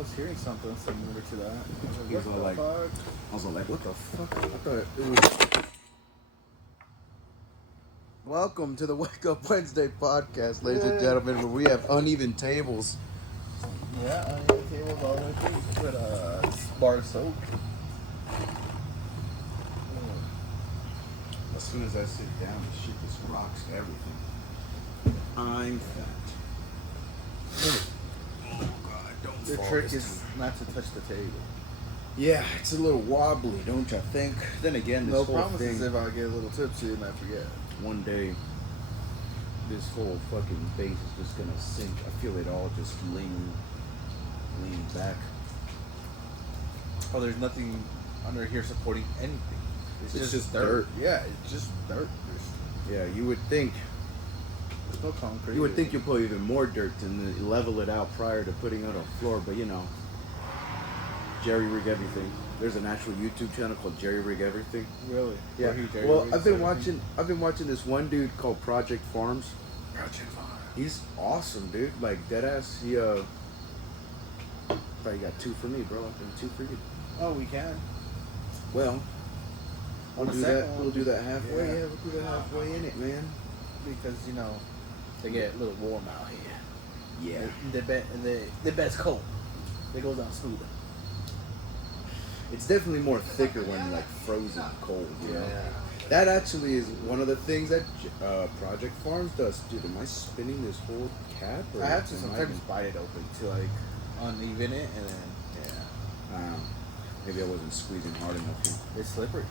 was hearing something similar to that. He was all like, fuck? I was all like, what the fuck? I thought it was. Welcome to the Wake Up Wednesday podcast, ladies and gentlemen, where we have uneven tables. Yeah, I mean, the table's all the way through with bar of soap. As soon as I sit down, the shit just rocks everything. I'm fat. Oh God, don't The fall trick this is time. not to touch the table. Yeah, it's a little wobbly, don't you think? Then again, this No whole promises thing, if I get a little tipsy and I forget. one day, this whole fucking base is just gonna sink. I feel it all just lean back. Oh, there's nothing under here supporting anything. It's just dirt. Yeah, it's just dirt. Yeah, you would think. There's no concrete. You would think you'd put even more dirt and level it out prior to putting it on floor, but you know, Jerry Rig Everything. There's an actual YouTube channel called Jerry Rig Everything. Really? Yeah. Well, I've been watching this one dude called Project Farms. Project Farm. He's awesome, dude. Like deadass. He probably got 2 for me, bro. I think 2 for you. Oh, we can. Well, On the do second that. one. We'll do that halfway. Yeah. Yeah, we'll do that halfway in it, man. Because, you know, they get a little warm out here. Yeah. The best cold. It goes down smoother. It's definitely more thicker when like frozen cold, you know? Yeah. That actually is one of the things that Project Farms does. Dude, am I spinning this whole cap? Or I have to am sometimes bite it open to like uneven it, and then maybe I wasn't squeezing hard enough here. it's slippery.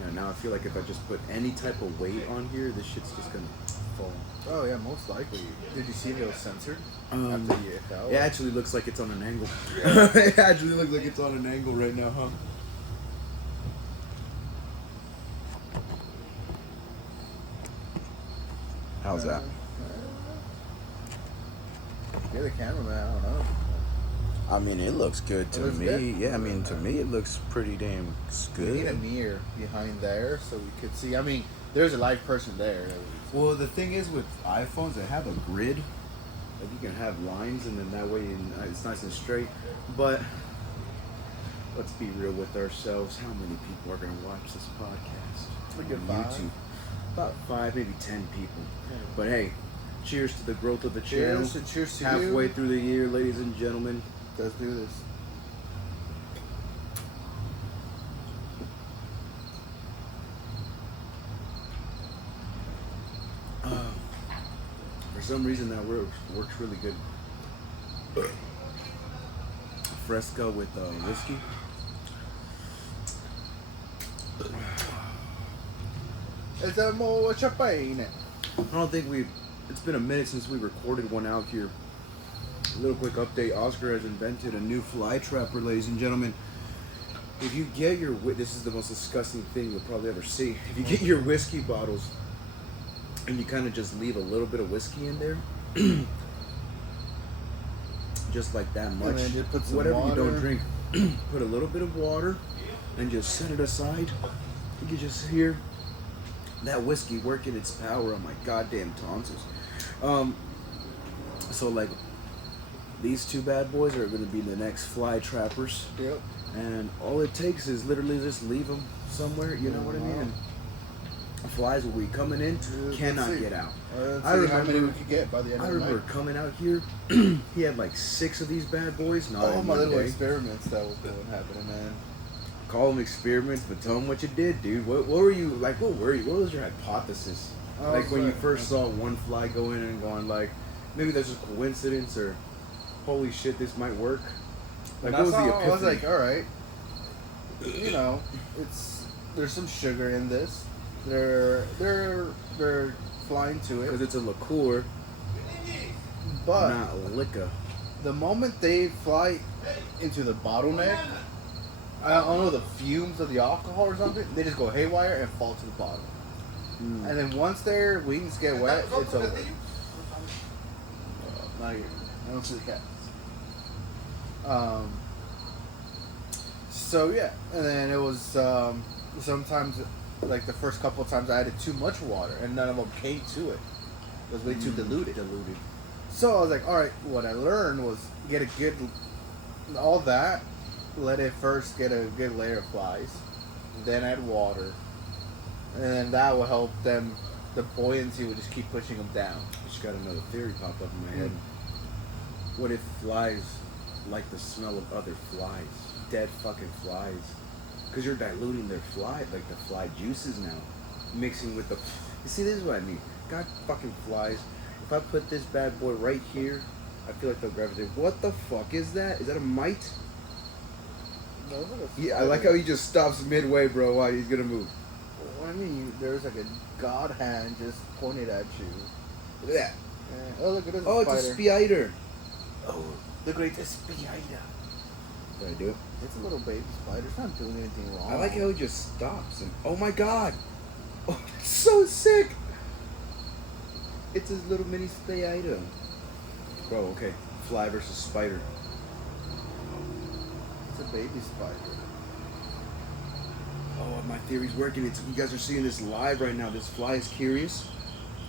Yeah, now I feel like if I just put any type of weight on here, this shit's just gonna fall. Oh yeah, most likely. Did you see if it was censored Um, after you fell? It actually looks like it's on an angle. It actually looks like it's on an angle right now, huh? How's that? You're the cameraman. I don't know. I mean, it looks good to looks me. good? Yeah, I mean, to me, it looks pretty damn We need a good. mirror behind there so we could see. I mean, there's a live person there. Well, the thing is with iPhones, they have a grid. Like you can have lines, and then that way it's nice and straight. But let's be real with ourselves. How many people are going to watch this podcast? Like a on 5? About 5, maybe 10 people. Yeah. But hey, cheers to the growth of the channel. Cheers and cheers to Halfway you. through the year, ladies and gentlemen. Let's do this. For some reason, that works really good. Fresco with whiskey. It's a more champagne. I don't think it's been a minute since we recorded one out here. A little quick update. Oscar has invented a new fly trapper, ladies and gentlemen. If you get this is the most disgusting thing you'll probably ever see. If you get your whiskey bottles and you kind of just leave a little bit of whiskey in there, just like that much, And then just put some whatever you water. don't drink, put a little bit of water and just set it aside. You can just hear that whiskey working its power on my goddamn tonsils. So like these 2 bad boys are going to be the next fly trappers. Yep. And all it takes is literally just leave them somewhere, you know what I mean? And flies will be coming in, cannot get out. I remember how many we could get by the end I of the night. remember coming out here, he had like 6 of these bad boys. Not All in my one little day. experiments that was going happening, man. Call them experiments, but tell them what you did, dude. What were you like? What were you? What was your hypothesis? Like when you first saw one fly go in and going like, maybe that's just coincidence or, holy shit, this might work. Like what was the epiphany? I was like, all right, you know, there's some sugar in this. They're flying to Because it, it's a liqueur, but not liquor. the moment they fly into the bottleneck, I don't know, the fumes of the alcohol or something, they just go haywire and fall to the bottom. And then once their wings get wet, it's over. Not here. I don't see the cats. So yeah, and then it was sometimes, like the first couple of times, I added too much water, and none of them came to it. It was way too diluted. So I was like, all right. What I learned was get a good, all that. Let it first get a good layer of flies, then add water, and then that will help them. The buoyancy will just keep pushing them down. I just got another theory pop up in my head. What if flies like the smell of other flies? Dead fucking flies. Because you're diluting their fly, like the fly juices now. Mixing with the... You see, this is what I mean. God fucking flies. If I put this bad boy right here, I feel like they'll gravitate. What the fuck is that? Is that a mite? No, it's like a Yeah, I like how he just stops midway, bro, while he's gonna move. Well, I mean, there's like a god hand just pointed at you. Look at that. Oh, look, it is Oh, a it's a spider. spider. Oh, the greatest spider. What do I do? It's a little baby spider. It's not doing anything wrong. I like how he just stops and... Oh my god! Oh, it's so sick! It's his little mini spider. Bro, okay. Fly versus spider. It's a baby spider. Oh, my theory's working. It's, you guys are seeing this live right now. This fly is curious.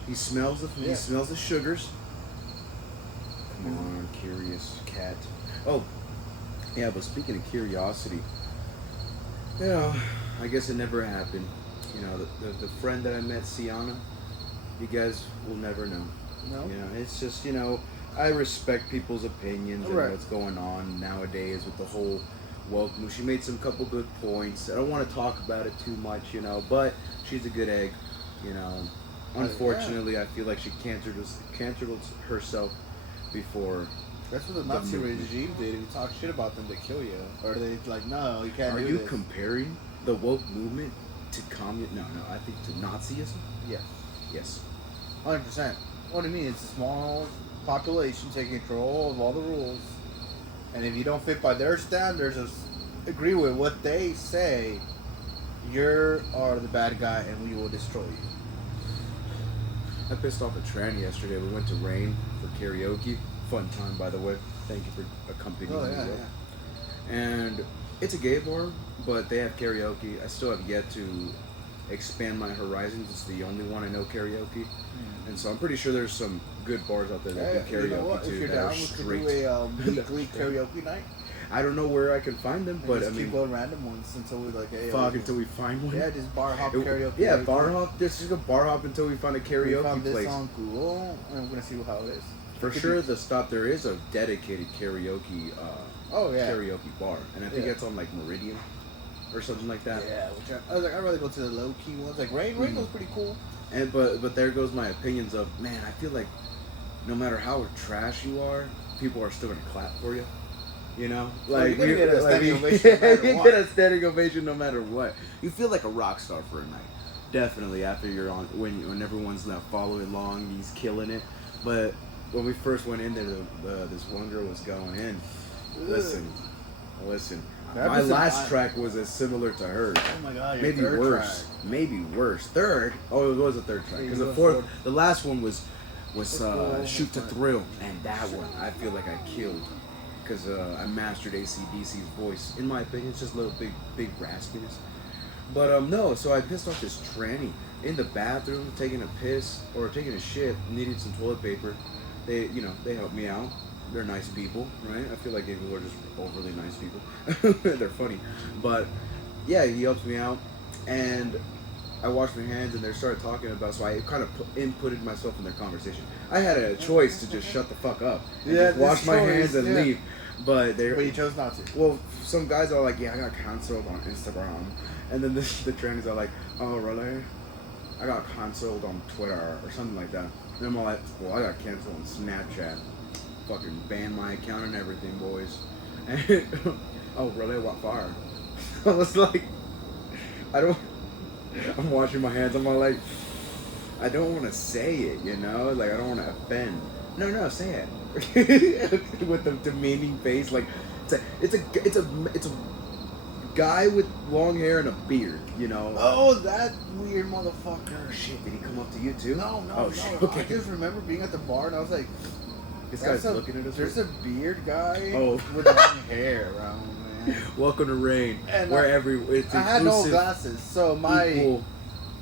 He smells he smells the sugars. Come on, curious cat. Oh, yeah, but speaking of curiosity, you know, I guess it never happened. You know, the friend that I met, Sienna, you guys will never know. No? You know, it's just, you know, I respect people's opinions and Right. what's going on nowadays with the whole woke move. She made some couple good points. I don't want to talk about it too much, you know, but she's a good egg, you know. Unfortunately, I feel like she canceled herself before. That's what the Nazi regime did. If you talk shit about them, they kill you. Or they like, no, you can't Are do you this. comparing the woke movement to communism? No, I think to Nazism. Yes. Yes. 100%. What do you mean? It's a small population taking control of all the rules. And if you don't fit by their standards or agree with what they say, you are the bad guy and we will destroy you. I pissed off a tranny yesterday. We went to Rain for karaoke. Fun time, by the way. Thank you for accompanying me. And it's a gay bar, but they have karaoke. I still have yet to expand my horizons. It's the only one I know karaoke. And so I'm pretty sure there's some good bars out there that do karaoke you know what? too. If you're that down, are we could straight. do a weekly karaoke night. I don't know where I can find them, And but I just mean, keep going random ones until we like, hey, fuck until we find one. yeah, just bar hop It- karaoke. Yeah, night. bar hop. This is a bar hop until we find a We karaoke found this place. on Google, and I'm gonna see how it is. For It could sure, be- the stop there is a dedicated karaoke. Oh yeah. Karaoke bar, and I think Yeah. it's on like Meridian or something like that. Yeah, which I was like, I'd rather go to the low key ones. Like Rain was pretty cool. And but there goes my opinions of, man, I feel like no matter how trash you are, people are still gonna clap for you. You know, Well, you're gonna get a standing ovation no matter you what. get a standing ovation no matter what. You feel like a rock star for a night. Definitely after you're on when everyone's not following along, he's killing it. But when we first went in there, this one girl was going in. Listen. That My was last a- track was as similar to hers. Oh my god, your Maybe third worse. track. Maybe worse. Third. Oh, it was a third track. Yeah, Because you the went fourth, forward. the last one was cool. Shoot to Thrill, and that one I feel like I killed because I mastered AC/DC's voice. In my opinion, it's just a little big raspiness. But no, so I pissed off this tranny in the bathroom, taking a piss or taking a shit, needed some toilet paper. They helped me out. They're nice people, right? I feel like gay people are just overly nice people. They're funny, but yeah, he helps me out, and I washed my hands, and they started talking about. So I kind of inputted myself in their conversation. I had a choice to just shut the fuck up and Yeah, just wash this my choice, hands and yeah. leave. But they But you chose not to. well, some guys are like, yeah, I got canceled on Instagram, and then the trannies are like, oh really? I got canceled on Twitter or something like that. And I'm all like, well, I got canceled on Snapchat. Fucking banned my account and everything, boys. And oh really? What for? I was like, I'm washing my hands. I'm all like, I don't want to say it, you know? Like, I don't want to offend. No, say it. With the demeaning face, like, it's a guy with long hair and a beard, you know? Oh, that weird motherfucker. Shit, did he come up to you too? No, Oh, no. shit, I okay. just remember being at the bar and I was like, This that's guy's looking at us. There's a beard guy Oh. with long hair around, man. Welcome to Rain, And where I- it's I had no inclusive, glasses, so my equal,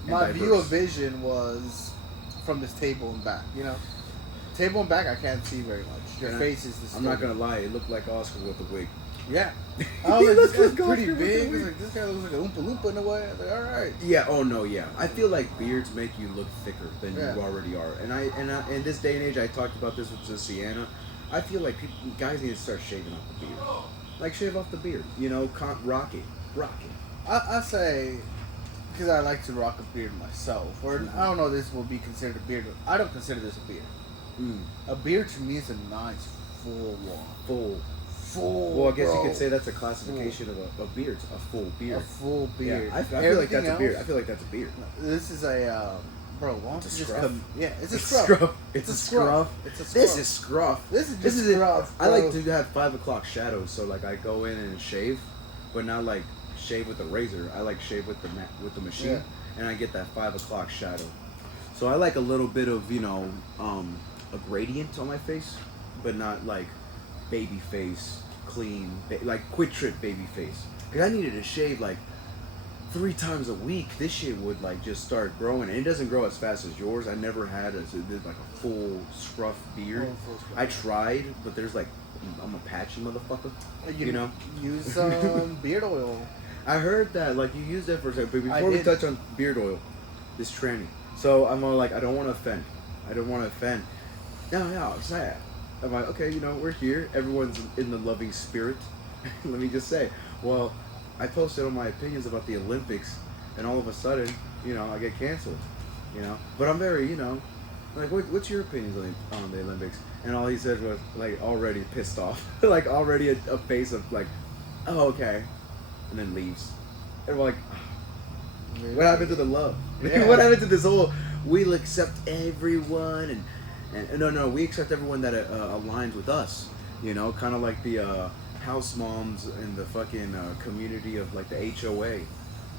and view of diverse. vision was from this table and back, you know? Table and back, I can't see very much. Your face is distorted. I'm not gonna lie, it looked like Oscar with the wig. Yeah. I was like, looks this guy's like pretty Oscar with the big. wig. Like, this guy looks like a Oompa Loompa in a way. I was like, all right. Yeah. Oh no. Yeah. I feel like beards make you look thicker than Yeah. you already are. And I in this day and age, I talked about this with Sienna. I feel like guys need to start shaving off the beard. Like shave off the beard. You know, rock it. I say, because I like to rock a beard myself, or I don't know if this will be considered a beard. I don't consider this a beard. A beard to me is a nice full one. Full. Well, I guess you could say that's a classification of a beard. A full beard. A full beard. Yeah, I feel like that's Everything a beard. I else- feel like that's a beard. This is a bro. Why don't It's a you just scruff. come? Yeah, it's a scruff. It's a scruff. It's a scruff. This is scruff. This is This just is scruff. I like bro. to have 5 o'clock shadows, so like I go in and shave, but not like shave with a razor. I like shave with the machine, Yeah. and I get that 5 o'clock shadow. So I like a little bit of a gradient on my face, but not like baby face, clean, like quick trip baby face. Cause I needed to shave like 3 times a week. This shit would like just start growing, and it doesn't grow as fast as yours. I never had like a full scruff beard. Full scruff. I tried, but there's like I'm a patchy motherfucker. You know, use some beard oil. I heard that like you use that for a second, but I before we did. touch on beard oil, this tranny. So I'm all like, I don't want to offend. No, it's not. I'm like, okay, we're here. Everyone's in the loving spirit. Let me just say, well, I posted all my opinions about the Olympics, and all of a sudden, I get canceled. But I'm very, like, what's your opinions on the Olympics? And all he said was like already pissed off, like already a face of like, oh okay, and then leaves. And we're like, what happened to the love? Yeah. What happened to this whole? We'll accept everyone, and no, we accept everyone that aligns with us. Kind of like the house moms in the fucking community of like the HOA.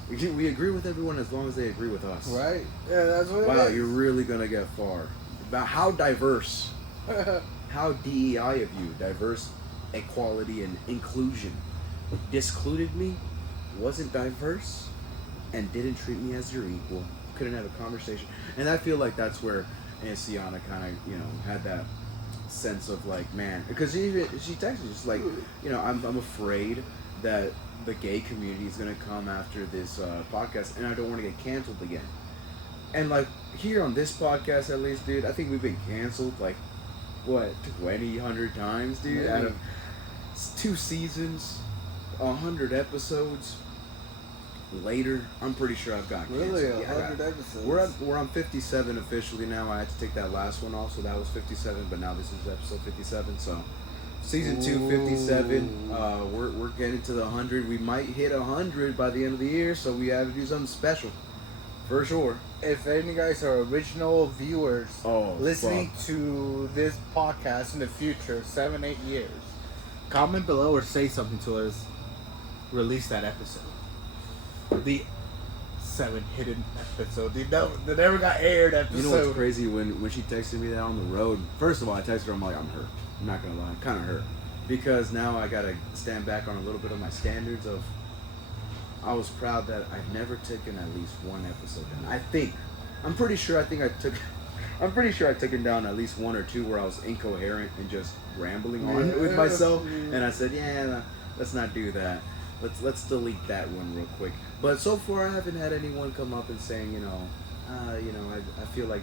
We agree with everyone as long as they agree with us. Right? Yeah, that's what Wow, it is. you're really gonna get far. About how diverse, how DEI of you, diverse, equality, and inclusion. Discluded me, wasn't diverse, and didn't treat me as your equal. Couldn't have a conversation. And I feel like that's where Sienna kind of, had that sense of like, man, because she texted just like, I'm afraid that the gay community is gonna come after this podcast, and I don't want to get canceled again. And like here on this podcast, at least, dude, I think we've been canceled like what 100 times, dude. Yeah. Out of 2 seasons, 100 episodes later, I'm pretty sure I've gotten canceled. Really, Yeah, 100 episodes. we're on 57 officially now. I had to take that last one off, so that was 57. But now this is episode 57. So season 2, 57. We're getting to the 100. We might hit 100 by the end of the year, so we have to do something special, for sure. If any of you guys are original viewers listening fuck. to this podcast in the future, 7-8 years, comment below or say something to us. Release that episode. The 7 hidden episode. The never got aired episode. You know what's crazy? When she texted me that on the road, first of all, I texted her, I'm like, I'm hurt. I'm not gonna lie, I'm kind of hurt. Because now I gotta stand back on a little bit of my standards of, I was proud that I've never taken at least one episode down. I'm pretty sure I took it down at least 1 or 2 where I was incoherent and just rambling on with myself. And I said, yeah, let's not do that. Let's delete that one real quick. But so far, I haven't had anyone come up and saying, I feel like,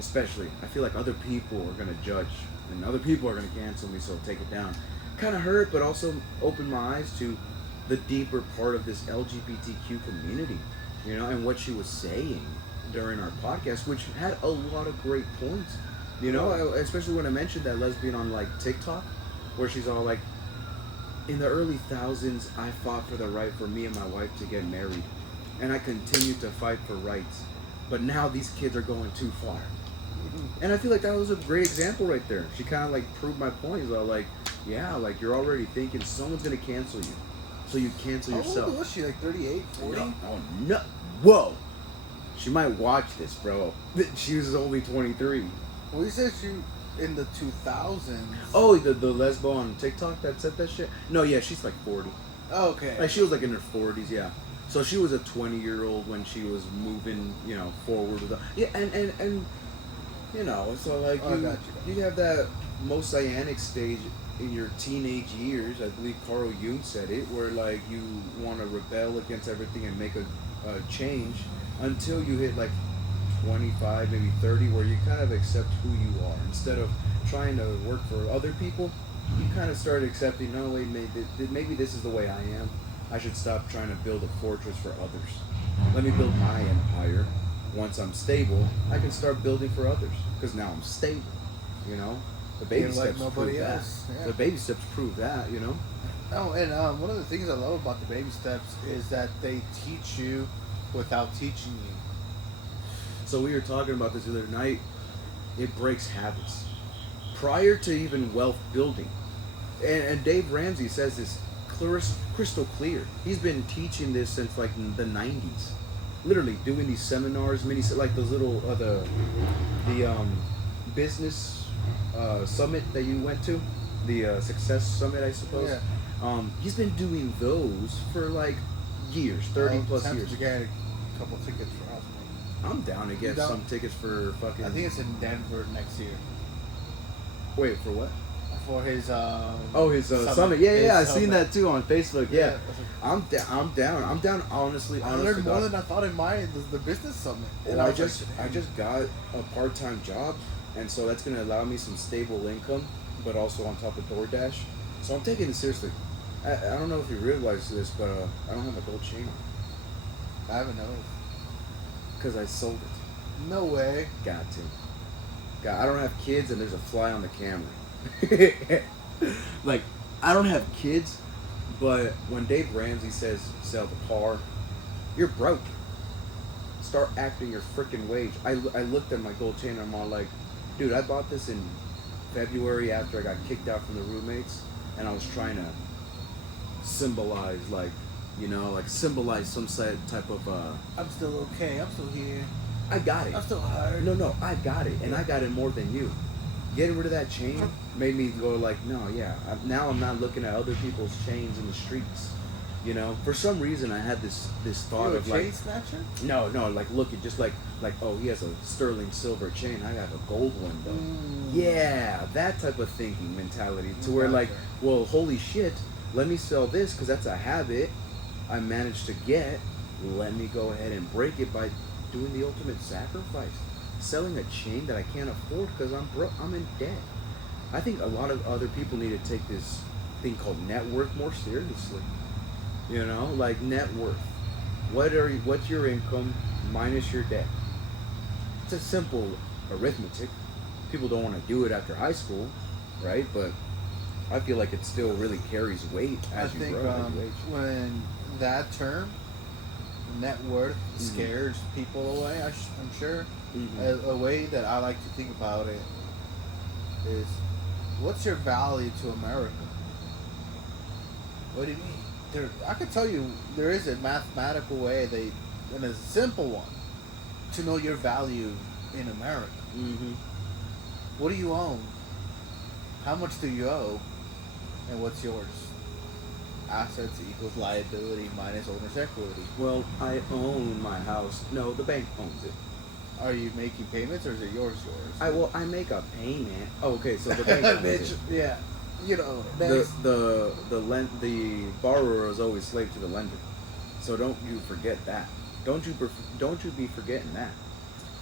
especially, I feel like other people are gonna judge and other people are gonna cancel me, so take it down. Kind of hurt, but also opened my eyes to the deeper part of this LGBTQ community, and what she was saying during our podcast, which had a lot of great points, especially when I mentioned that lesbian on like TikTok, where she's all like, in the early thousands, I fought for the right for me and my wife to get married, and I continue to fight for rights, but now these kids are going too far. And I feel like that was a great example right there. She kind of like proved my point. Is like, yeah, like you're already thinking someone's gonna cancel you, so you cancel yourself. How old was she? Like 38, 40? No, oh no! Whoa! She might watch this, bro. She was only 23. Well, you said she in the 2000s. Oh, the lesbo on TikTok that said that shit? No, yeah, she's like 40. Oh, okay. Like she was like in her 40s, yeah. So she was a 20-year-old when she was moving, forward with the, yeah, and You know, so like Oh, I got you. you have that messianic stage in your teenage years. I believe Carl Jung said it, where like you want to rebel against everything and make a change until you hit like 25, maybe 30, where you kind of accept who you are instead of trying to work for other people. You kind of start accepting, no, wait, maybe this is the way I am. I should stop trying to build a fortress for others. Let me build my empire. Once I'm stable, I can start building for others because now I'm stable. You know, the baby You're like steps nobody prove else, that. yeah. The baby steps prove that. You know. Oh, and one of the things I love about the baby steps is that they teach you without teaching you. So we were talking about this the other night. It breaks habits prior to even wealth building, and Dave Ramsey says this crystal clear. He's been teaching this since like the '90s. Literally doing these seminars, like those little the business summit that you went to, the success summit, I suppose. Yeah. He's been doing those for like years, 30 plus years. To get a couple tickets for us. I'm down to get some tickets for fucking. I think it's in Denver next year. Wait, for what? For his his summit. Yeah, I seen summit. that too on Facebook. Yeah, Yeah. I'm down. I'm down. Honestly, I learned more than I thought in the business summit. Well, I just got a part-time job, and so that's gonna allow me some stable income, but also on top of DoorDash. So I'm taking it seriously. I don't know if you realize this, but I don't have a gold chain on I haven't noticed. because I sold it. No way. Got to. I don't have kids, and there's a fly on the camera. Like, I don't have kids, but when Dave Ramsey says sell the car, you're broke. Start acting your freaking wage. I looked at my gold chain and I'm all like, dude, I bought this in February after I got kicked out from the roommates, and I was trying to symbolize symbolize some type of I'm still okay. I'm still here. I got it. I'm still hard. No, I got it, and I got it more than you. Getting rid of that chain made me go like, no, yeah. Now I'm not looking at other people's chains in the streets. You know, for some reason I had this thought You're of a like, chain snatcher? no, like look at just like oh, he has a sterling silver chain. I have a gold one though. Yeah, that type of thinking mentality to where like, well, holy shit, let me sell this because that's a habit I managed to get. Let me go ahead and break it by doing the ultimate sacrifice. Selling a chain that I can't afford because I'm broke. I'm in debt. I think a lot of other people need to take this thing called net worth more seriously. You know, like net worth. What's your income minus your debt? It's a simple arithmetic. People don't want to do it after high school, right? But I feel like it still really carries weight as you grow. When that term, net worth, scares people away, I'm sure. A way that I like to think about it is, what's your value to America? What do you mean? I could tell you there is a mathematical way, and a simple one, to know your value in America. What do you own? How much do you owe? And what's yours? Assets equals liability minus owner's equity. Well, I own my house. No, the bank owns it. Are you making payments or is it yours? I make a payment. Oh, okay, so the bank owns it. Yeah. You know, the borrower is always slave to the lender. So don't you forget that. Don't you be forgetting that.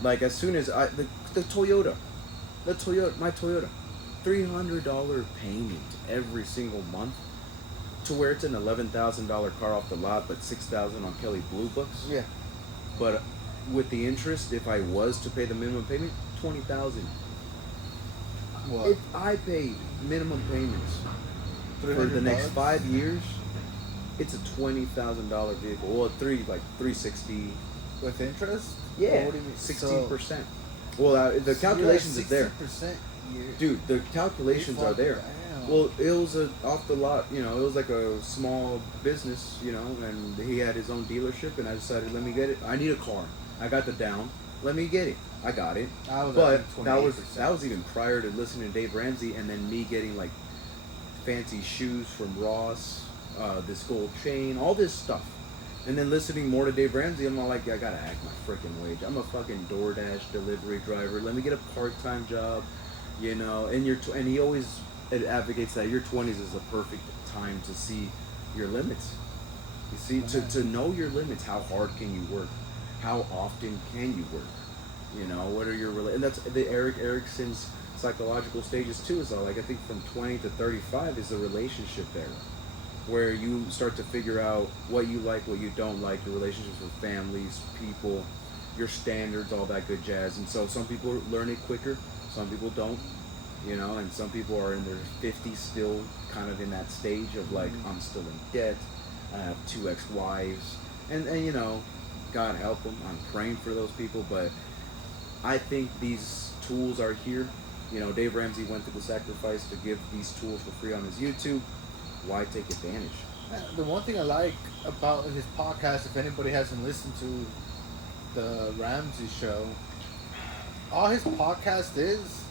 Like as soon as my Toyota, $300 payment every single month, to where it's an $11,000 car off the lot, but $6,000 on Kelley Blue Books. Yeah. But with the interest, if I was to pay the minimum payment, $20,000. What? If I paid minimum payments for the next 5 years, it's a $20,000 vehicle. Well, $360 with interest. Yeah, What do you mean? 16%. Well, the calculations are there, 60% dude. The calculations are there. Damn. Well, it was off the lot, you know, it was like a small business, you know, and he had his own dealership, and I decided, let me get it. I need a car. I got the down. Let me get it. I got it. But that was even prior to listening to Dave Ramsey, and then me getting like fancy shoes from Ross, this gold chain, all this stuff. And then listening more to Dave Ramsey, I'm all like, I gotta act my freaking wage. I'm a fucking DoorDash delivery driver. Let me get a part-time job, you know. And and he always advocates that your 20s is the perfect time to see your limits. You see, to know your limits. How hard can you work? How often can you work? You know, what are your and that's the Eric Erickson's psychological stages too. Is all like I think from 20 to 35 is the relationship era, where you start to figure out what you like, what you don't like, your relationships with families, people, your standards, all that good jazz. And so some people learn it quicker, some people don't, you know, and some people are in their 50s still kind of in that stage of like, I'm still in debt, I have 2 ex-wives, and you know, God help them, I'm praying for those people, but I think these tools are here. You know, Dave Ramsey went through the sacrifice to give these tools for free on his YouTube. Why take advantage? The one thing I like about his podcast, if anybody hasn't listened to the Ramsey show, all his podcast is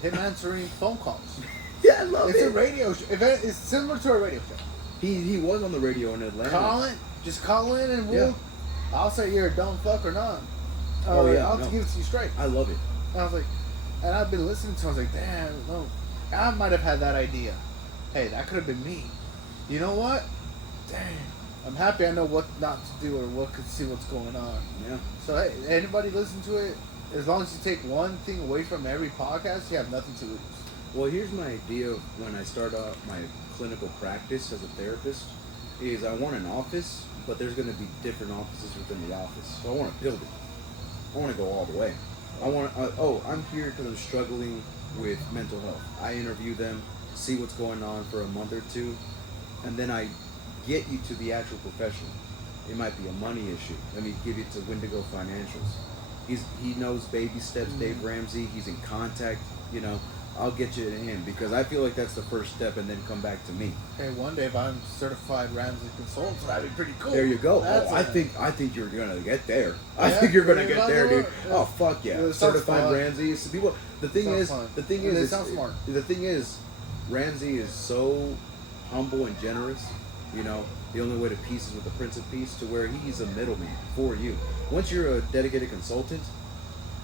him answering phone calls. Yeah, I love It's it. a radio show. It's similar to a radio show. He was on the radio in Atlanta. Just call in and I'll say you're a dumb fuck or not. Oh yeah, I'll give it to you straight. I love it. And I was like, and I've been listening to. I was like, damn, no, I might have had that idea. Hey, that could have been me. You know what? Dang, I'm happy I know what not to do or what could see what's going on. Yeah. So hey, anybody listen to it? As long as you take one thing away from every podcast, you have nothing to lose. Well, here's my idea when I start out my clinical practice as a therapist is I want an office, but there's going to be different offices within the office. So I want to build it. I want to go all the way. I want I'm here because I'm struggling with mental health. I interview them, see what's going on for a month or two, and then I get you to the actual professional. It might be a money issue. Let me give you to Wendigo Financials. He knows baby steps, Dave Ramsey. He's in contact. You know, I'll get you to him because I feel like that's the first step, and then come back to me. Hey, one day if I'm certified Ramsey consultant, that'd be pretty cool. There you go. I think you're gonna get there. I think you're gonna get there, dude. Oh fuck yeah! Certified Ramsey. So people. The thing is, it sounds smart. The thing is, Ramsey is so humble and generous. You know, the only way to peace is with the Prince of Peace, to where he's a middleman for you. Once you're a dedicated consultant,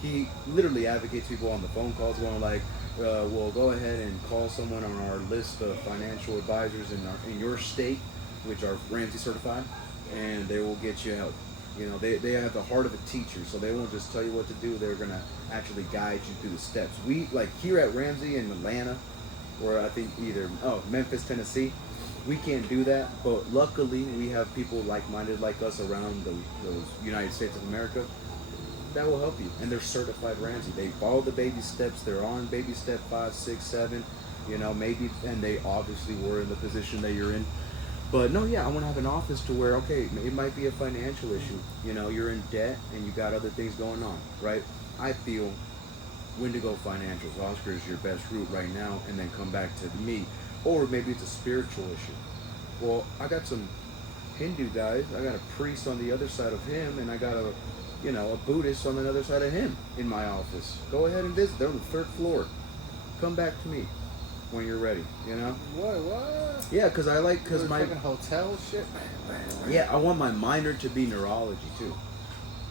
he literally advocates people on the phone calls, going like, "Well, go ahead and call someone on our list of financial advisors in your state, which are Ramsey certified, and they will get you help." You know, they have the heart of a teacher, so they won't just tell you what to do. They're gonna actually guide you through the steps. We like here at Ramsey in Atlanta, or I think either Memphis, Tennessee. We can't do that, but luckily we have people like-minded like us around the United States of America that will help you, and they're certified Ramsey. They follow the baby steps. They're on baby step 5, 6, 7. You know, maybe, and they obviously were in the position that you're in. But no, yeah, I want to have an office to where, okay, it might be a financial issue. You know, you're in debt and you got other things going on, right? I feel Wendigo Financials, Oscar is your best route right now, and then come back to me. Or maybe it's a spiritual issue. Well, I got some Hindu guys. I got a priest on the other side of him, and I got a Buddhist on the other side of him in my office. Go ahead and visit. They're on the 3rd floor. Come back to me when you're ready. You know? What? Yeah, because I like my fucking hotel shit. Yeah, I want my minor to be neurology too.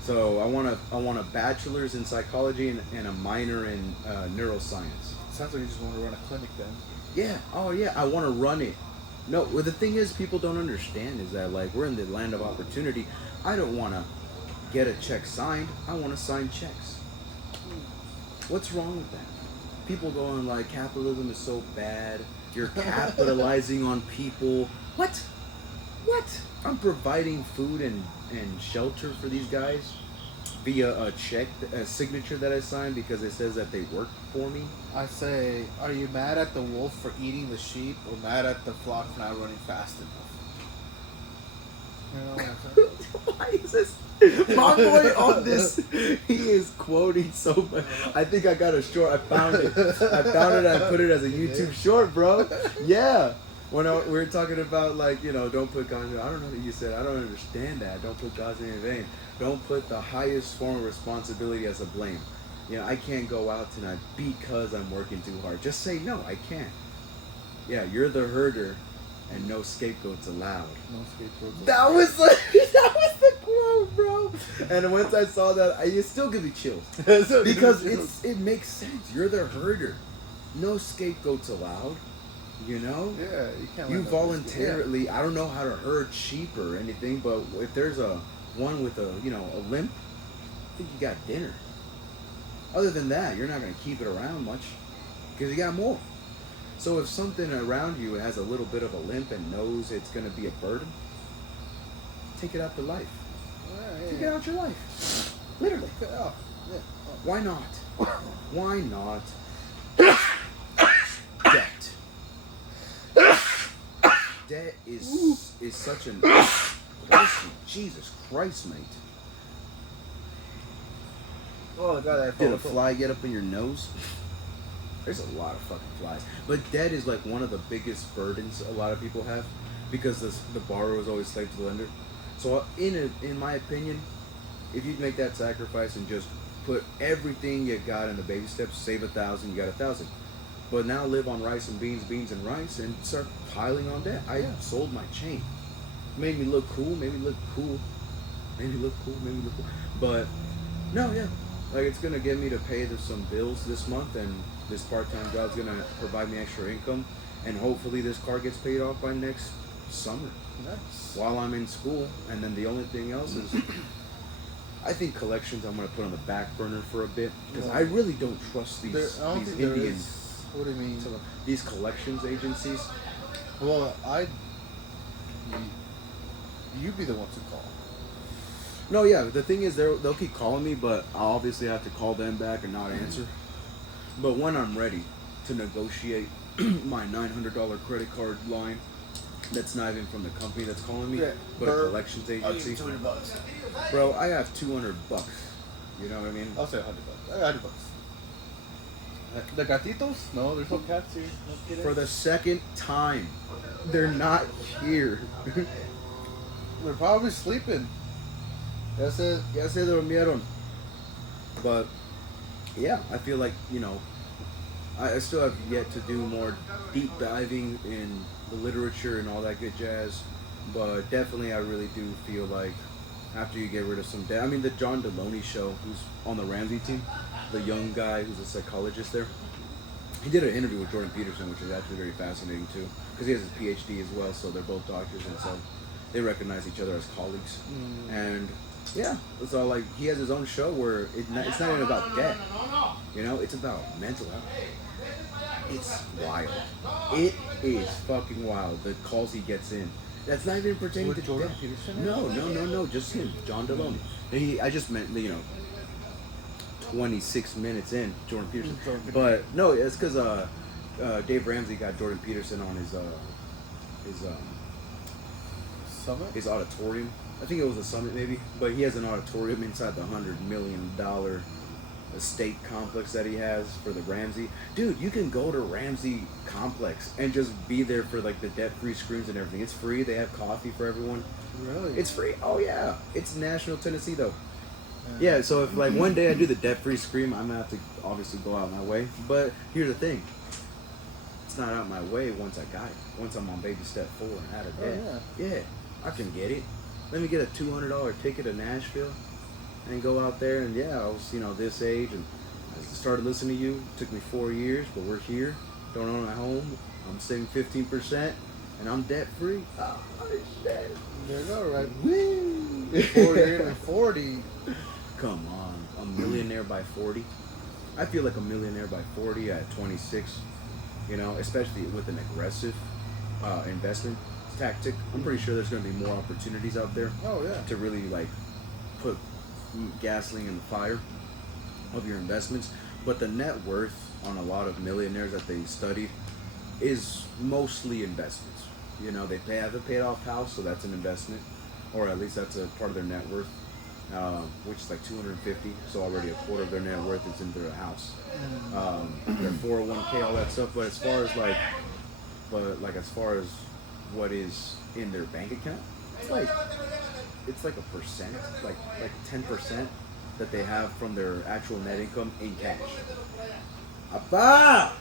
So I want a bachelor's in psychology and a minor in neuroscience. Sounds like you just want to run a clinic then. Yeah. Oh yeah. I want to run it. No. Well, the thing is, people don't understand is that like we're in the land of opportunity. I don't want to get a check signed. I want to sign checks. What's wrong with that? People going like capitalism is so bad. You're capitalizing on people. What? I'm providing food and shelter for these guys via a check, a signature that I signed because it says that they work for me. I say, are you mad at the wolf for eating the sheep or mad at the flock for not running fast enough? You know what I'm saying? Why is this? My boy on this, he is quoting so much. I think I got a short. I found it. I put it as a YouTube short, bro. Yeah. When we were talking about like, don't put God. I don't know what you said. I don't understand that. Don't put God's name in vain. Don't put the highest form of responsibility as a blame. I can't go out tonight because I'm working too hard. Just say no, I can't. Yeah, you're the herder. and no scapegoats allowed. No scapegoats. That was like, that was the quote, bro. And once I saw that, it still gives me chills because it makes sense. You're the herder. No scapegoats allowed. You know. Yeah, you can't. You voluntarily. Yeah. I don't know how to herd sheep or anything, but if there's one with a limp, I think you got dinner. Other than that, you're not gonna keep it around much because you got more. So if something around you has a little bit of a limp and knows it's gonna be a burden, take it out the life. Take it out your life. Literally. Take it out. Yeah. Why not? Why not? Debt. Debt is such an Jesus Christ, mate. Oh God, that Did a fly get up in your nose? There's a lot of fucking flies. But debt is like one of the biggest burdens a lot of people have because the borrower is always slave to the lender. So in my opinion, if you make that sacrifice and just put everything you got in the baby steps, save 1,000, you got 1,000. But now live on rice and beans, and rice, and start piling on debt. I sold my chain. Made me look cool, made me look cool. But no, yeah. Like it's gonna get me to pay some bills this month, and this part-time job's gonna provide me extra income, and hopefully this car gets paid off by next summer. Nice. While I'm in school, and then the only thing else is, I think collections I'm gonna put on the back burner for a bit because I really don't trust these Indians. What do you mean? These collections agencies. Well, you be the one to call. No, yeah. The thing is, they'll keep calling me, but I'll obviously have to call them back and not answer. But when I'm ready to negotiate my $900 credit card line, that's not even from the company that's calling me, but a collections agency. $200. Bro, I have $200. You know what I mean? I'll say $100. I got $100. The gatitos? No, there's no cats here. No kidding. For the second time, they're not here. They're probably sleeping. Ya se durmieron. But yeah, I feel like, I still have yet to do more deep diving in the literature and all that good jazz. But definitely I really do feel like after you get rid of some debt. I mean, the John Deloney show, who's on the Ramsey team, the young guy who's a psychologist there, he did an interview with Jordan Peterson, which is actually very fascinating too, because he has his PhD as well, so they're both doctors, and so they recognize each other as colleagues. And yeah, it's all like, he has his own show where it's not even about debt, it's about mental health. It's wild. It is fucking wild, the calls he gets in. That's not even pertaining to Jordan debt. Peterson? No, just him, John Deloney. I just meant, 26 minutes in, Jordan Peterson. But no, it's because Dave Ramsey got Jordan Peterson on his Summit? His auditorium. I think it was a summit maybe, but he has an auditorium inside the $100 million estate complex that he has for the Ramsey. Dude, you can go to Ramsey complex and just be there for like the debt-free screens and everything. It's free. They have coffee for everyone. Really? It's free. Oh yeah. It's Nashville, Tennessee though. Yeah, so if like one day I do the debt-free scream, I'm gonna have to obviously go out my way. But here's the thing. It's not out my way once I got it. Once I'm on baby step 4 and out of debt. Yeah, I can get it. Let me get a $200 ticket to Nashville and go out there, and I was, this age, and I started listening to you. It took me 4 years, but we're here. Don't own a home. I'm saving 15%, and I'm debt free. Oh shit! There you go, right? Woo! Before you're even 40. Come on, a millionaire by 40. I feel like a millionaire by 40 at 26. Especially with an aggressive investment tactic. I'm pretty sure there's going to be more opportunities out there. Oh yeah. To really like put gasoline in the fire of your investments. But the net worth on a lot of millionaires that they studied is mostly investments. They have a paid off house, so that's an investment, or at least that's a part of their net worth, which is like 250. So already a quarter of their net worth is in their house. Their 401k, all that stuff. But as far as what is in their bank account, it's like a percent, like 10% that they have from their actual net income in cash. Appa!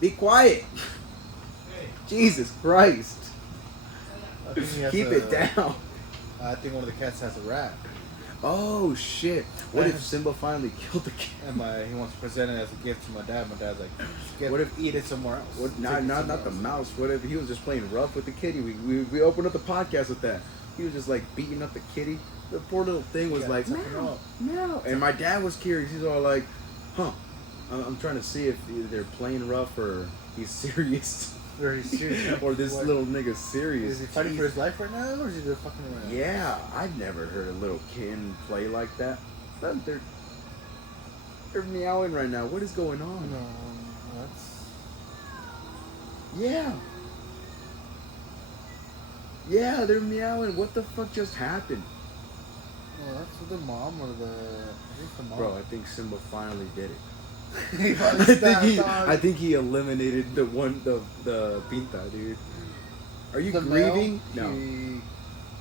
Be quiet! Jesus Christ. I think he has Keep it down. I think one of the cats has a rat. Oh shit! What if Simba finally killed the cat? And he wants to present it as a gift to my dad. My dad's like, What if eat it somewhere else? What, Take not it not somewhere not the else." mouse. What if he was just playing rough with the kitty? We opened up the podcast with that. He was just like beating up the kitty. The poor little thing was Yeah, like, toughen no, up. no. And my dad was curious. He's all like, huh. I'm trying to see if either they're playing rough or he's serious. Or he's serious. Or this What? little nigga's serious. Is he fighting for his life right now, or is he just fucking around? Yeah, I've never heard a little kitten play like that. They're meowing right now. What is going on? No, that's. Yeah. Yeah, they're meowing. What the fuck just happened? Well, that's the mom or the. I think the mom. Bro, I think Simba finally did it. He finally snapped on. I think he eliminated the pinta, dude. Are you The grieving? male, No.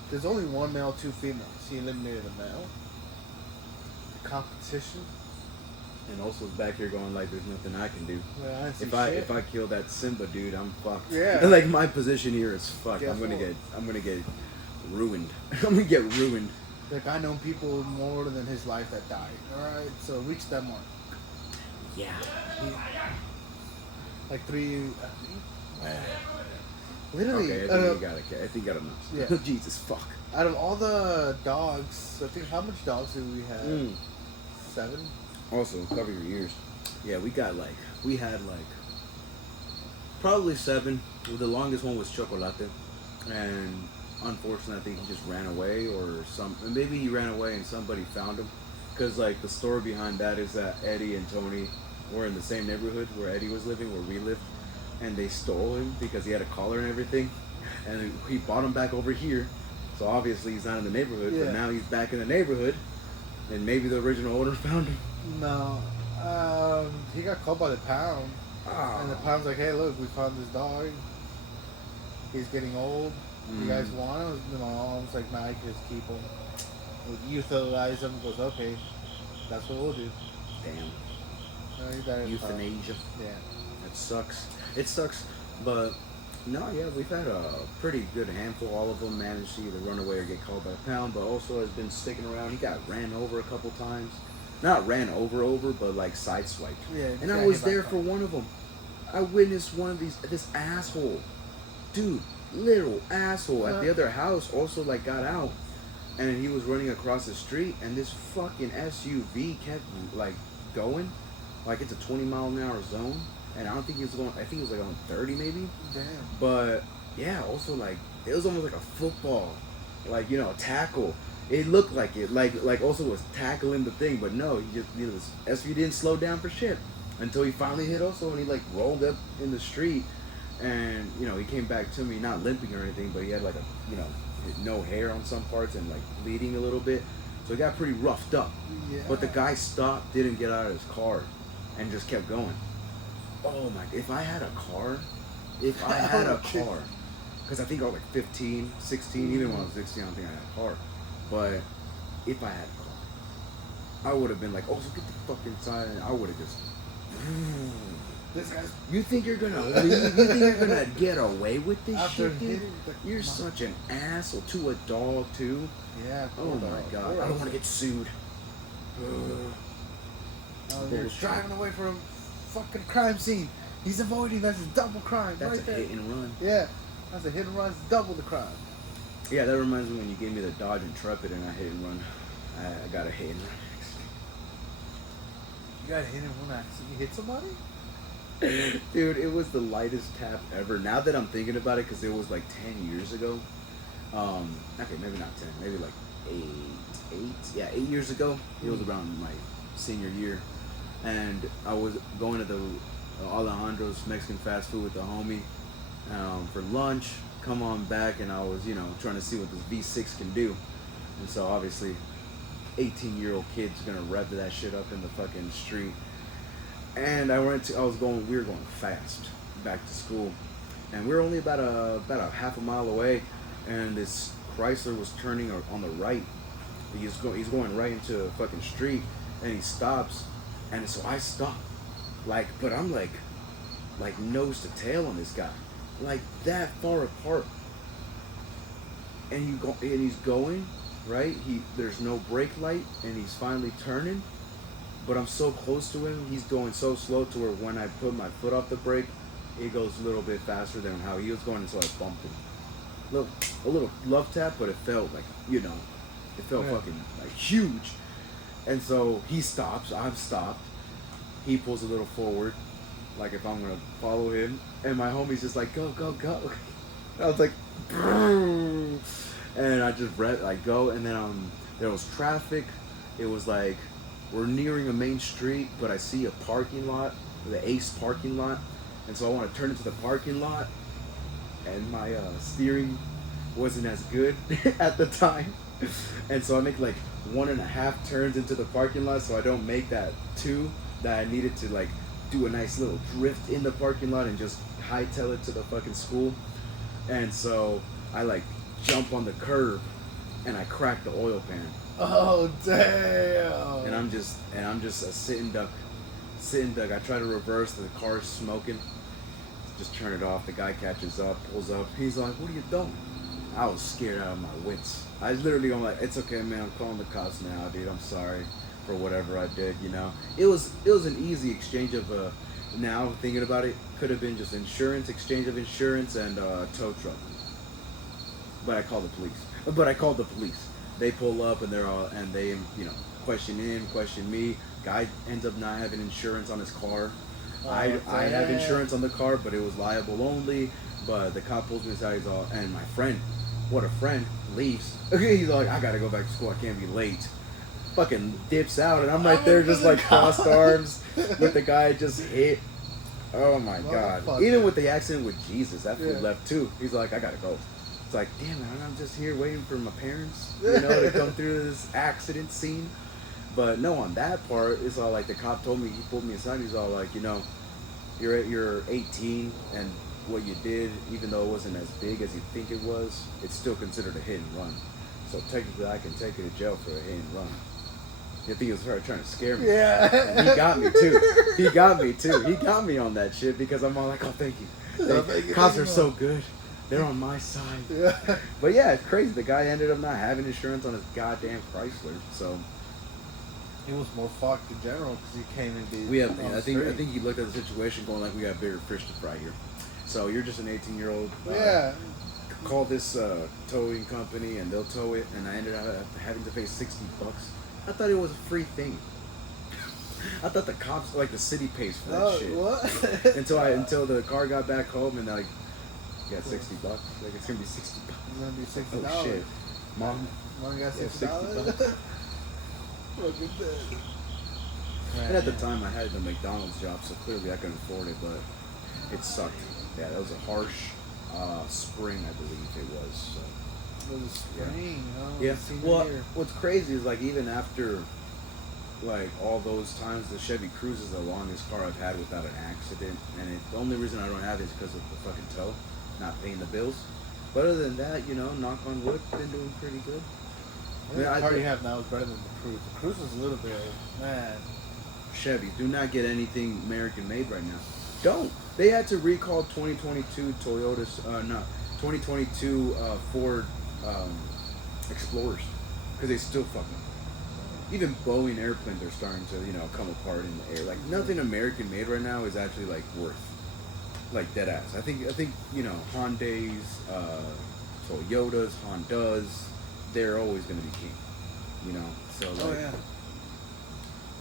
There's only one male, two females. He eliminated a male. The competition. And also back here going like, there's nothing I can do. Well, I didn't see If I kill that Simba dude, I'm fucked. Yeah. Like my position here is fucked. Guess I'm gonna what? get ruined. I'm gonna get ruined. Like, I know people more than his life that died. Alright, so reach that mark. Yeah. Like 3. Literally. Okay, I think you got enough. Yeah. Jesus fuck. Out of all the dogs, I think how much dogs do we have? 7? Also, cover your ears. Yeah, we had probably 7. The longest one was Chocolate, and unfortunately, I think he just ran away, maybe he ran away and somebody found him, because like the story behind that is that Eddie and Tony were in the same neighborhood where Eddie was living, where we lived, and they stole him because he had a collar and everything, and he brought him back over here. So obviously he's not in the neighborhood, Yeah. but now he's back in the neighborhood, and maybe the original owner found him. No. He got caught by the pound. Ah. And the pound's like, hey, look, we found this dog. He's getting old. You guys want him? And my mom's like, nah, you can just keep him. We euthanize him. Goes, okay, that's what we'll do. Damn. He died of Euthanasia. Yeah. It sucks. It sucks, but no, yeah, we've had a pretty good handful. All of them managed to either run away or get caught by a pound, but also has been sticking around. He got ran over a couple times. Not ran over, but like sideswiped. Yeah. And I was there for one of them. I witnessed one of this asshole, dude, literal asshole at the other house also like got out, and he was running across the street, and this fucking SUV kept like going, like it's a 20-mile-an-hour zone, and I don't think he was going. I think he was like on 30 maybe. Damn. But yeah, also like it was almost like a football, like a tackle. It looked like it, like also was tackling the thing, but no, he just SUV didn't slow down for shit until he finally hit also, and he like rolled up in the street, and he came back to me not limping or anything, but he had like no hair on some parts and like bleeding a little bit, so he got pretty roughed up. Yeah. But the guy stopped, didn't get out of his car, and just kept going. Oh my! If I had a car, because I think I was like 15, 16, even when I was 16, I don't think I had a car. But if I had a car, I would have been like, oh, so get the fuck inside, and I would have just. This guy's You think you're gonna leave? You think you're gonna get away with this after shit, dude? hitting the You're such an asshole to a dog too. Yeah. Oh my god! I don't want to get sued. They're driving away from a fucking crime scene. He's avoiding. That's a double crime. That's right a there. hit and run. Yeah. That's a hit and run. It's double the crime. Yeah, that reminds me when you gave me the Dodge Intrepid and I hit and run. I got a hit and run. You got a hit and run accident. You hit somebody? Dude, it was the lightest tap ever. Now that I'm thinking about it, because it was like 10 years ago. Okay, maybe not 10, maybe like 8 years ago. It was around my senior year. And I was going to the Alejandro's Mexican fast food with the homie for lunch. Come on back, and I was, trying to see what this V6 can do. And so obviously, 18-year-old kid's gonna rev that shit up in the fucking street. And we were going fast back to school, and we were only about a half a mile away, and this Chrysler was turning on the right. He's going right into a fucking street, and he stops, and so I stop, but I'm like nose to tail on this guy, like that far apart. And he's going, right? There's no brake light, and he's finally turning. But I'm so close to him, he's going so slow to where when I put my foot off the brake, it goes a little bit faster than how he was going, and so I bumped him. A little love tap, but it felt like, it felt fucking like huge. And so he stops, I'm stopped. He pulls a little forward, like if I'm gonna follow him, and my homie's just like, go, go, go. I was like, and I just go, and then there was traffic. It was like we're nearing a main street, but I see a parking lot, the Ace parking lot, and so I want to turn into the parking lot, and my steering wasn't as good at the time, and so I make like 1.5 turns into the parking lot, so I don't make that 2 that I needed to like do a nice little drift in the parking lot and just hightail it to the fucking school. And so I like jump on the curb and I crack the oil pan. Oh damn! And I'm just a sitting duck. I try to reverse, the car's smoking. Just turn it off. The guy catches up, pulls up. He's like, "What are you doing?" I was scared out of my wits. I literally, I'm like, "It's okay, man. I'm calling the cops now, dude. I'm sorry for whatever I did." It was an easy exchange of now thinking about it, could have been just exchange of insurance and tow truck. But I called the police. They pull up and they question him, question me. Guy ends up not having insurance on his car. I have insurance on the car, but it was liable only. But the cop pulls me aside, and my friend, what a friend, leaves. He's like, "I gotta go back to school, I can't be late." Fucking dips out, and I'm right there just like crossed arms with the guy I just hit. Oh my god. Even with the accident with Jesus after he left too, he's like, "I gotta go." It's like, damn man, I'm just here waiting for my parents, to come through this accident scene. But no, on that part, it's all like the cop told me, he pulled me aside, he's all like, you're 18, and what you did, even though it wasn't as big as you think it was, it's still considered a hit and run. So technically I can take you to jail for a hit and run. You think he was trying to scare me. Yeah. And he got me too. He got me on that shit because I'm all like, "Oh, thank you. Cops are so good. They're on my side." Yeah. But yeah, it's crazy. The guy ended up not having insurance on his goddamn Chrysler. So He was more fucked in general because he came and I think he looked at the situation going like, "We got bigger fish to fry here." So you're just an 18-year-old. Call this towing company and they'll tow it, and I ended up having to pay $60. I thought it was a free thing. I thought the cops, like the city, pays for that shit. What? Until the car got back home and they're like, "You got $60. Like it's gonna be $60." It's gonna be $60. Oh shit, Mom got $60. $60. Fucking dead. And at the time I had the McDonald's job, so clearly I couldn't afford it, but it sucked. Yeah, that was a harsh spring, I believe it was. So. It was spring, Yeah. Well, what's crazy is like even after like all those times, the Chevy Cruze is the longest car I've had without an accident, and the only reason I don't have it is because of the fucking tow, not paying the bills. But other than that, knock on wood, been doing pretty good. The car you have now is better than the Cruze. The Cruze is a little bit, man. Chevy, do not get anything American made right now. Don't. They had to recall 2022 Toyotas, 2022 Ford Explorers, because they still fucking. Even Boeing airplanes are starting to, come apart in the air. Like nothing American made right now is actually like worth, like dead ass. I think Hyundais, Toyotas, Hondas, they're always gonna be king. So like. Oh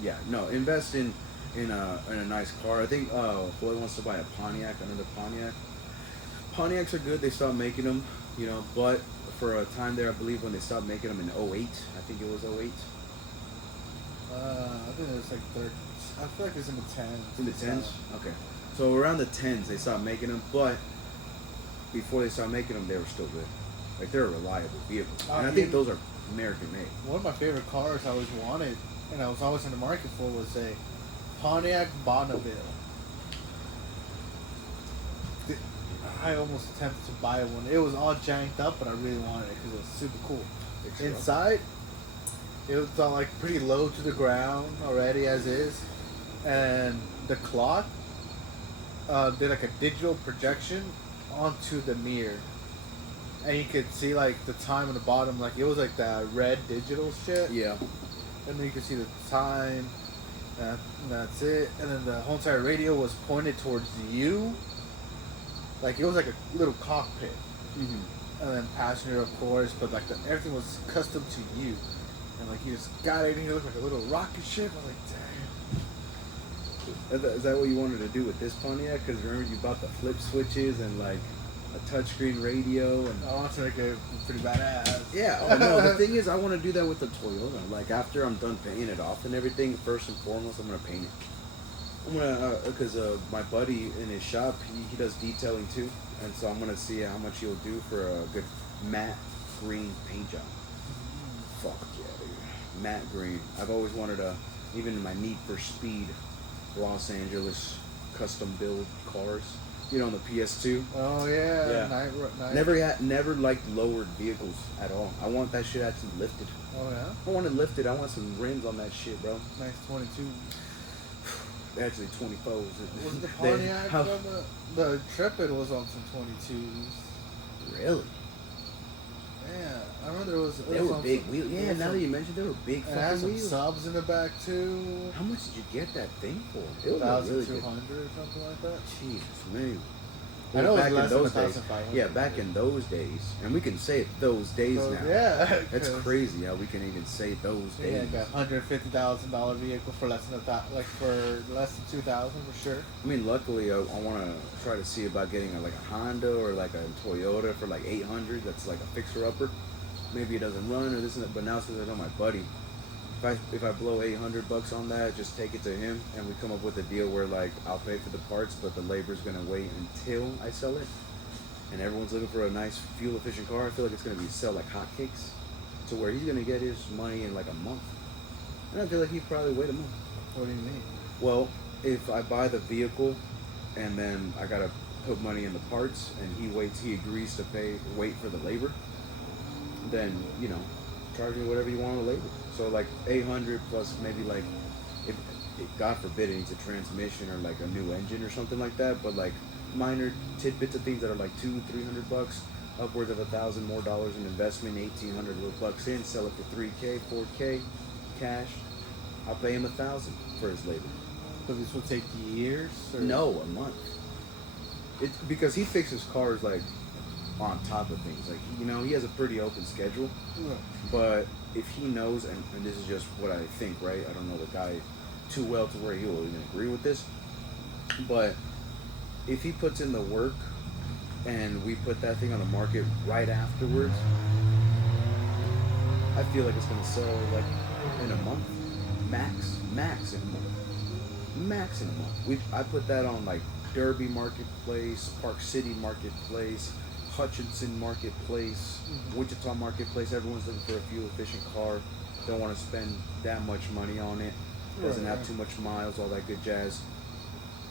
yeah. No, invest in a nice car. I think Boy wants to buy a Pontiac, another Pontiac. Pontiacs are good. They stopped making them, but for a time there, I believe when they stopped making them in 08, I think it was 08. I think it was like I feel like it's in the 10s. In the 10s? Okay. So around the 10s, they stopped making them, but before they stopped making them, they were still good. Like, they're a reliable vehicle. And I think those are American made. One of my favorite cars I always wanted, and I was always in the market for, was a Pontiac Bonneville. I almost attempted to buy one. It was all janked up, but I really wanted it because it was super cool. Inside, it was all like pretty low to the ground already as is, and the clock did like a digital projection onto the mirror, and you could see like the time on the bottom, like it was like that red digital shit. Yeah. And then you could see the time. And that's it. And then the whole entire radio was pointed towards you. Like it was like a little cockpit. Mm-hmm. And then passenger, of course, but like everything was custom to you. And like you just got it, and you looked like a little rocket ship. I was like, damn. Is that what you wanted to do with this Pontiac? Because remember you bought the flip switches and like a touchscreen radio and. I want to make it pretty badass. Yeah. Oh no. The thing is, I want to do that with the Toyota. Like after I'm done paying it off and everything, first and foremost, I'm gonna paint it. I'm gonna because my buddy in his shop, he does detailing too, and so I'm gonna see how much he'll do for a good matte green paint job. Fuck yeah, dude. Matte green. I've always wanted even my Need for Speed Los Angeles custom build cars. You know, on the PS2. Oh yeah. Yeah. Never liked lowered vehicles at all. I want that shit actually lifted. Oh yeah. I want it lifted. I want some rims on that shit, bro. Nice 22. Actually, 24s. Was the Pontiac from the Intrepid was on some 22s. Really? Yeah, I remember there was. They were big wheels. Yeah, now that you mentioned, they were big It had fucking some wheels. subs in the back too. How much did you get that thing for? It was really good. 1,200 or something like that. Jesus, man. I know back it was in less those than days. 1,500. Yeah, back in those days, and we can say those days So, now. yeah, That's crazy how we can even say those Yeah, days. like $150,000 vehicle for less than for less than 2,000 for sure. I mean, luckily, I want to try to see about getting like a Honda or like a Toyota for like 800. That's like a fixer-upper. Maybe it doesn't run or this and that. But now since I know my buddy, if I blow $800 on that, just take it to him, and we come up with a deal where like I'll pay for the parts, but the labor's gonna wait until I sell it. And everyone's looking for a nice fuel-efficient car. I feel like it's gonna be sell like hotcakes, to where he's gonna get his money in like a month. And I feel like he'd probably wait a month. What do you mean? Well, if I buy the vehicle, and then I gotta put money in the parts, and he agrees to wait for the labor, then charge me whatever you want on the labor. So like 800 plus maybe like if God forbid it needs a transmission or like a new engine or something like that, but like minor tidbits of things that are like $200-300, upwards of $1,000 more dollars in investment, 1,800 little bucks in, sell it for $3K, $4K cash. I'll pay him $1,000 for his labor. So this will take years? Or? No, a month. It's because he fixes cars like on top of things. Like he has a pretty open schedule. Yeah. But if he knows, and this is just what I think, right? I don't know the guy too well to where he will even agree with this. But if he puts in the work and we put that thing on the market right afterwards, I feel like it's gonna sell like in a month, max in a month. I put that on like Derby Marketplace, Park City Marketplace, Hutchinson Marketplace, Wichita Marketplace. Everyone's looking for a fuel efficient car. Don't want to spend that much money on it. Doesn't have too much miles, all that good jazz.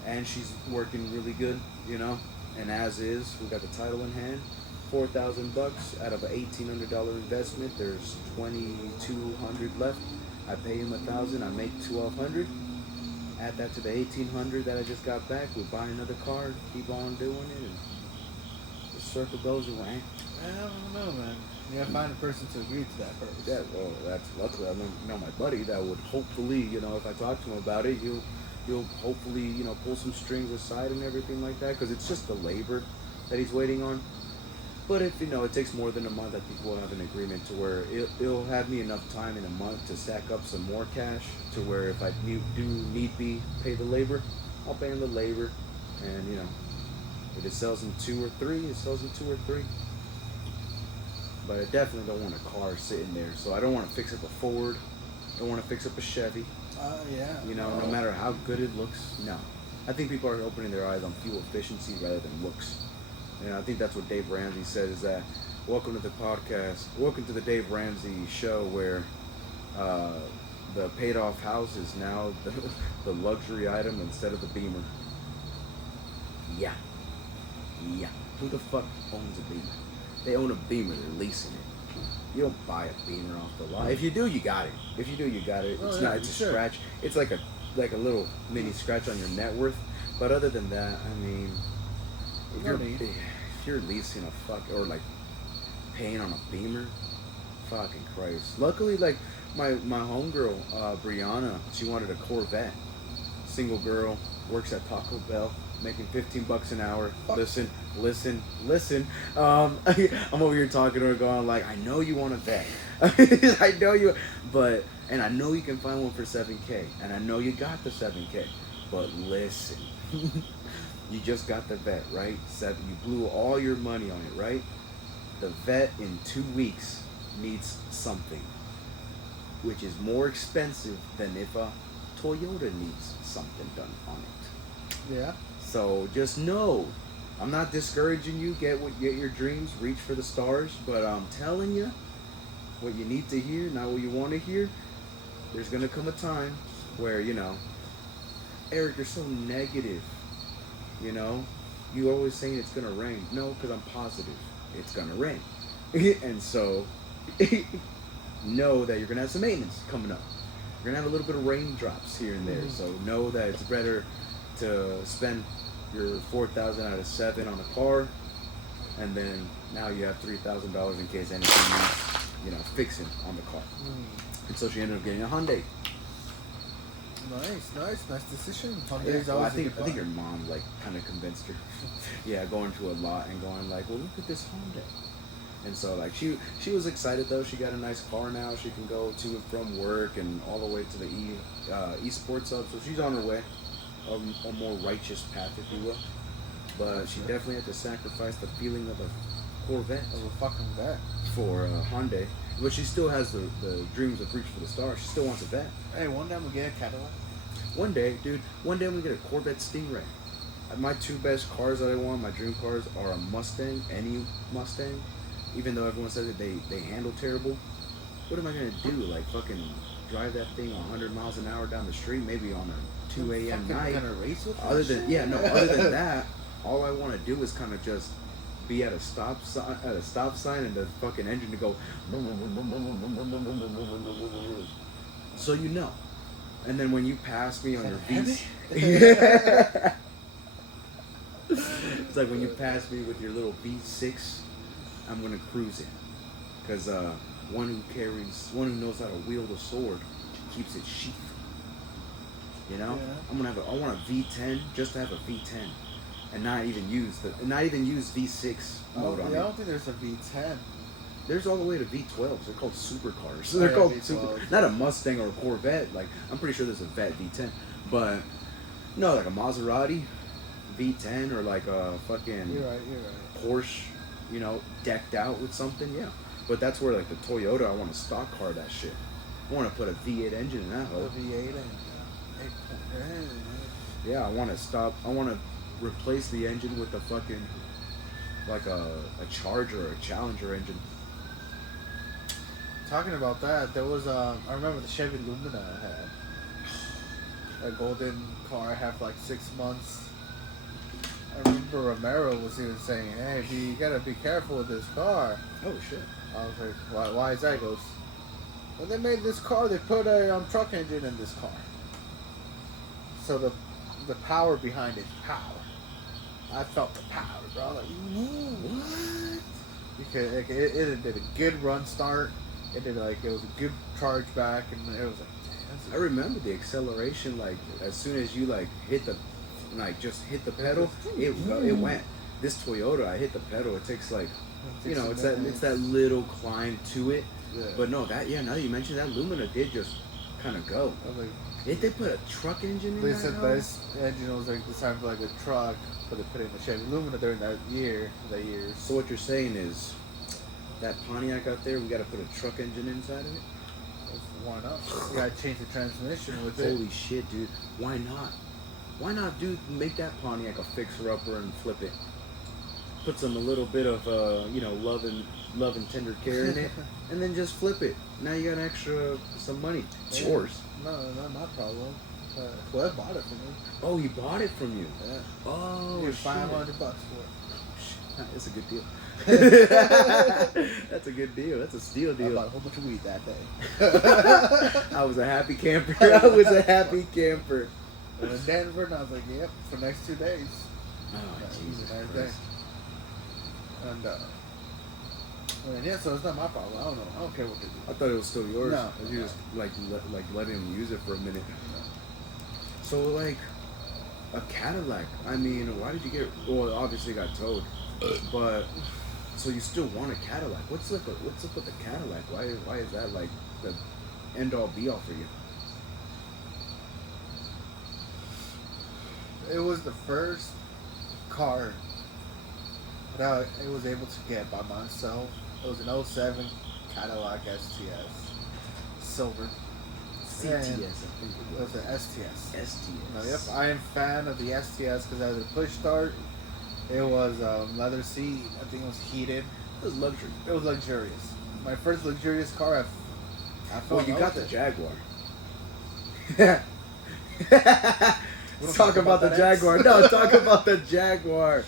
And she's working really good, And as is, we got the title in hand. $4,000 out of an $1,800 investment. There's $2,200 left. I pay him $1,000. I make $1,200. Add that to the $1,800 that I just got back. We buy another car. Keep on doing it. And the circle goes around. I don't know, man. You gotta find a person to agree to that first. Yeah, well, that's luckily I know my buddy that would hopefully, if I talk to him about it, he'll hopefully, pull some strings aside and everything like that, because it's just the labor that he's waiting on. But if it takes more than a month, I think we'll have an agreement to where it'll have me enough time in a month to stack up some more cash to where if I do need be pay the labor, I'll pay him the labor, and if it sells in 2 or 3, it sells in 2 or 3. But I definitely don't want a car sitting there, so I don't want to fix up a Ford, don't want to fix up a Chevy. Yeah. No matter how good it looks, no. I think people are opening their eyes on fuel efficiency rather than looks. And I think that's what Dave Ramsey said, is that welcome to the podcast, welcome to the Dave Ramsey show, where the paid off house is now the luxury item instead of the Beamer. Yeah. Who the fuck owns a Beamer? They own a Beamer, they're leasing it. You don't buy a Beamer off the lot. If you do, you got it. It's not. It's a scratch. It's like a little mini scratch on your net worth. But other than that, I mean, if you're leasing a or like paying on a Beamer, fucking Christ. Luckily, like my homegirl, Brianna, she wanted a Corvette. Single girl, works at Taco Bell, making $15 an hour. Listen. I'm over here talking to her, going like, I know you want a vet. I know you, and I know you can find one for $7K, and I know you got the $7K, but listen, you just got the vet, right? You blew all your money on it, right? The vet in 2 weeks needs something, which is more expensive than if a Toyota needs something done on it. Yeah. So just know, I'm not discouraging you. Get your dreams, reach for the stars. But I'm telling you, what you need to hear, not what you want to hear. There's gonna come a time where Eric, you're so negative. You always saying it's gonna rain. No, because I'm positive it's gonna rain. And so, know that you're gonna have some maintenance coming up. You're gonna have a little bit of raindrops here and there. So know that it's better to spend your $4,000 out of $7,000 on a car, and then now you have $3,000 in case anything needs, fixing on the car. And so she ended up getting a Hyundai. Nice decision. I think your mom kind of convinced her. Yeah, going to a lot and going like, well, look at this Hyundai. And so she was excited though. She got a nice car now. She can go to and from work and all the way to the esports hub. So she's on her way, a more righteous path, if you will. But she definitely had to sacrifice the feeling of a Corvette, of a fucking vet, for a Hyundai. But she still has the dreams of reach for the stars. She still wants a vet. Hey, one day I'm gonna get a Cadillac. One day, dude. One day I'm gonna get a Corvette Stingray. My two best cars that I want, my dream cars, are a Mustang, any Mustang. Even though everyone says that they handle terrible, what am I gonna do? Like fucking drive that thing 100 miles an hour down the street, maybe on a 2 a.m. night. Gonna race with other than that, all I want to do is kind of just be at a stop sign and the fucking engine to go, so and then when you pass me on your V, it's like when you pass me with your little V6, I'm gonna cruise it, because one who knows how to wield a sword keeps it sheathed. Yeah. I want a V10 just to have a V10. And not even use V6 mode on it. I don't think there's a V10. There's all the way to V12s. They're called supercars. Oh, They're yeah, called V12s. not a Mustang or a Corvette. Like, I'm pretty sure there's a Vet V10, but no, like a Maserati V10 or like a fucking You're right. Porsche, decked out with something. Yeah, but that's where like the Toyota, I want a stock car. That shit. I want to put a V8 engine in that hole. A V8 engine. Yeah, I want to replace the engine with a fucking like a Charger or a Challenger engine. Talking about that, there was I remember the Chevy Lumina I had. A golden car I had for like 6 months. I remember Romero was even saying, "Hey, you gotta be careful with this car." Oh shit! I was like, "Why is that?" He goes, "When they made this car, they put a truck engine in this car, so the power behind it, power." I felt the power, bro. Like, what? Because it did a good run start. It was a good charge back, and it was like, damn. I remember the acceleration. Like as soon as you hit the pedal, it went. This Toyota, I hit the pedal. It takes it's that little climb to it. Yeah. But no, now that you mentioned that, Lumina did just kind of go. I was like, if they put a truck engine in they that, said this engine was designed for a truck, but they put it in the Chevy Lumina during that year. So what you're saying is, that Pontiac out there, we got to put a truck engine inside of it? Why not? You gotta change the transmission with it. Holy shit, dude! Why not? Why not, dude? Make that Pontiac a fixer-upper and flip it. Put a little bit of love and tender care in it, and then just flip it. Now you got some money. It's yours. No, my problem. Whoever bought it from me. Oh, he bought it from you. Yeah. Oh, You're shit. $500 for it. That's a good deal. That's a good deal. That's a steal I deal. bought a whole bunch of weed that day. I was a happy camper. I was a happy camper. And in Denver, and I was like, yep, for the next 2 days. Oh, Yeah, Jesus it was a nice Christ. day. And yeah, so it's not my problem. I don't know. I don't care what they do. I thought it was still yours. No. You just like letting him use it for a minute. So like a Cadillac. I mean, why did you get? Well, obviously it got towed, but so you still want a Cadillac? What's up with the Cadillac? Why is that like the end all be all for you? It was the first car that I was able to get by myself. It was an '07 Cadillac STS, silver. CTS, I think It was an STS. STS. Yep, I am a fan of the STS because it was a push start. It was leather seat. I think it was heated. It was luxury. It was luxurious. My first luxurious car. I fell Well, in you love got the with it. Jaguar. Talk about the Jaguar. No, talk about the Jaguar.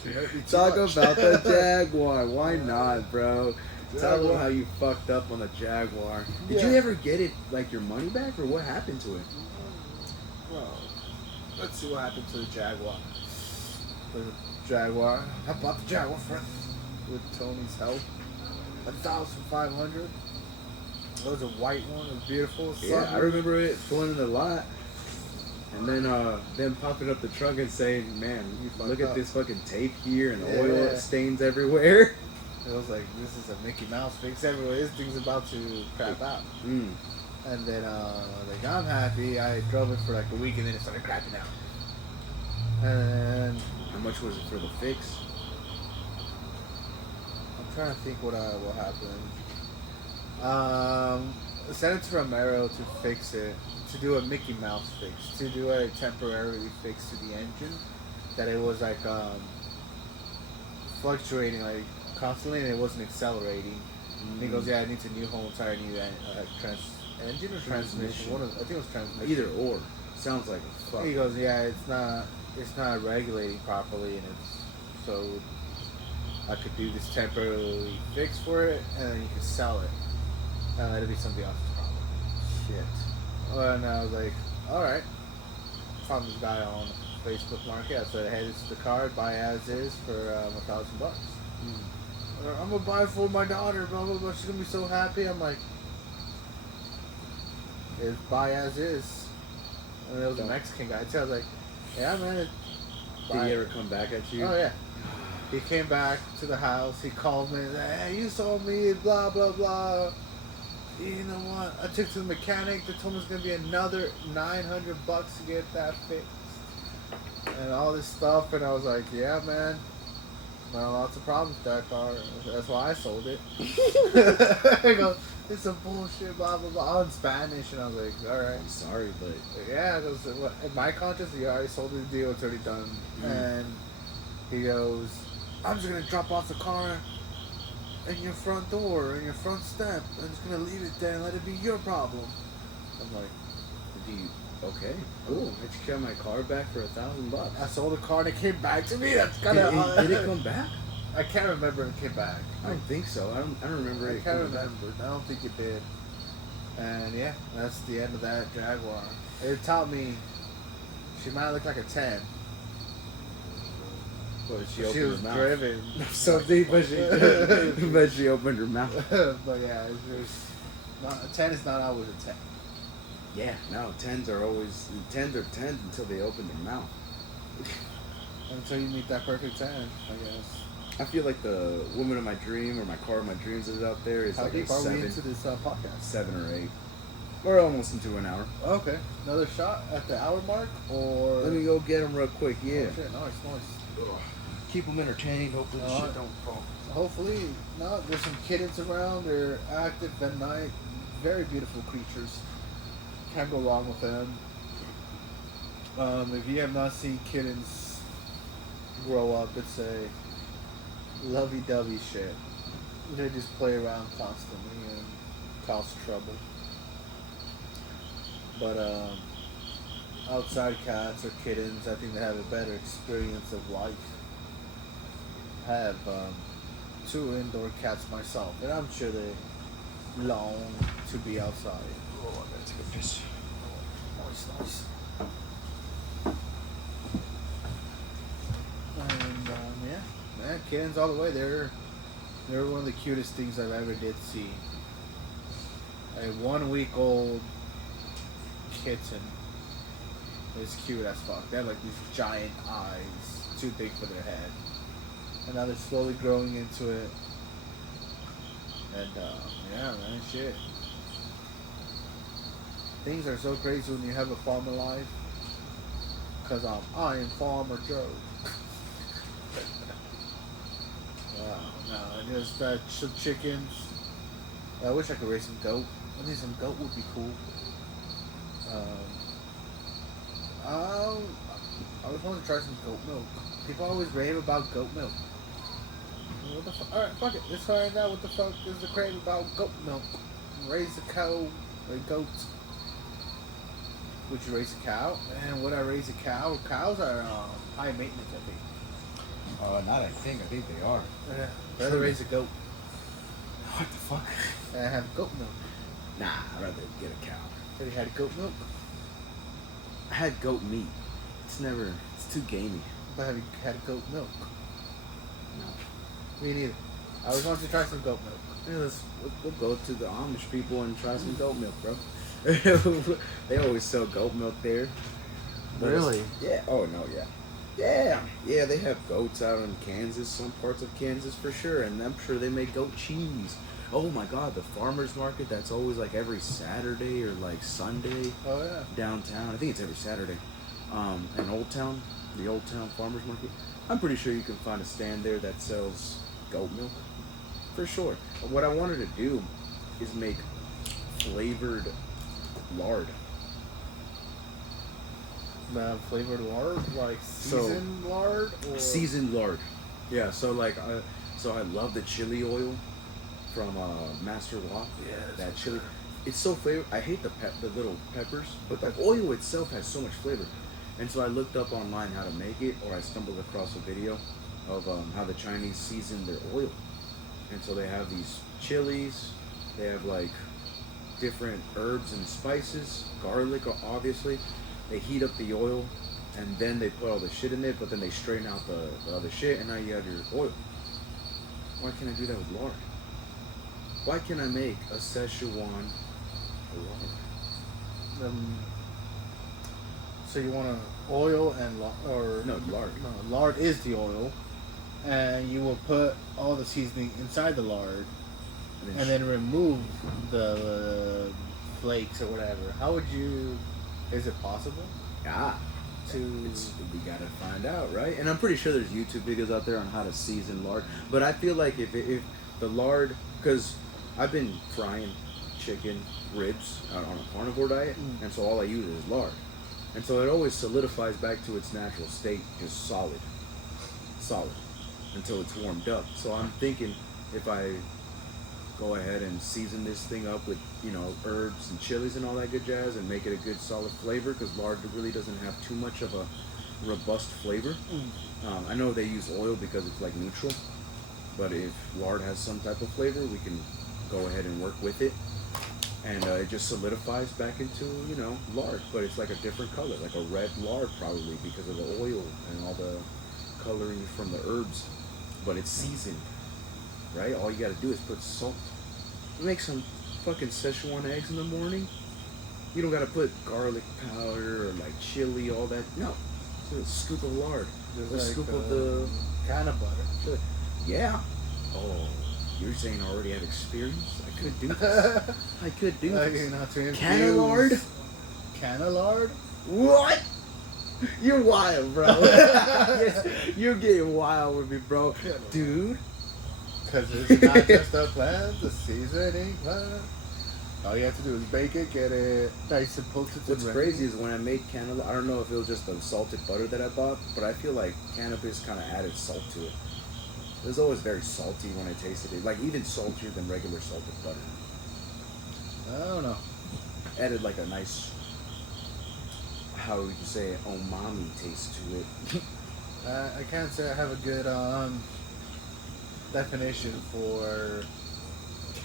Talk about the Jaguar. Why not, bro? Talk about how you fucked up on the Jaguar. Did you Yeah. ever get it, like, your money back, or what happened to it? Well, let's see what happened to the Jaguar. The Jaguar. I bought the Jaguar with Tony's help. 1,500. It was a white one. It was beautiful. Yeah, I remember it pulling in the lot. And then them popping up the trunk and saying, man, You look fucked at up. this fucking tape here and Yeah, oil yeah. stains everywhere. It was like, this is a Mickey Mouse fix everywhere. This thing's about to crap out. Mm. And then, like, I'm happy. I drove it for like a week and then it started crapping out. And How much was it for the fix? I'm trying to think what happened. Sent it to Romero to fix it, to do a Mickey Mouse fix, to do a temporary fix to the engine, that it was like fluctuating like constantly and it wasn't accelerating. And he goes, yeah, it needs a new whole entire new engine or transmission. One of, I think it was transmission. Either or. Sounds like a fuck. He goes, yeah, it's not regulating properly, and it's so I could do this temporary fix for it, and then you could sell it. It'll be somebody else's problem. Shit. And I was like, all right. Found this guy on Facebook Market. I said, hey, this is the card. Buy as is for $1,000. I'm gonna buy it for my daughter. Blah blah blah. She's gonna be so happy. I'm like, it's buy as is. And it was a Mexican guy. So I was like, yeah, man. Did he ever come back at you? Oh yeah. He came back to the house. He called me. And said, hey, you sold me. Blah blah blah. You know what? I took to the mechanic. They told me it's gonna be another $900 to get that fixed, and all this stuff. And I was like, yeah, man. Well, lots of problems with that car. That's why I sold it. I go, it's some bullshit. Blah blah blah. All in Spanish, and I was like, all right. I'm sorry, but Yeah, because in my conscience, you already sold the deal. It's already done. Mm. And he goes, I'm just gonna drop off the car in your front door, in your front step. I'm just gonna leave it there and let it be your problem. I'm like, do you? Okay, cool. I just got my car back for $1,000. I sold the car and it came back to me. That's kind of. Did it come back? I can't remember if it came back. I don't think so. I don't remember I it can't coming back. remember. I don't think it did. And yeah, that's the end of that Jaguar. It taught me she might look like a 10. But she She opened was her mouth. driven. Something, but she opened her mouth. But yeah, it's just not, a 10 is not always a 10. Yeah, no, 10s are 10s until they open their mouth. Until you meet that perfect 10, I guess. I feel like the woman of my dream or my car of my dreams is out there is How like deep a are we 7, into this podcast? 7 or 8. We're almost into an hour. Okay. Another shot at the hour mark, or Let me go get them real quick. Yeah. Oh, shit, nice. Keep them entertained. Hopefully the Alright. shit don't fall. Hopefully, no. There's some kittens around. They're active at night. Very beautiful creatures. Can't go wrong with them. If you have not seen kittens grow up, it's a lovey-dovey shit. They just play around constantly and cause trouble. But outside cats or kittens, I think they have a better experience of life. I have 2 indoor cats myself, and I'm sure they long to be outside. Oh, I gotta take a piss. Nice. And yeah, man, kittens all the way. They're They were one of the cutest things I've ever did see. A 1 week old kitten. It's cute as fuck. They have like these giant eyes, too big for their head. And now they're slowly growing into it. And yeah, man, shit. Things are so crazy when you have a farmer life. Cause I am Farmer Joe. No, just some chickens. I wish I could raise some goat. I think some goat would be cool. I always want to try some goat milk. People always rave about goat milk. What the fuck? Alright, fuck it. Let's find out what the fuck is the crave about goat milk. Raise a cow or a goat. Would you raise a cow? And would I raise a cow? Cows are high maintenance, I think. Not I think they are. Yeah, rather raise a goat. What the fuck? And have goat milk. Nah, I'd rather get a cow. Have you had goat milk? I had goat meat. It's too gamey. But have you had goat milk? No. Me neither. I always wanted to try some goat milk. Yeah, we'll go to the Amish people and try some goat milk, bro. They always sell goat milk there. Really? Yeah. Oh, no, yeah. Yeah, they have goats out in Kansas, some parts of Kansas for sure, and I'm sure they make goat cheese. Oh my God, the farmers market, that's always like every Saturday or like Sunday. Oh yeah. Downtown, I think it's every Saturday. In Old Town, the Old Town farmers market. I'm pretty sure you can find a stand there that sells goat milk, for sure. What I wanted to do is make flavored lard. Flavored lard, like seasoned lard, or Seasoned lard. Yeah. So like, I love the chili oil from Master Wok. Yeah, that chili. It's so flavored. I hate the little peppers, but the oil itself has so much flavor. And so I looked up online how to make it, or I stumbled across a video of how the Chinese season their oil. And so they have these chilies. They have like different herbs and spices, garlic, obviously. They heat up the oil, and then they put all the shit in it, but then they straighten out the other shit, and now you have your oil. Why can't I do that with lard? Why can't I make a Szechuan lard? So you want to oil and No, lard. No, lard is the oil, and you will put all the seasoning inside the lard, and then remove the flakes or whatever. How would you? Is it possible? Yeah. We gotta find out, right? And I'm pretty sure there's YouTube videos out there on how to season lard. But I feel like if the lard, because I've been frying chicken ribs on a carnivore diet, and so all I use is lard, and so it always solidifies back to its natural state, just solid, until it's warmed up. So I'm thinking if I go ahead and season this thing up with, herbs and chilies and all that good jazz and make it a good solid flavor, because lard really doesn't have too much of a robust flavor. I know they use oil because it's like neutral, but if lard has some type of flavor, we can go ahead and work with it, and it just solidifies back into lard, but it's like a different color, like a red lard probably because of the oil and all the coloring from the herbs, but it's seasoned. Right? All you gotta do is put salt. Make some fucking Szechuan eggs in the morning. You don't gotta put garlic powder or like chili, all that. No. Just a scoop of lard. There's a scoop of the kind of butter. Yeah. Oh, you're saying I already have experience? I could do this. I could do this. Can of lard? Can of lard? What? You're wild, bro. Yes, you're getting wild with me, bro. Dude. Because it's not just a plan, the seasoning plan. All you have to do is bake it, get it nice and posted. What's crazy is when I made cannabis, I don't know if it was just the salted butter that I bought, but I feel like cannabis kind of added salt to it. It was always very salty when I tasted it, like even saltier than regular salted butter. I don't know. Added like a nice, how would you say, umami taste to it. I can't say I have a good definition for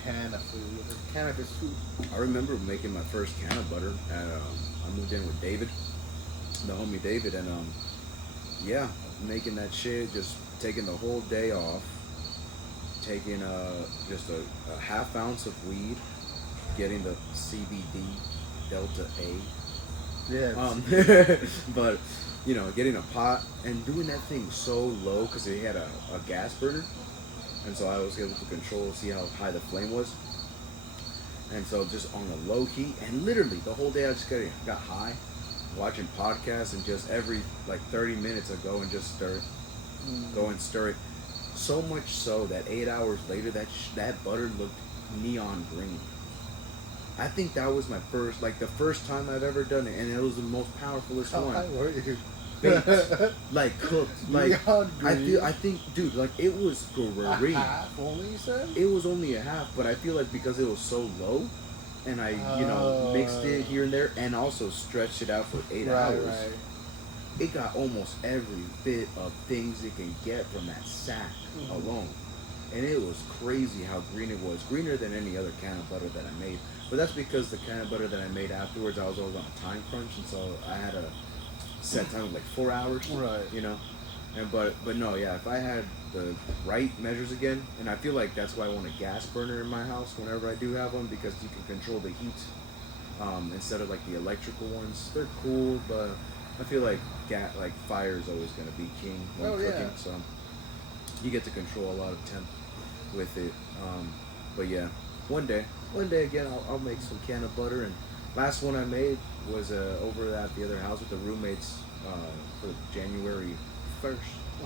cannabis food. I remember making my first can of butter, and I moved in with David, the homie David, and making that shit, just taking the whole day off, taking just a half ounce of weed, getting the CBD Delta A. Yeah. But you know, getting a pot and doing that thing so low because it had a gas burner, and so I was able to control, see how high the flame was. And so just on the low heat, and literally the whole day I just got high, watching podcasts, and just every like 30 minutes I go and just stir it, go and stir it. So much so that 8 hours later, that butter looked neon green. I think that was the first time I've ever done it, and it was the most powerfulest one. How were you? Baked, like cooked, like Neon green. I think, dude, like it was green. A half only, you said? It was only a half, but I feel like because it was so low, and I, mixed it here and there, and also stretched it out for 8 hours. Right. It got almost every bit of things it can get from that sack alone. And it was crazy how green it was. Greener than any other can of butter that I made. But that's because the can of butter that I made afterwards, I was always on a time crunch, and so I had a set time of like 4 hours. Right. And but no, yeah, if I had the right measures again, and I feel like that's why I want a gas burner in my house whenever I do have one, because you can control the heat instead of like the electrical ones. They're cool, but I feel like fire is always going to be king when cooking. Yeah. So you get to control a lot of temp with it. But yeah, one day again, I'll make some can of butter. And last one I made was over at the other house with the roommates for January 1st.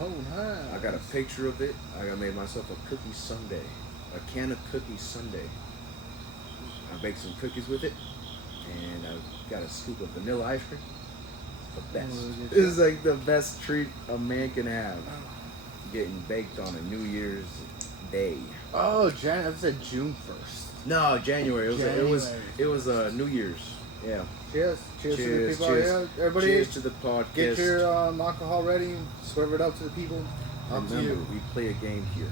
Oh, nice. I got a picture of it. I made myself a cookie sundae, a can of cookie sundae. I baked some cookies with it, and I got a scoop of vanilla ice cream. The best. It's like the best treat a man can have. Getting baked on a New Year's Day. Oh, I said June 1st. No, January. It was New Year's. Yeah. Cheers. Cheers to the people. Cheers. Yeah, everybody. Cheers to the podcast. Get your alcohol ready. Serve it up to the people. Up to Remember, you. we play a game here.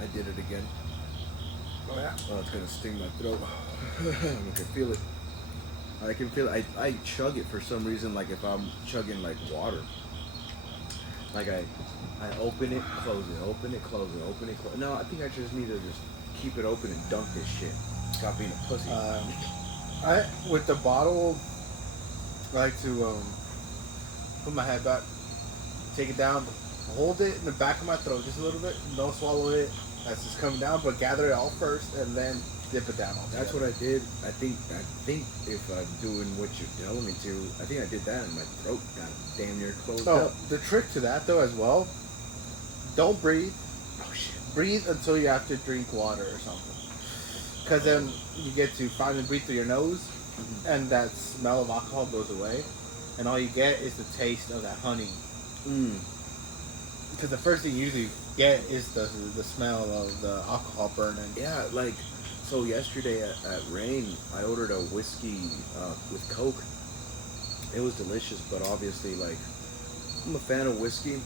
I did it again. Oh, yeah. Oh, it's gonna sting my throat. I can feel it. I can feel it. I chug it for some reason, like if I'm chugging like water. Like I open it, close it, open it, close it, open it, close it. No, I think I just need to just keep it open and dunk this shit. Stop being a pussy. With the bottle, I like to put my head back, take it down, hold it in the back of my throat just a little bit. Don't swallow it as it's coming down, but gather it all first and then dip it down. That's what I did. I think if I'm doing what you're telling me to, I think I did that and my throat got damn near closed up. The trick to that though as well, don't breathe. Oh shit. Breathe until you have to drink water or something. Because then you get to finally breathe through your nose, and that smell of alcohol goes away, and all you get is the taste of that honey. Because the first thing you usually get is the smell of the alcohol burning. Yeah, like, so yesterday at Rain, I ordered a whiskey with Coke. It was delicious, but obviously, like, I'm a fan of whiskey.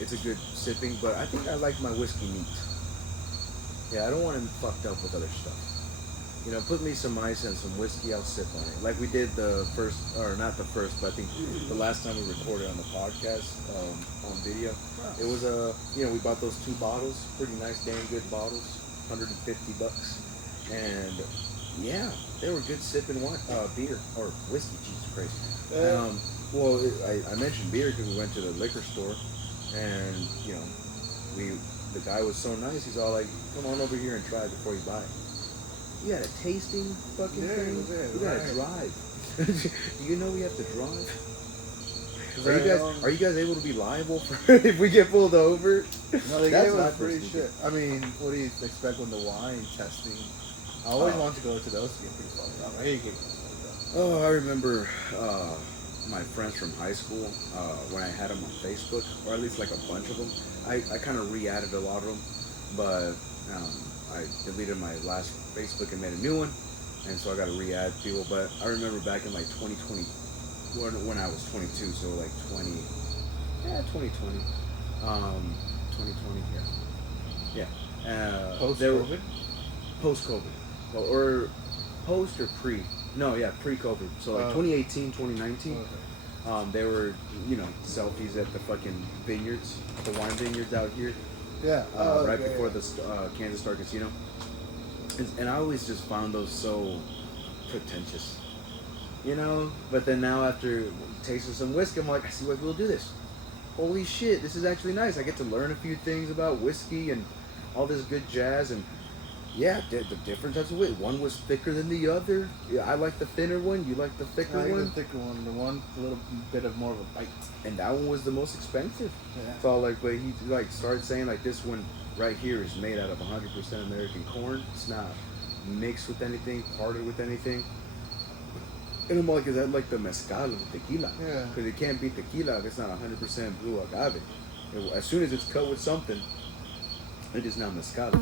It's a good sipping, but I think I like my whiskey neat. Yeah, I don't want it fucked up with other stuff. Put me some ice and some whiskey, I'll sip on it. Like we did the first, or not the first, but I think the last time we recorded on the podcast, on video. It was we bought those 2 bottles, pretty nice, damn good bottles, $150. And yeah, they were good sipping beer, or whiskey, Jesus Christ. Well, I mentioned beer because we went to the liquor store, and the guy was so nice. He's all like, "Come on over here and try it before you buy it." You got a tasting fucking thing. You gotta drive. You know we have to drive. Are you guys able to be liable for if we get pulled over? No, they gave us free shit. I mean, what do you expect when the wine testing? I always want to go to those to get pretty fucked up. I hate getting fucked up. Oh, I remember my friends from high school when I had them on Facebook, or at least like a bunch of them. I kind of re-added a lot of them, but I deleted my last Facebook and made a new one, and so I got to re-add people. But I remember back in like 2020, when I was 22, so like 2020, 2020, yeah. Post-COVID? Post-COVID, or post or pre? No, yeah, pre-COVID. So like 2018, 2019. There were, selfies at the fucking vineyards, the wine vineyards out here. Yeah. Right before the Kansas Star Casino. And I always just found those so pretentious. But then now after tasting some whiskey, I'm like, I see why people do this. Holy shit, this is actually nice. I get to learn a few things about whiskey and all this good jazz. And yeah, the different types of whiskey. One was thicker than the other. Yeah, I like the thinner one. You like the thicker I like one? the thicker one. The one a little bit of more of a bite. And that one was the most expensive. Yeah. So but he started saying this one right here is made out of 100% American corn. It's not mixed with anything, parted with anything. And I'm like, is that like the mezcal of tequila? Yeah. Because it can't be tequila if it's not 100% blue agave. As soon as it's cut with something, it is now mezcal.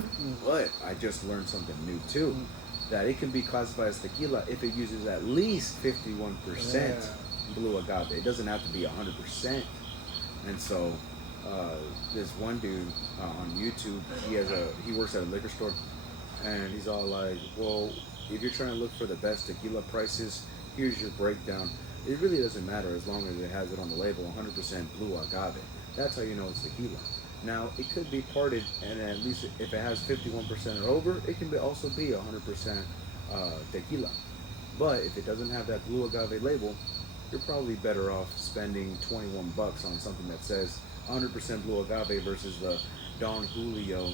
But I just learned something new too. That it can be classified as tequila if it uses at least 51% blue agave. It doesn't have to be 100%. And so, this one dude on YouTube, he works at a liquor store, and he's all like, well, if you're trying to look for the best tequila prices, here's your breakdown. It really doesn't matter as long as it has it on the label 100% blue agave. That's how you know it's tequila. Now, it could be parted, and at least if it has 51% or over, it can also be 100% tequila. But if it doesn't have that blue agave label, you're probably better off spending $21 on something that says 100% blue agave versus the Don Julio,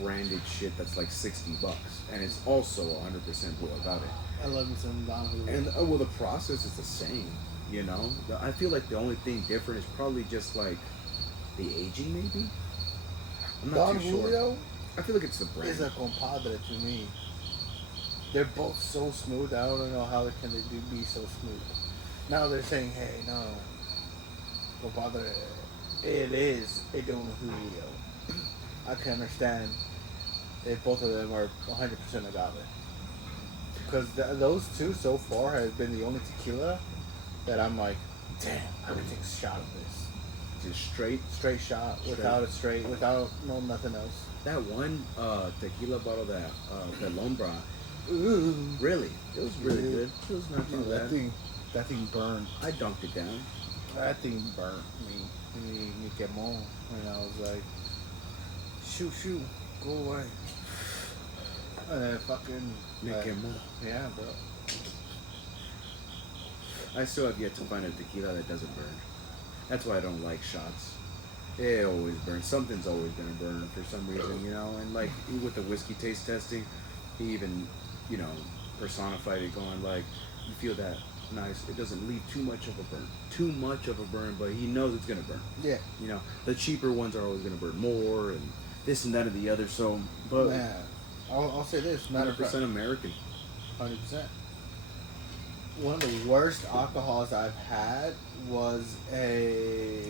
branded shit that's like $60, and it's also 100% blue agave. I love me some Don Julio. And the process is the same. I feel like the only thing different is probably just like the aging, maybe. I'm not Don too Julio sure. I feel like it's the brand. is a compadre to me. They're both so smooth. I don't know how can they be so smooth. Now they're saying, hey, no, compadre, it is a Don Julio. I can understand if both of them are 100% agave. Because those two so far have been the only tequila that I'm like, damn, I could take a shot of this. Just straight shot, without nothing else. That one tequila bottle that Lombra, Ooh, really, it was really good. It was not too bad. That thing burned. I dunked it down. That thing burnt me quemó, and I was like, shoot, go away. And then fucking Me quemó. Yeah, bro. I still have yet to find a tequila that doesn't burn. That's why I don't like shots. It always burns. Something's always gonna burn for some reason, And like with the whiskey taste testing, he even, personified it, going like, you feel that nice. It doesn't leave too much of a burn, but he knows it's gonna burn. Yeah. The cheaper ones are always gonna burn more, and this and that and the other. So, but yeah, I'll say this: 100% American. 100%. One of the worst alcohols I've had was a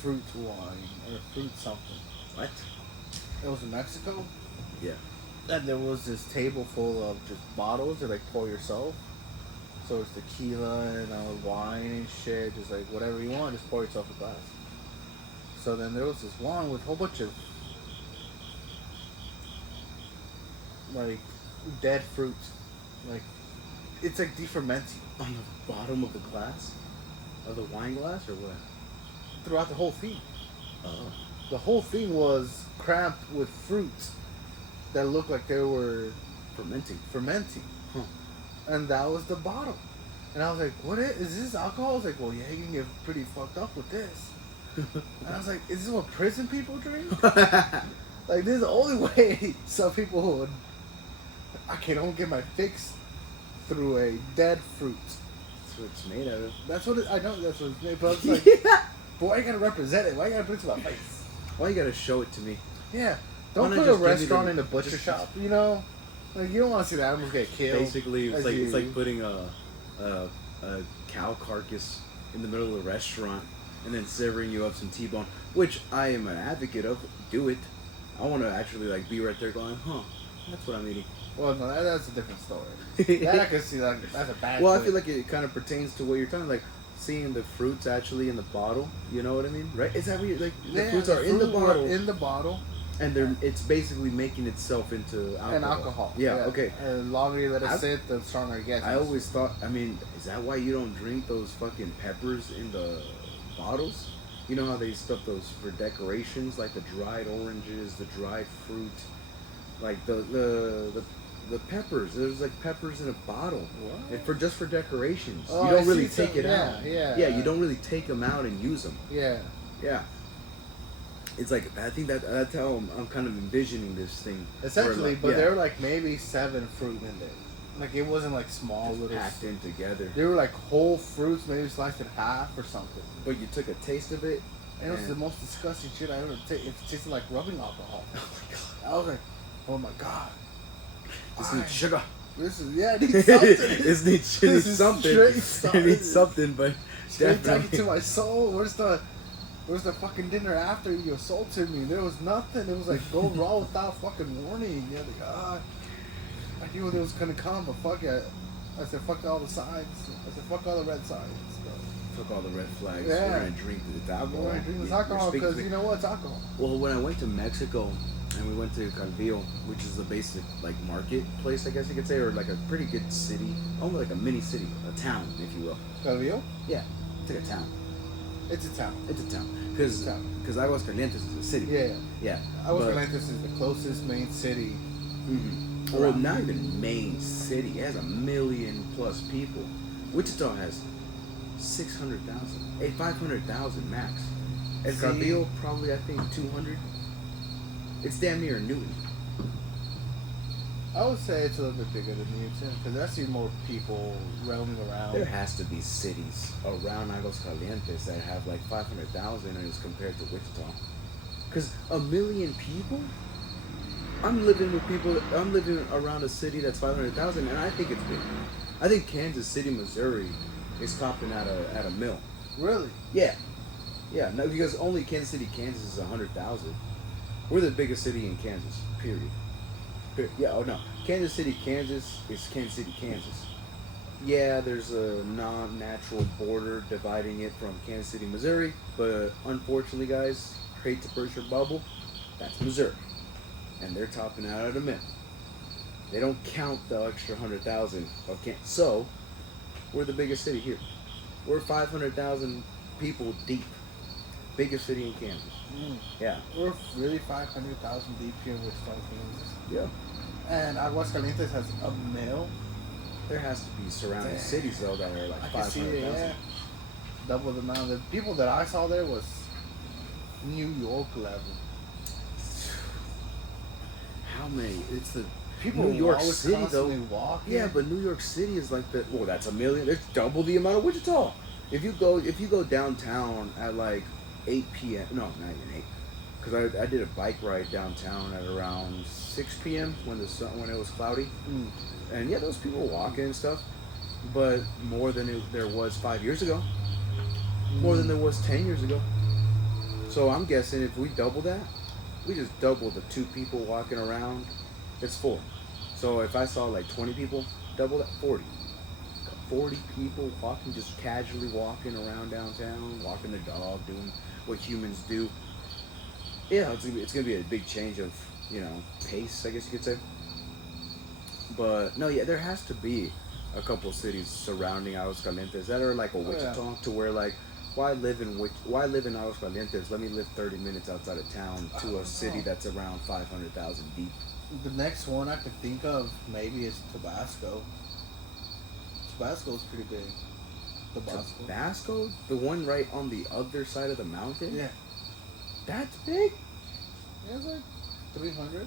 fruit wine or fruit something. What? It was in Mexico. Yeah. And there was this table full of just bottles to pour yourself. So it's tequila and wine and shit, just whatever you want, just pour yourself a glass. So then there was this one with a whole bunch of dead fruit, it's defermenting On the bottom of the glass? Of the wine glass or what? throughout the whole thing. Oh. The whole thing was cramped with fruits that looked like they were fermenting. Huh. And that was the bottle. And I was like, what is this alcohol? I was like, well, yeah, you can get pretty fucked up with this. And I was like, is this what prison people drink? This is the only way some people would. I can only get my fix through a dead fruit. That's what it's made out of. That's what I know. That's what it's made. But it's like, but why you gotta represent it? Why you gotta put it to my face? Why you gotta show it to me? Yeah, don't Why put not a just give me restaurant the- in a butcher just- shop. You don't want to see the animals get killed. Basically, as it's like putting a cow carcass in the middle of a restaurant and then serving you up some T-bone, which I am an advocate of. Do it. I want to actually be right there going, that's what I'm eating. Well, no, that's a different story. That I can see, that's a bad. Well, I choice. feel like it kind of pertains to what you're talking, seeing the fruits actually in the bottle. You know what I mean, right? Is that what you're the fruits are in the fruit were bottle, in the bottle, And it's basically making itself into alcohol. And alcohol. Yeah, okay. And the longer you let it sit, the stronger it gets. I always thought, I mean, is that why you don't drink those fucking peppers in the bottles? You know how they stuff those for decorations, like the dried oranges, the dried fruit, like the peppers. There's like peppers in a bottle. What? And just for decorations. Oh, you don't I really see take it out. Yeah. You don't really take them out and use them. Yeah. Yeah. It's like, I think that's how I'm kind of envisioning this thing. Essentially, like, but there were like maybe 7 fruit in there. Like it wasn't like small just little packed in together. They were like whole fruits, maybe sliced in half or something. But you took a taste of it. And it was the most disgusting shit I ever tasted. It tasted like rubbing alcohol. Oh my god! I was like, oh my god. This needs sugar. This is it needs something. This needs something. It needs something, but straight definitely. taken to my soul. Where's the fucking dinner after you assaulted me? There was nothing. It was like go raw without fucking warning. Yeah, like I knew it was gonna come, but fuck it. I said fuck all the signs. I said fuck all the red signs. Fuck all the red flags. Yeah. We're gonna drink the alcohol. We're gonna drink this alcohol because you know what? It's alcohol. Well, when I went to Mexico and we went to Calvillo, which is the basic like marketplace, I guess you could say, or like a pretty good city, almost like a mini city, a town, if you will. Calvillo? Yeah, it's like a town. It's a town. It's a town. Because Aguascalientes is a city. Yeah. Yeah. Aguascalientes is the closest main city. Mm-hmm. Well, not even main city. It has 1 million plus people. Wichita has 600,000. 500,000 max. And Calvillo probably, I think, 200. It's damn near Newton. I would say it's a little bit bigger than Newton because I see more people roaming around. There has to be cities around Aguascalientes that have like 500,000 as compared to Wichita. Because 1 million people? I'm living around a city that's 500,000 and I think it's big. I think Kansas City, Missouri is topping at a mill. Really? Yeah. Yeah, no, because only Kansas City, Kansas is 100,000. We're the biggest city in Kansas, period. Yeah, oh no. Kansas City, Kansas is Kansas City, Kansas. Yeah, there's a non-natural border dividing it from Kansas City, Missouri, but unfortunately, guys, hate to burst your bubble, that's Missouri. And they're topping out at a minute. They don't count the extra 100,000. Okay, so we're the biggest city here. We're 500,000 people deep. Biggest city in Kansas. Yeah. We're really 500,000 deep here in Wichita, Kansas. Yeah. And Aguascalientes has a mill. There has to be surrounding cities though that are like 500,000. Yeah. Double the amount. The people that I saw there was New York level. How many? It's the people New York always City though. Walking. Yeah, but New York City is like the that's 1 million. It's double the amount of Wichita. If you go downtown at like 8 p.m. No, not even 8. Because I did a bike ride downtown at around 6 p.m. when it was cloudy, and yeah, those people walking and stuff, but more than there was 5 years ago, more than there was 10 years ago. So I'm guessing if we double that, we just double the 2 people walking around, it's 4. So if I saw like 20 people, double that, 40. 40 people walking, just casually walking around downtown, walking their dog, doing what humans do. Yeah, it's gonna be a big change of, pace, I guess you could say. But no, yeah, there has to be a couple cities surrounding Aguascalientes that are like a Wichita, to where like, why live in Aguascalientes? Let me live 30 minutes outside of town to a city that's around 500,000 deep. The next one I could think of maybe is Tabasco. Tabasco's pretty big. Tabasco? The one right on the other side of the mountain? Yeah. That's big? Yeah, it's like 300.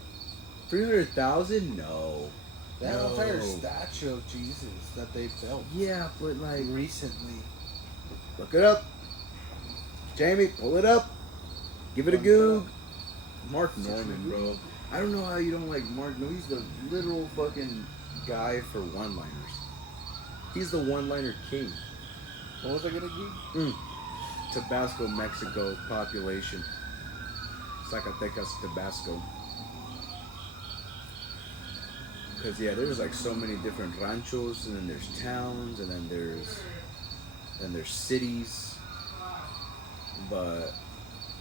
300,000? No. They have an entire statue of Jesus that they built. Yeah, but like recently. Look it up. Jamie, pull it up. Give it a goog. Mark Norman, bro. I don't know how you don't like Mark Norman. He's the literal fucking guy for one-liners. He's the one-liner king. What was I gonna give? Tabasco, Mexico population. Zacatecas, Tabasco. Because yeah, there's like so many different ranchos, and then there's towns, and then there's cities. But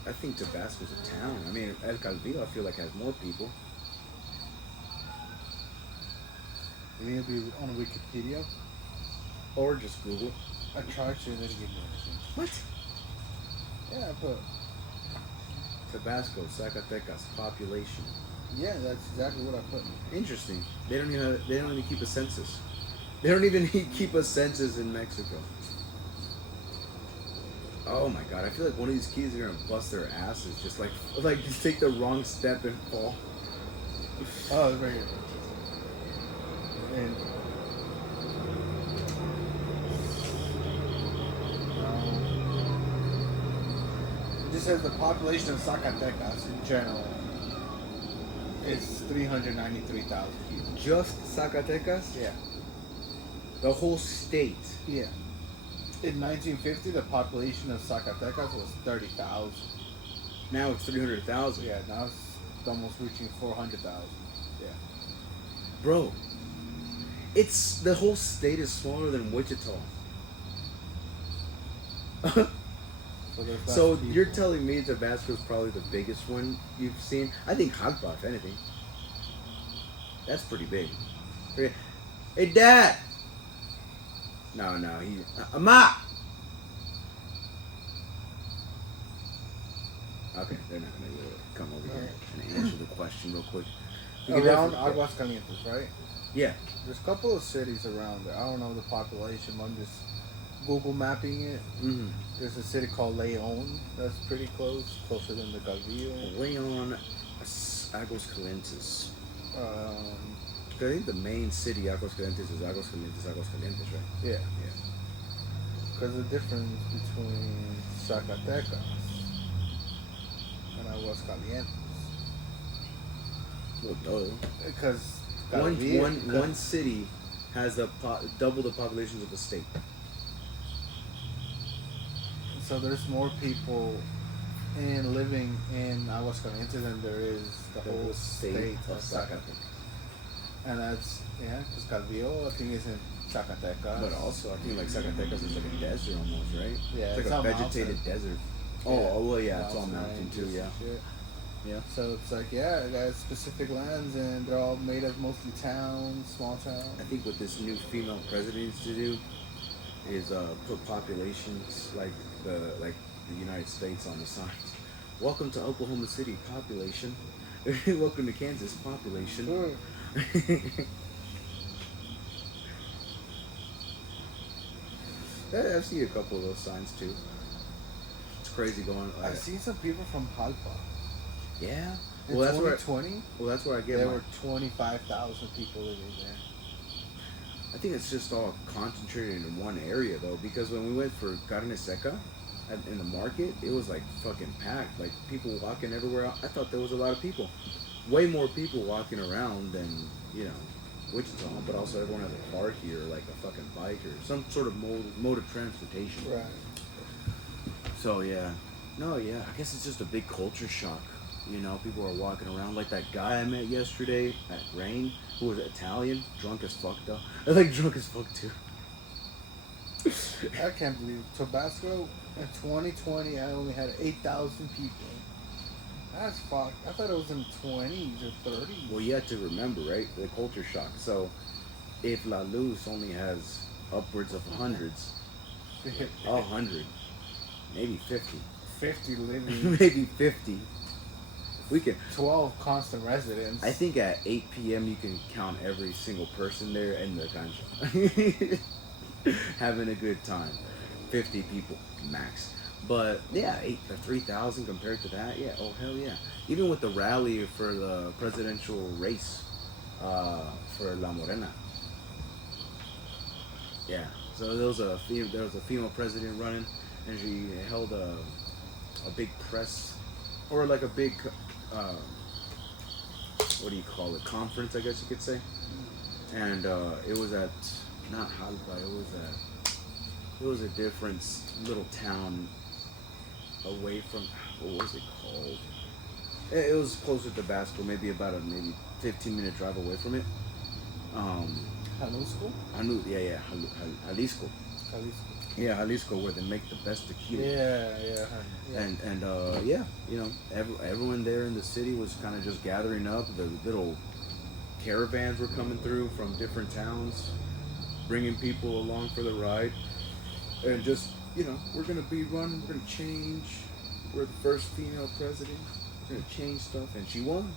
I think Tabasco's a town. I mean, El Calvillo, I feel like has more people. You need to be on Wikipedia. Or just Google. I tried to, they didn't give me anything. What? Yeah, but Tabasco, Zacatecas, population. yeah, that's exactly what I put. Interesting. They don't even keep a census. They don't even keep a census in Mexico. Oh my god, I feel like one of these kids are gonna bust their asses just like just take the wrong step and fall. Oh, it's right here. And it just says the population of Zacatecas in general is 393,000 people. Just Zacatecas? Yeah. The whole state. Yeah. In 1950, the population of Zacatecas was 30,000. Now it's 300,000. Yeah, now it's almost reaching 400,000. Yeah. Bro, it's the whole state is smaller than Wichita. So you're telling me Tabasco is probably the biggest one you've seen? I think Jalpa, if anything. That's pretty big. Hey, Dad! No, he... Ama! Okay, they're not going to come over here and answer the question real quick. Around Aguascalientes, right? Yeah. There's a couple of cities around there. I don't know the population. I'm just Google mapping it. Mm-hmm. There's a city called Leon that's pretty closer than the Calvillo. Leon, Aguascalientes. I think the main city, Aguascalientes, is Aguascalientes, right? Yeah. Yeah. Because the difference between Zacatecas and Aguascalientes. Well, duh. Because One city has double the populations of the state. So there's more people living in Aguascalientes than there is the whole state of Zacatecas. And that's, because Calvillo, I think, is in Zacatecas. But also, I think like Zacatecas is like a desert almost, right? Yeah, it's like a vegetated desert. Oh, yeah, it's all mountain too, yeah. Shit. Yeah. So it's like, it got specific lands, and they're all made of mostly towns, small towns. I think what this new female president needs to do is put populations like the United States on the signs. Welcome to Oklahoma City, population. Welcome to Kansas, population. Sure. I've seen a couple of those signs too. It's crazy going. I've seen some people from Jalpa. Yeah. In 2020, that's where I get. There were 25,000 people living there. I think it's just all concentrated in one area though, because when we went for carne seca in the market, it was like fucking packed. Like people walking everywhere. I thought there was a lot of people. Way more people walking around than, Wichita, but also everyone has a car here, like a fucking bike or some sort of mode of transportation. Right. So yeah. No, yeah. I guess it's just a big culture shock. People are walking around like that guy I met yesterday at Rain, who was Italian, drunk as fuck though. I like drunk as fuck too. I can't believe Tabasco in 2020 I only had 8,000 people. That's fucked. I thought it was in 20s or 30s. Well, you have to remember, right? The culture shock. So, if La Luz only has upwards of hundreds, 100, maybe 50. 50 living. Maybe 50. We can 12 constant residents. I think at 8 p.m. you can count every single person there in the cancha. Having a good time. 50 people max. But yeah, 3,000 compared to that, yeah, oh hell yeah. Even with the rally for the presidential race for La Morena. Yeah, so there was a female president running, and she held a big press, or like a big, what do you call it, conference, I guess you could say. And it was at, not Jalpa, it was a different little town away from, what was it called? It was closer to Tabasco, maybe about a 15-minute drive away from it. Jalisco? Jalisco. Jalisco. Yeah, Jalisco, where they make the best tequila. Yeah. And yeah, you know, everyone there in the city was kind of just gathering up. The little caravans were coming through from different towns, bringing people along for the ride, and just, you know, we're gonna change. We're the first female president. We're gonna change stuff, and she won.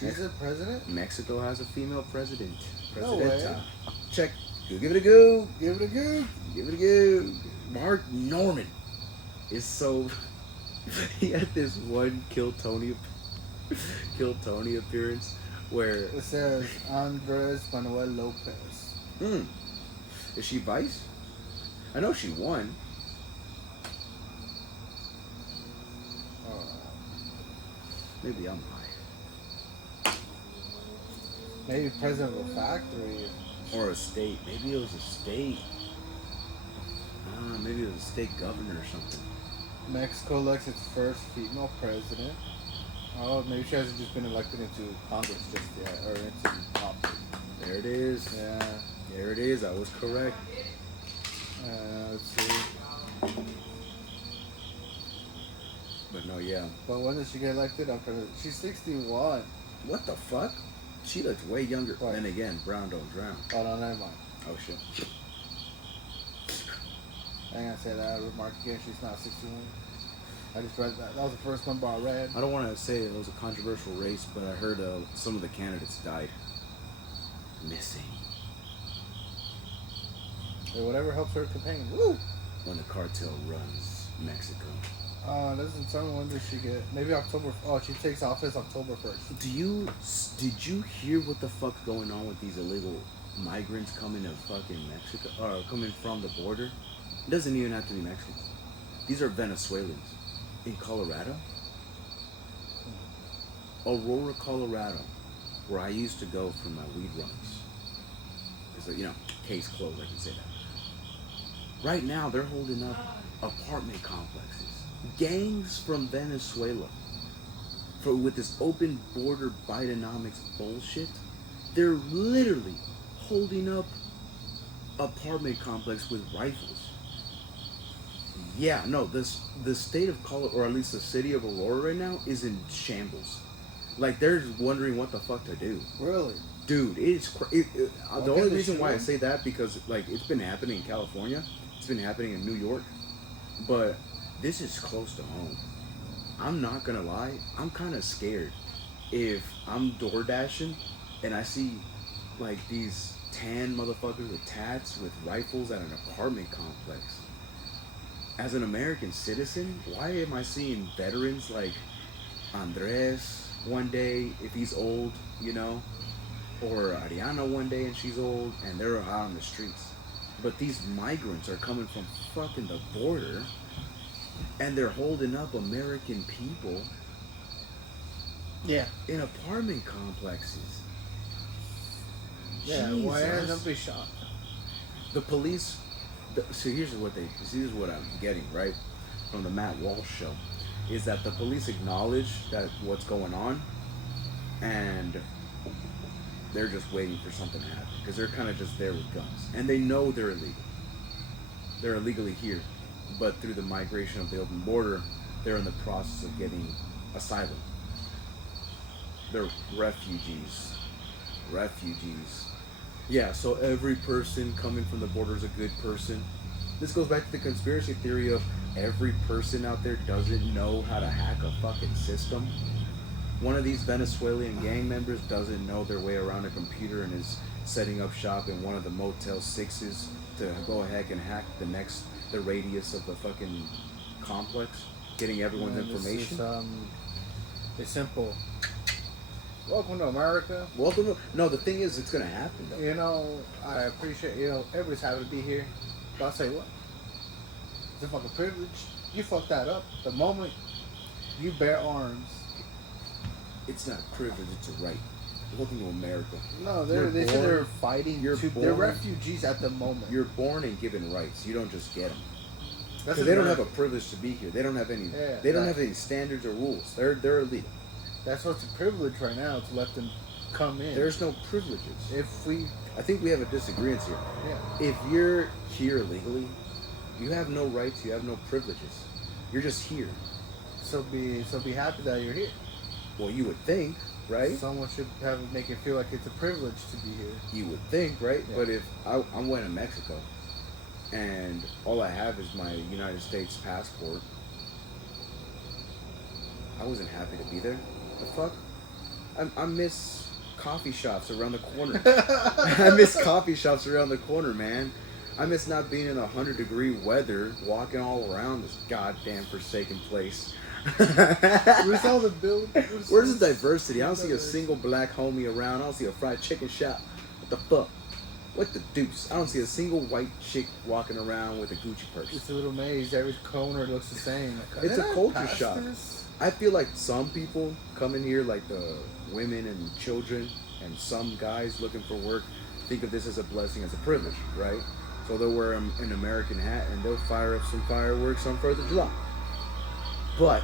She's the president? Mexico has a female president. No way. Presidenta. Check. Give it a go. Give it a go. Give it a go. Mark Norman is so. He had this one Kill Tony appearance where. It says Andres Manuel Lopez. Is she vice? I know she won. Maybe I'm high. Maybe president of a factory. Or a state. Maybe it was a state. Maybe it was a state governor or something. Mexico elects its first female president. Oh, maybe she hasn't just been elected into Congress just yet, or into office. There it is. Yeah. There it is. I was correct. Let's see. But no, yeah. But when did she get elected? She's 61. What the fuck? She looks way younger. What? Then again, brown don't drown. Oh, no, never mind. Oh shit. I ain't gonna say that remark again. She's not 61. I just read that. That was the first number I read. I don't want to say it was a controversial race, but I heard some of the candidates died. Missing. Hey, whatever helps her campaign. Woo! When the cartel runs Mexico. Doesn't tell me when does she get. Maybe October. Oh, she takes office October 1st. Did you hear what the fuck's going on with these illegal migrants coming to fucking Mexico, or coming from the border? It doesn't even have to be Mexican. These are Venezuelans in Colorado. Aurora, Colorado, where I used to go for my weed runs. It's like, you know, case closed, I can say that. Right now, they're holding up apartment complexes. Gangs from Venezuela. With this open border Bidenomics bullshit, they're literally holding up apartment complex with rifles. Yeah, no, the state of Colorado, or at least the city of Aurora right now, is in shambles. Like, they're wondering what the fuck to do. Really? Dude, the only reason why I say that, because, like, it's been happening in California, it's been happening in New York, but this is close to home. I'm not gonna lie, I'm kind of scared if I'm door dashing and I see, like, these tan motherfuckers with tats with rifles at an apartment complex. As an American citizen, why am I seeing veterans like Andres one day, if he's old, you know, or Ariana one day and she's old, and they're out on the streets? But these migrants are coming from fucking the border, and they're holding up American people. Yeah. In apartment complexes. Yeah, Jesus. why hasn't somebody shot? The police. So here's what I'm getting, right, from the Matt Walsh show, is that the police acknowledge that what's going on, and they're just waiting for something to happen, because they're kind of just there with guns, and they know they're illegal. They're illegally here, but through the migration of the open border, they're in the process of getting asylum. They're refugees. Yeah, so every person coming from the border is a good person. This goes back to the conspiracy theory of every person out there doesn't know how to hack a fucking system. One of these Venezuelan gang members doesn't know their way around a computer and is setting up shop in one of the Motel 6s to go ahead and hack the radius of the fucking complex, getting everyone's information. It's simple. Welcome to America. No, the thing is, it's gonna happen though. You know, I appreciate, everybody's happy to be here. But I'll say what? It's a fucking privilege. You fucked that up. The moment you bear arms. It's not a privilege, it's a right. Welcome to America. No, they say they're fighting. They're refugees at the moment. You're born and given rights. You don't just get them. Because they don't have a privilege to be here. They don't have any. Yeah, they don't have any standards or rules. They're illegal. That's what's a privilege right now, to let them come in. There's no privileges. If we I think we have a disagreement here. Yeah. If you're here illegally, you have no rights, you have no privileges. You're just here. So be happy that you're here. Well, you would think, right? Someone should make it feel like it's a privilege to be here. You would think, right? Yeah. But if I'm going to Mexico, and all I have is my United States passport, I wasn't happy to be there. The fuck? I miss coffee shops around the corner. I miss coffee shops around the corner, man. I miss not being in 100-degree weather, walking all around this goddamn forsaken place. Where's all the Where's the diversity? I don't see a single black homie around. I don't see a fried chicken shop. What the fuck? What the deuce? I don't see a single white chick walking around with a Gucci purse. It's a little maze. Every corner looks the same. Like, It's a culture shock. shock. I feel like some people come in here, like the women and children, and some guys looking for work, think of this as a blessing, as a privilege, right? So they'll wear an American hat and they'll fire up some fireworks on 4th of July. But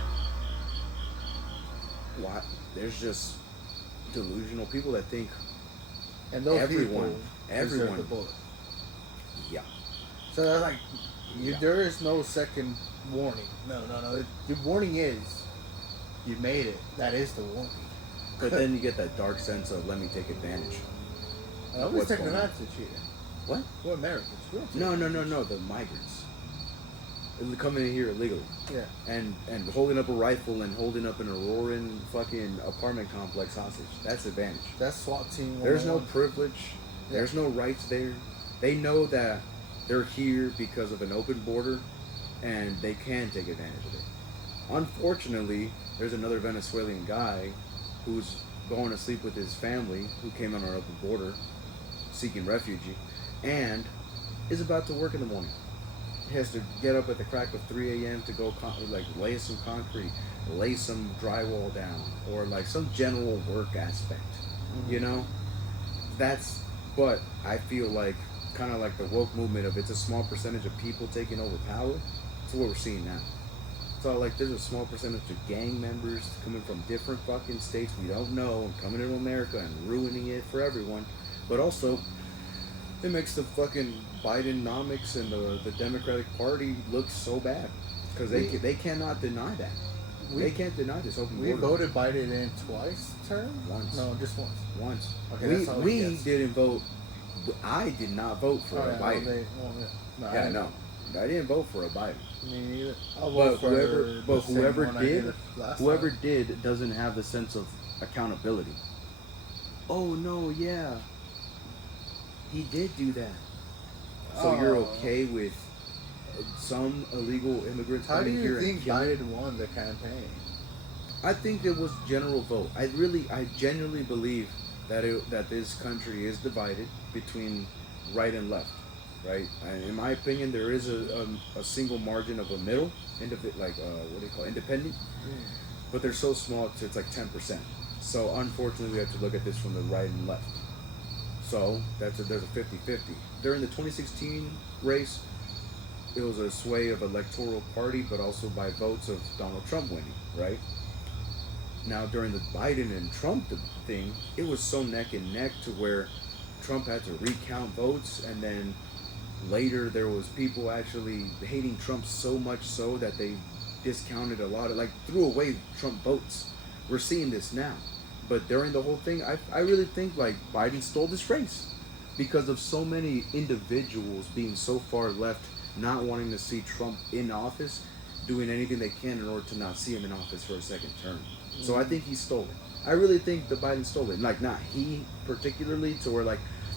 what? There's just delusional people that think And those everyone deserve the bullet. Yeah. So that's like, Yeah. there is no second warning. No. The warning is, you made it. That is the warning. But then you get that dark sense of, let me take advantage. I always What's take going on? advantage here. What? We're Americans. We don't take No, the migrants. They're coming in here illegally. Yeah. And holding up a rifle and holding up an Auroran fucking apartment complex hostage. That's advantage. That's SWAT team. There's no 101. privilege. There's no rights there. They know that they're here because of an open border, and they can take advantage of it. Unfortunately, there's another Venezuelan guy who's going to sleep with his family who came on our open border seeking refuge and is about to work in the morning. He has to get up at the crack of 3 a.m. to go lay some concrete, lay some drywall down, or like some general work aspect. Mm-hmm. You know? But I feel like kind of like the woke movement of it's a small percentage of people taking over power. That's what we're seeing now. So like there's a small percentage of gang members coming from different fucking states we don't know and coming into America and ruining it for everyone. But also, it makes the fucking Bidenomics and the Democratic Party look so bad because they cannot deny that. They can't deny this open border. We voted Biden in twice term? Once. No, just once. Once. Okay, that's all he we gets. didn't vote. I did not vote for a Biden. I didn't vote for a Biden. Me neither. But whoever did doesn't have the sense of accountability. Oh no, yeah, he did do that. So you're okay with some illegal immigrants How do coming here you and think killing? Biden won the campaign? I think it was general vote. I genuinely believe that this country is divided between right and left, right? In my opinion, there is a single margin of a middle, independent, but they're so small it's like 10%. So unfortunately, we have to look at this from the right and left. So there's a 50-50. During the 2016 race, it was a sway of electoral party, but also by votes of Donald Trump winning, right? Now, during the Biden and Trump thing, it was so neck and neck to where Trump had to recount votes, and then later there was people actually hating Trump so much so that they discounted a lot of, threw away Trump votes. We're seeing this now. But during the whole thing, I really think, Biden stole this race because of so many individuals being so far left, not wanting to see Trump in office, doing anything they can in order to not see him in office for a second term. So I think he stole it. I really think that Biden stole it. Not he particularly, to where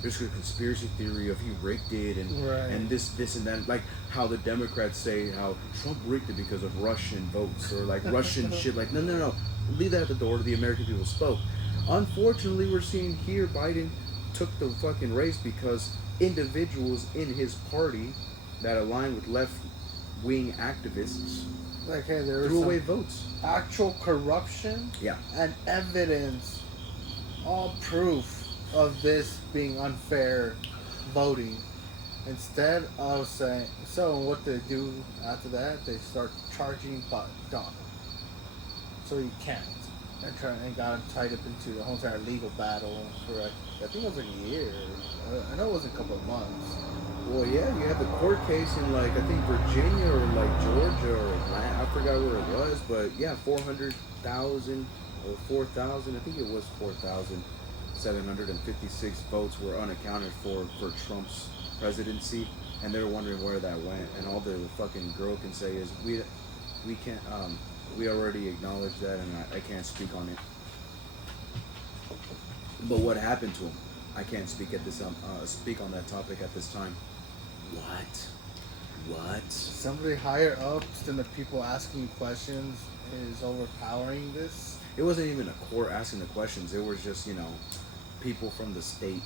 there's a conspiracy theory of he rigged it and this and that, how the Democrats say how Trump rigged it because of Russian votes or Russian shit. No. Leave that at the door. The American people spoke. Unfortunately, we're seeing here Biden took the fucking race because individuals in his party that align with left-wing activists there threw was away votes. actual corruption Yeah. and evidence, all proof of this being unfair voting. Instead of saying, so what they do after that, they start charging Donald. So he can't. and got him tied up into the whole entire legal battle for like, I think it was like a year. I know it was a couple of months. Well, yeah, you had the court case in like I think Virginia or like Georgia or Atlanta. I forgot where it was, but yeah, 400,000 or 4,000. I think it was 4,756 votes were unaccounted for Trump's presidency, and they were wondering where that went. And all the fucking girl can say is we can't we already acknowledged that, and I can't speak on it. But what happened to him? I can't speak at this speak on that topic at this time. What? Somebody higher up than the people asking you questions is overpowering this. It wasn't even a court asking the questions. It was just people from the state,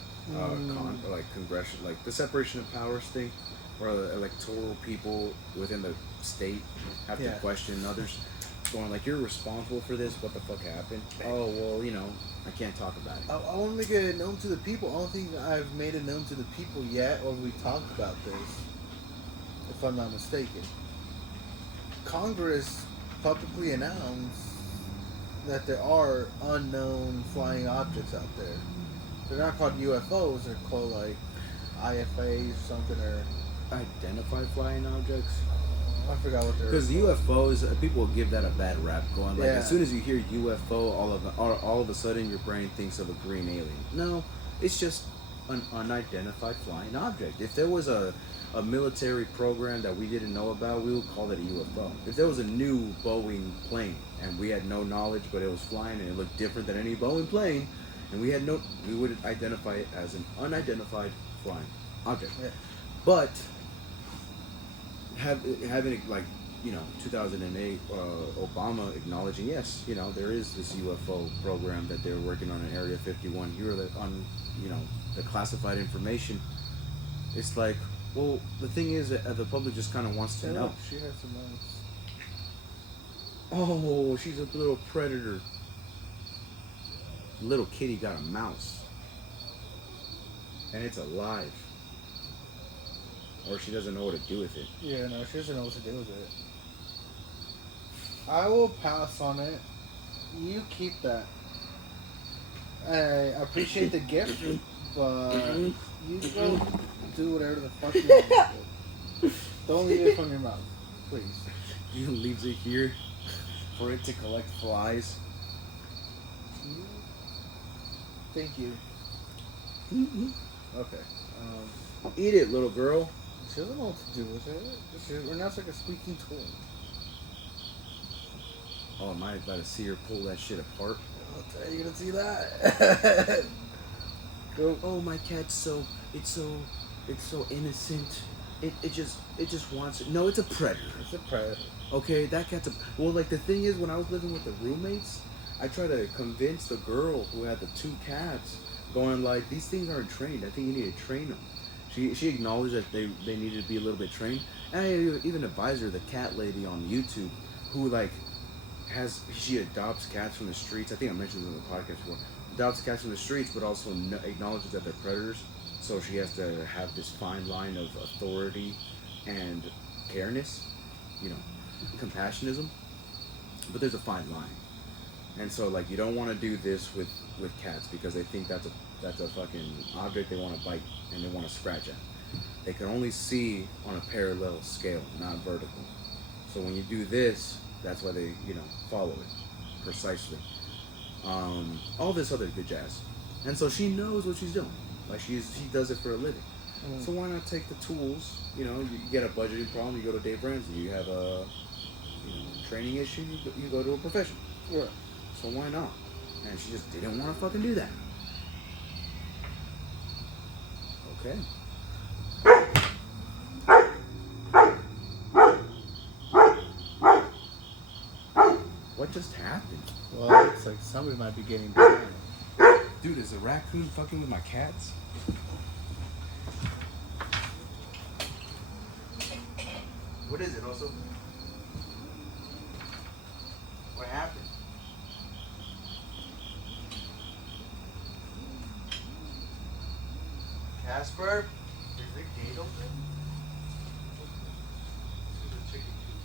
congressional, like the separation of powers thing, where the electoral people within the state have to question others, going like, you're responsible for this. What the fuck happened? Oh well, I can't talk about it. I want to make it known to the people. I don't think I've made it known to the people yet, or we talked about this, if I'm not mistaken. Congress publicly announced that there are unknown flying objects out there. They're not called UFOs, they're called like IFAs or something, or Identified flying objects. I forgot what they're. Because UFOs, people will give that a bad rap. Going like, Yeah. as soon as you hear UFO, all of a sudden your brain thinks of a green alien. No, it's just an unidentified flying object. If there was a military program that we didn't know about, we would call it a UFO. If there was a new Boeing plane and we had no knowledge, but it was flying and it looked different than any Boeing plane, and we would identify it as an unidentified flying object. Yeah. But having it like 2008 Obama acknowledging, yes, there is this UFO program that they're working on in Area 51. You're on the classified information. It's like, well, the thing is that the public just kind of wants to know. She has some mouse. Oh, she's a little predator. Little kitty got a mouse, and it's alive. Or she doesn't know what to do with it. Yeah, no, she doesn't know what to do with it. I will pass on it. You keep that. I appreciate the gift, but you go do whatever the fuck you want with it. Don't leave it from your mouth, please. You leaves it here for it to collect flies. Thank you. Okay. Eat it, little girl. She doesn't know what to do with it. We're not like a squeaking toy. Oh, am I about to see her pull that shit apart? Are you gonna see that? Go. Oh, my cat's so innocent. It just wants it. No, it's a predator. It's a predator. Okay, that cat's well. Like the thing is, when I was living with the roommates, I tried to convince the girl who had the 2 cats, going like, these things aren't trained. I think you need to train them. She acknowledged that they needed to be a little bit trained. And I even advised her, the cat lady on YouTube, who like she adopts cats from the streets. I think I mentioned this on the podcast before. Adopts cats from the streets, but also acknowledges that they're predators. So she has to have this fine line of authority and careness, compassionism. But there's a fine line. And so like you don't want to do this with cats because they think that's a fucking object they want to bite and they want to scratch at. They can only see on a parallel scale, not vertical. So when you do this, that's why they follow it precisely. All this other good jazz. And so she knows what she's doing. Like she does it for a living. So why not take the tools? You get a budgeting problem, you go to Dave Ramsey. You have a training issue, you go to a professional. Right. So why not? And she just didn't want to fucking do that. Okay. What just happened? Well, it's like somebody might be getting behind. Dude, is a raccoon fucking with my cats? What is it, also? What happened? Casper? Is the gate open? This is a chicken coop.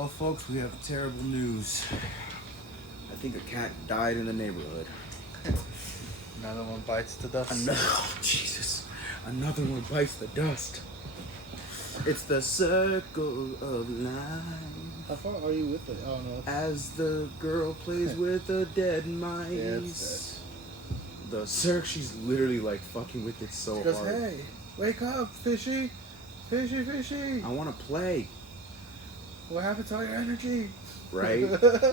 Well, folks, we have terrible news. I think a cat died in the neighborhood. Another one bites the dust. Oh, Jesus. Another one bites the dust. It's the circle of life. How far are you with it? Oh, no. As the girl plays with the dead mice. Yeah, it's The circle, she's literally like fucking with it so She goes, hard. hey, wake up, fishy. Fishy, fishy. I want to play. What happened to all your energy? Right?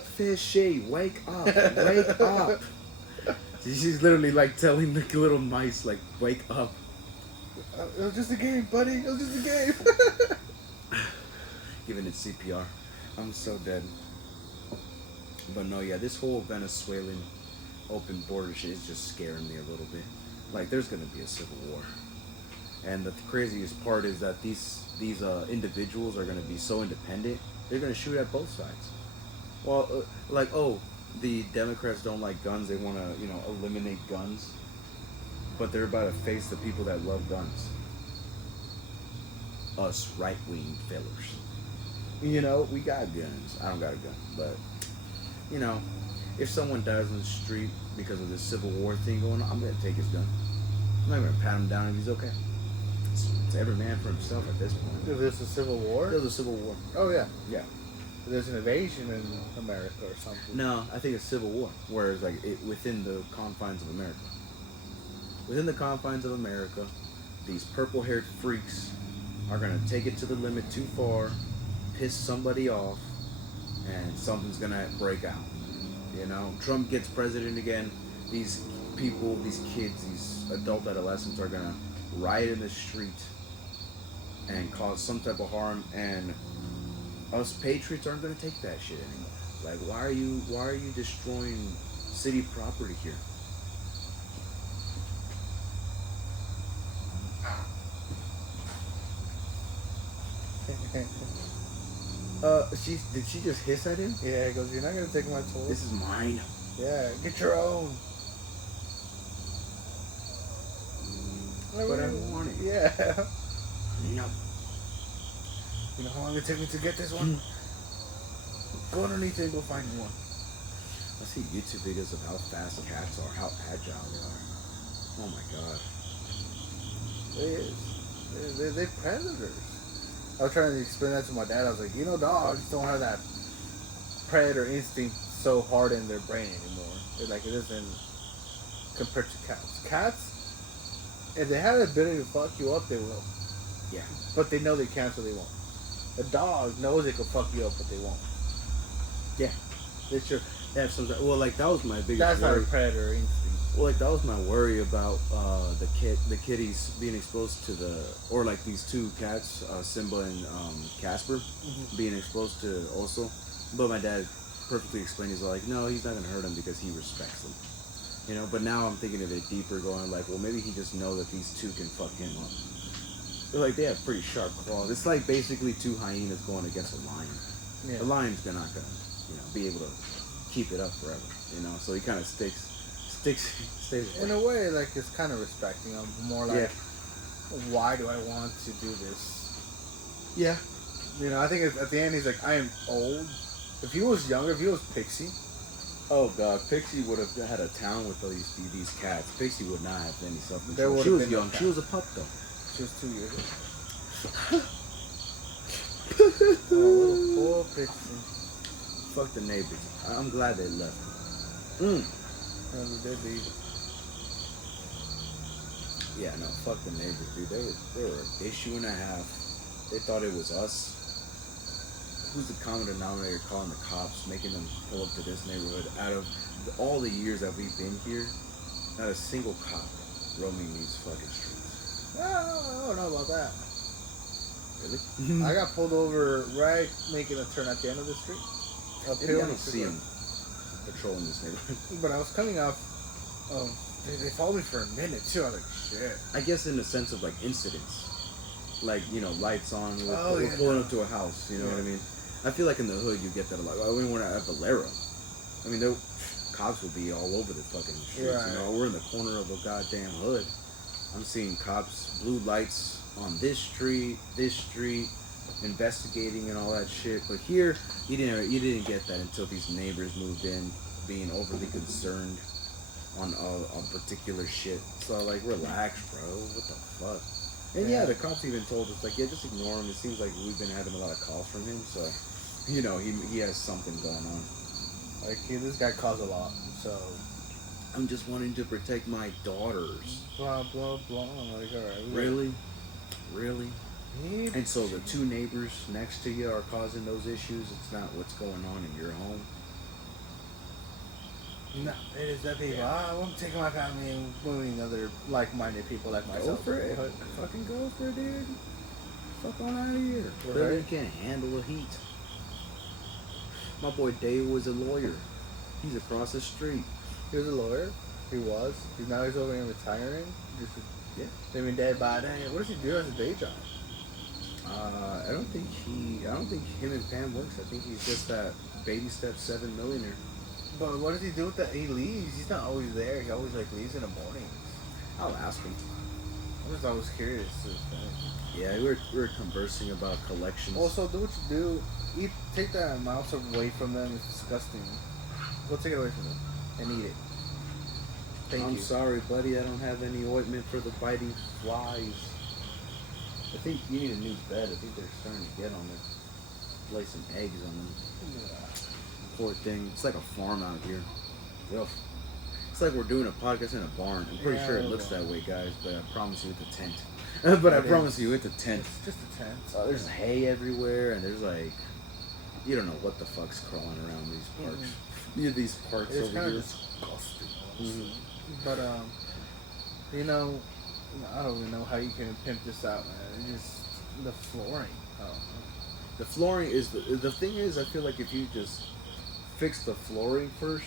Fishy, wake up, wake up. She's literally like telling the little mice, like, wake up. It was just a game, buddy. It was just a game. Giving it CPR. I'm so dead. But no, yeah, this whole Venezuelan open border shit is just scaring me a little bit. Like, there's gonna be a civil war. And the craziest part is that these individuals are gonna be so independent, they're gonna shoot at both sides. Well, like, oh, the Democrats don't like guns, they wanna, eliminate guns. But they're about to face the people that love guns. Us right-wing fellers. We got guns. I don't got a gun, but, if someone dies on the street because of this Civil War thing going on, I'm going to take his gun. I'm not going to pat him down if he's okay. It's every man for himself at this point. If there's a civil war? There's a Civil War. Oh, yeah. Yeah. There's an invasion in America or something. No, I think it's Civil War, where it's like within the confines of America. Within the confines of America, these purple-haired freaks are going to take it to the limit too far, piss somebody off, and something's going to break out. Trump gets president again, these people, these kids, these adult adolescents are going to riot in the street and cause some type of harm, and us patriots aren't going to take that shit anymore. Like, why are you destroying city property here? Did she just hiss at him? Yeah, he goes, you're not going to take my toy? This is mine. Yeah, get your own. But I want it. Yeah. No. You know how long it took me to get this one? Go underneath it and go find me one. I see YouTube videos of how fast cats are, how agile they are. Oh my god. They're predators. I was trying to explain that to my dad. I was like, dogs don't have that predator instinct so hard in their brain anymore. It isn't compared to cats. Cats, if they have the ability to fuck you up, they will. Yeah. But they know they can't, so they won't. A dog knows they can fuck you up, but they won't. Yeah. They sure. They have some. Well, like, that was my biggest That's not worry. a predator instinct. Well, like, that was my worry about the kitties being exposed to or like these two cats, Simba and Casper, being exposed to also. But my dad perfectly explained, he's like, no, he's not gonna hurt them because he respects them. But now I'm thinking of it deeper, going like, well, maybe he just know that these two can fuck him up. They're like, they have pretty sharp claws. It's like basically two hyenas going against a lion. Yeah. The lion's not gonna, be able to keep it up forever. So he kind of stays. In a way, like, it's kind of respecting them. More like, why do I want to do this? Yeah. I think at the end he's like, I am old. If he was younger, if he was Pixie. Oh god, Pixie would have had a town with these cats. Pixie would not have any self-control. There would She have was been no young. cat. She was a pup though. She was 2 years old. Oh, little poor Pixie. Fuck the neighbors. I'm glad they left. And they leave. Yeah, no, fuck the neighbors, dude. They were an issue and a half. They thought it was us. Who's the common denominator calling the cops, making them pull up to this neighborhood? Out of all the years that we've been here, not a single cop roaming these fucking streets. I don't know about that. Really? I got pulled over right making a turn at the end of the street. Maybe I don't see them patrolling this neighborhood. But I was coming up. They followed me for a minute too. I was like, shit. I guess in the sense of like incidents, like lights on, we're Yeah, pulling up to a house. You know what I mean? I feel like in the hood you get that a lot. I mean, we're not at Valero. I mean, cops will be all over the fucking streets. Right. We're in the corner of a goddamn hood. I'm seeing cops, blue lights on this street, investigating and all that shit. But here, you didn't get that until these neighbors moved in, being overly concerned on particular shit. So like, relax, bro. What the fuck? And yeah, the cops even told us like, yeah, just ignore him. It seems like we've been having a lot of calls from him, so you know he has something going on. Like, this guy caused a lot, so I'm just wanting to protect my daughters. blah blah blah. Like, all right, Really? And so the two neighbors next to you are causing those issues. It's not what's going on in your home. No, it is that people. I want to take my family and moving other like-minded people like Go myself. for it. Fucking go for it, dude. Fuck on out of here. Clearly you can't handle the heat. My boy Dave was a lawyer. He's across the street. He was a lawyer. He was. Now he's over here retiring. Just living dead by day. What does he do as a day job? I don't think him and Pam works. I think he's just that baby step 7 millionaire. But what does he do with that? He leaves. He's not always there. He always like leaves in the morning. I'll ask him. I was always curious. Yeah, we were conversing about collections. Also, do what you do. Take that mouse away from them. It's disgusting. Go take it away from them and eat it. Thank you. I'm sorry, buddy. I don't have any ointment for the biting flies. I think you need a new bed. I think they're starting to get on there. Lay some eggs on them. Poor thing. It's like a farm out here. Ugh. It's like we're doing a podcast in a barn. I'm pretty sure it looks that way, guys, but I promise you it's a tent. I promise you it's a tent. It's just a tent. There's hay everywhere, and there's like, you don't know what the fuck's crawling around these parks. These parks it's over kind here. of disgusting. But you know, I don't even know how you can pimp this out, man. It's just the flooring. The flooring is the thing is, I feel like if you just fix the flooring first,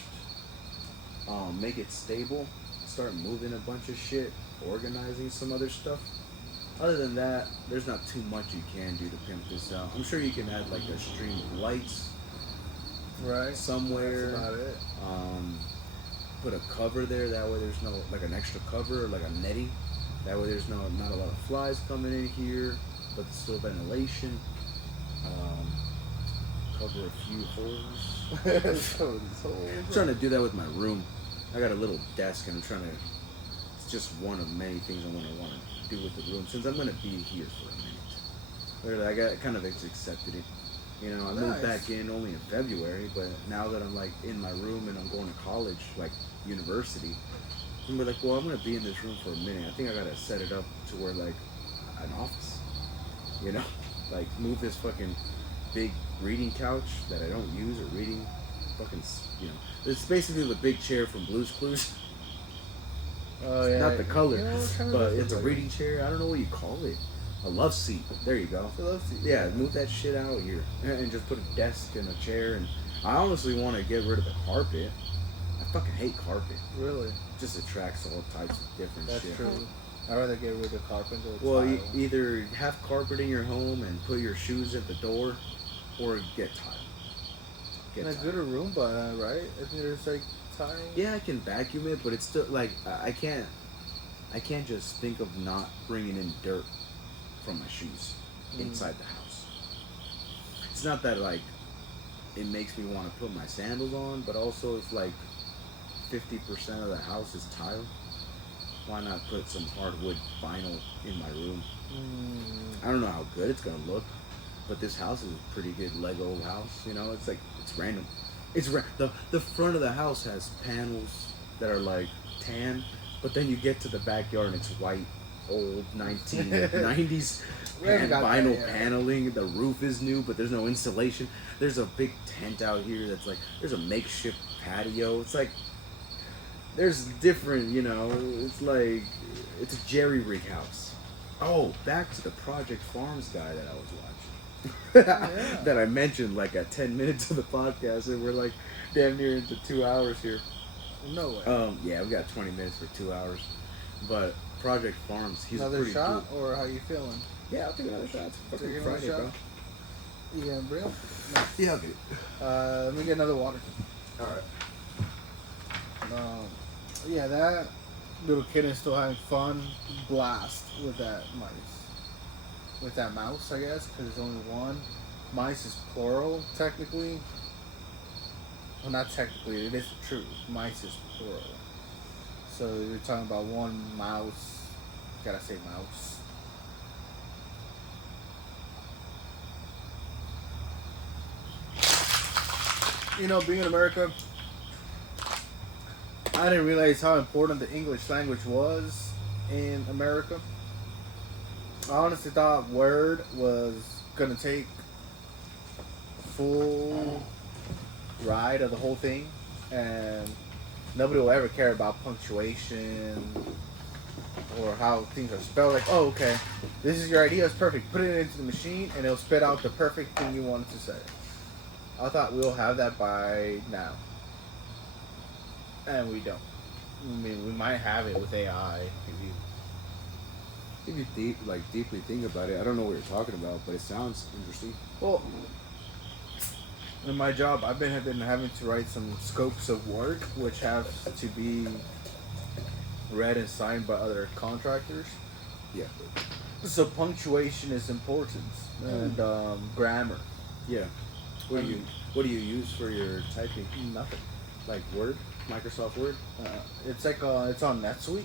make it stable, start moving a bunch of shit, organizing some other stuff. Other than that, there's not too much you can do to pimp this out. I'm sure you can add like a string of lights, right, somewhere. That's about it. Put a cover there. That way, there's no like an extra cover or like a netting. That way, there's not a lot of flies coming in here, but there's still ventilation. Cover a few holes. I'm trying to do that with my room. I got a little desk, and I'm trying to. It's just one of many things I want to do with the room, since I'm going to be here for a minute. I got kind of accepted it. You know, I moved back in only in February, but now that I'm like in my room and I'm going to college, like university, and we're like, well, I'm going to be in this room for a minute. I think I got to set it up to where like an office. You know, like move this fucking big reading couch that I don't use or reading fucking, you know, it's basically the big chair from Blue's Clues. Oh yeah. Not the color, You know, but it's a reading chair. I don't know what you call it. A love seat. There you go. It's a love seat. Yeah, move that shit out here and just put a desk and a chair. And I honestly want to get rid of the carpet. I fucking hate carpet. Really? It just attracts all types of different shit. That's true. I'd rather get rid of carpet or well, either have carpet in your home and put your shoes at the door, or get tile. Get a good Roomba, right? Isn't there like tile? Yeah, I can vacuum it, but it's still like I can't just think of not bringing in dirt from my shoes inside the house. It's not that like it makes me want to put my sandals on, but also if like 50% of the house is tile, why not put some hardwood vinyl in my room? I don't know how good it's gonna look, but this house is a pretty good Lego house. You know, it's like it's random. The front of the house has panels that are like tan, but then you get to the backyard and it's white, old 1990s vinyl paneling. The roof is new, but there's no insulation. There's a big tent out here that's like there's a makeshift patio. It's like there's different, you know. It's like it's a jerry rig house. Oh, back to the Project Farms guy that I was watching. That I mentioned like at 10 minutes of the podcast, and we're like damn near into 2 hours here. No way. Yeah, we got 20 minutes for 2 hours. But Project Farms, he's another pretty shot, cool. or how you feeling? Yeah, I'll take another shot. It's fucking Take Friday, another bro. shot? You gonna bring them? No. Yeah, I'll get it. Let me get another water. All right. Yeah, that little kid is still having fun, blast with that mice. with that mouse, I guess, because there's only one. Mice is plural, technically. Well, not technically, it is the truth. Mice is plural. So you're talking about one mouse. Gotta say mouse. You know, being in America, I didn't realize how important the English language was in America. I honestly thought Word was gonna take full ride of the whole thing, and nobody will ever care about punctuation or how things are spelled. Like, oh, okay, this is your idea, it's perfect. Put it into the machine, and it'll spit out the perfect thing you wanted to say. I thought we'll have that by now, and we don't. I mean, we might have it with AI. If you deeply think about it, I don't know what you're talking about, but it sounds interesting. Well, in my job, I've been having to write some scopes of work, which have to be read and signed by other contractors. Yeah. So punctuation is important, and grammar. Yeah. What do you use for your typing? Nothing. Like Word, Microsoft Word. It's like it's on NetSuite.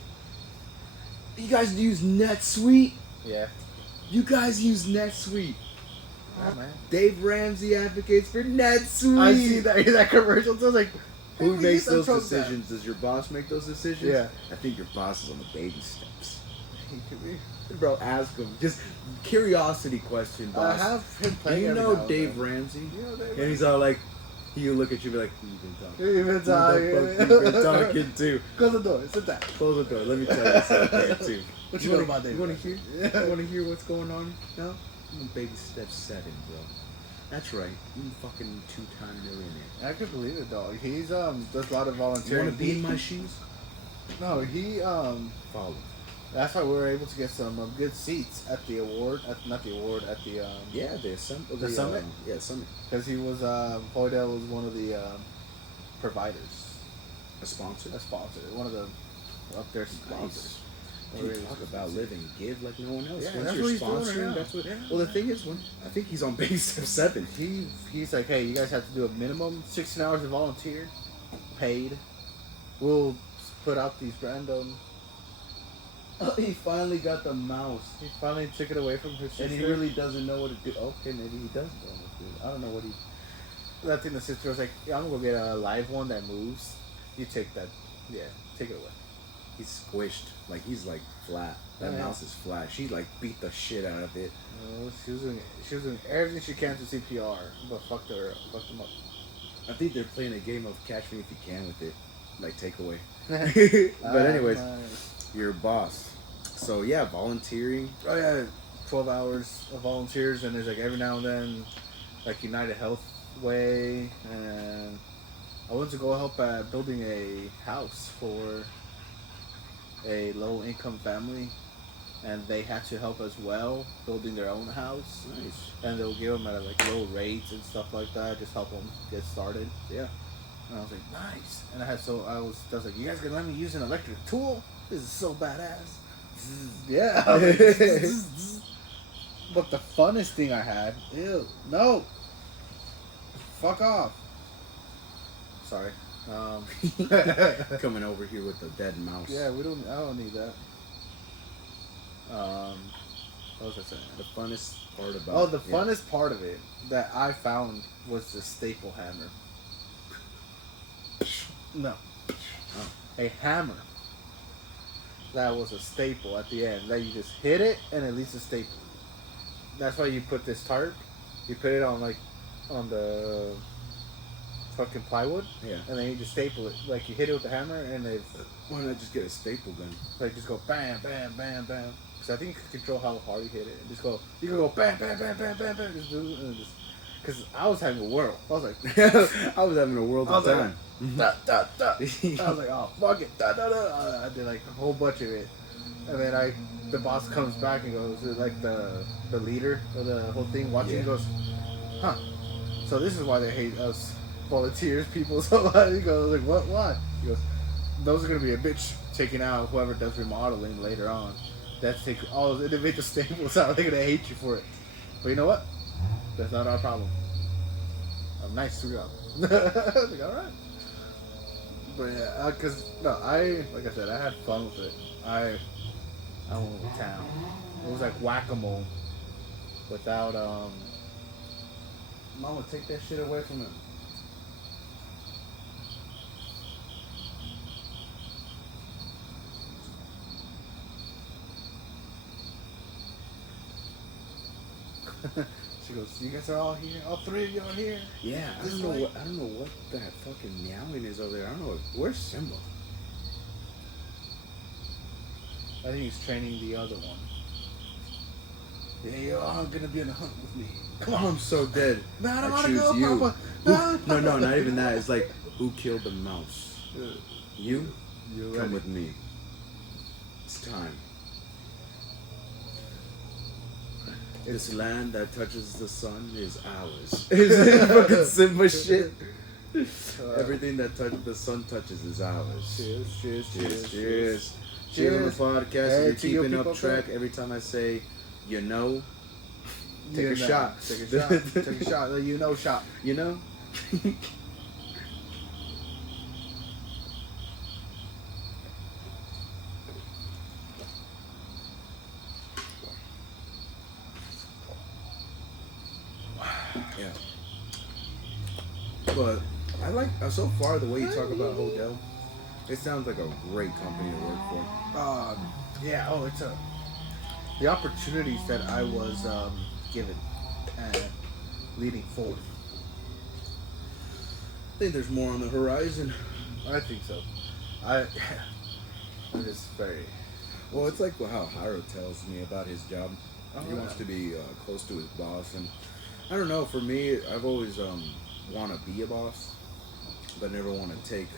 You guys use NetSuite? Yeah. You guys use NetSuite. Yeah, man. Dave Ramsey advocates for NetSuite. I see that commercial. So I was like, who hey, makes those Trump decisions? Does your boss make those decisions? Yeah. I think your boss is on the baby steps. He could be. Bro, ask him. Just curiosity question, boss. I have him Do playing. you every know now and Dave then. Ramsey? You know Dave And he's all like, he'll look at you and be like, who you been talking? Who you been talking? Who the fuck you been talking to? Close the door. Sit down. Close the door. Let me tell you something too. What you know wanna- about Dave You want to Ramsey? hear? You want to hear what's going on? No? I'm on baby step 7, bro. That's right. I'm a fucking 2-time millionaire. I could believe it, dog. He's does a lot of You volunteering. want to be in my shoes? No, he Follow. That's why we were able to get some good seats at the award. Not the award, at the Yeah, the summit. Yeah, summit. Because he was Hoydell was one of the providers, A sponsor. a sponsor, one of the up there sponsors. Dude, talk about live and give like no one else. Yeah, Once that's you're what he's doing sponsoring, right now. that's what. Yeah. Well, the thing is, I think he's on base step 7. He's like, hey, you guys have to do a minimum 16 hours of volunteer, paid. We'll put out these random. He finally got the mouse, He finally took it away from his sister. and he really doesn't know what to do. Okay, maybe he does know what to do. I don't know what he. I think the sister was like, yeah, I'm gonna go get a live one that moves. You take that. Yeah, take it away. He's squished, like he's like flat. That Yeah. mouse is flat. She like beat the shit out of it. She was doing everything she can to CPR, but fucked him up. I think they're playing a game of catch me if you can with it, like takeaway. But But anyways, your boss. So yeah, volunteering. oh yeah, 12 hours of volunteers, and there's like every now and then, like United Health Way, and I went to go help at building a house for a low-income family, and they had to help as well building their own house, Nice. and they'll give them at like low rates and stuff like that, just help them get started. Yeah. And I was like, nice. And I was like, you guys gonna let me use an electric tool? This is so badass. Yeah. I was like, but the funnest thing I had, ew, no. Fuck off. Sorry. Coming over here with the dead mouse. Yeah, I don't need that. What was I saying? The funnest part about. Oh, the funnest part of it that I found was the staple hammer. No. Oh. A hammer. That was a staple at the end. That you just hit it and it leaves a staple. That's why you put this tarp. You put it on the fucking plywood. Yeah. And then you just staple it. Like you hit it with the hammer and it Why not just get a staple gun? like just go bam, bam, bam, bam. Because I think you can control how hard you hit it. You can go bam, bam, bam, bam, bam, bam. Just do it and just. Because I was having a whirl. I was like, I was having a world of like, time. da, da, da. I was like, oh, fuck it. Da, da, da. I did like a whole bunch of it. And then the boss comes back and goes, like the leader of the whole thing watching, and goes, huh. So this is why they hate us volunteers, people so much. He goes, like, what? Why? He goes, those are going to be a bitch taking out whoever does remodeling later on. That's take all those individual staples out. They're gonna hate you for it. But you know what? That's not our problem. A nice screw up. Like, all right. But yeah, cause no, like I said, I had fun with it. I went to town. It was like whack-a-mole without Mama, take that shit away from him. She goes, "You guys are all here. All three of you are here." Yeah, I don't know what that fucking meowing is over there. I don't know. Where's Simba? I think he's training the other one. Yeah, you're all gonna be on a hunt with me. Come on, I'm so dead. No, I don't I wanna choose go, you. Papa. No, not even that. It's like, who killed the mouse? You? You're Come ready. with me. It's time. This land that touches the sun is ours. It's fucking Simba shit. Everything that the sun touches is ours. Cheers, cheers, Cheers, cheers, cheers. Cheers on the podcast. Hey, You're to you keeping people up track. out there. Every time I say, you know, take You a know. shot. Take a shot. Take a shot. You know, shot. You know? Yeah. But I like, so far, the way you talk about Hodel, it sounds like a great company to work for. Yeah. Oh, it's the opportunities that I was given and leading forward. I think there's more on the horizon. I think so. I'm just very. Well, it's like how Hiro tells me about his job. He yeah. wants to be close to his boss, and I don't know. For me, I've always want to be a boss, but never want to take,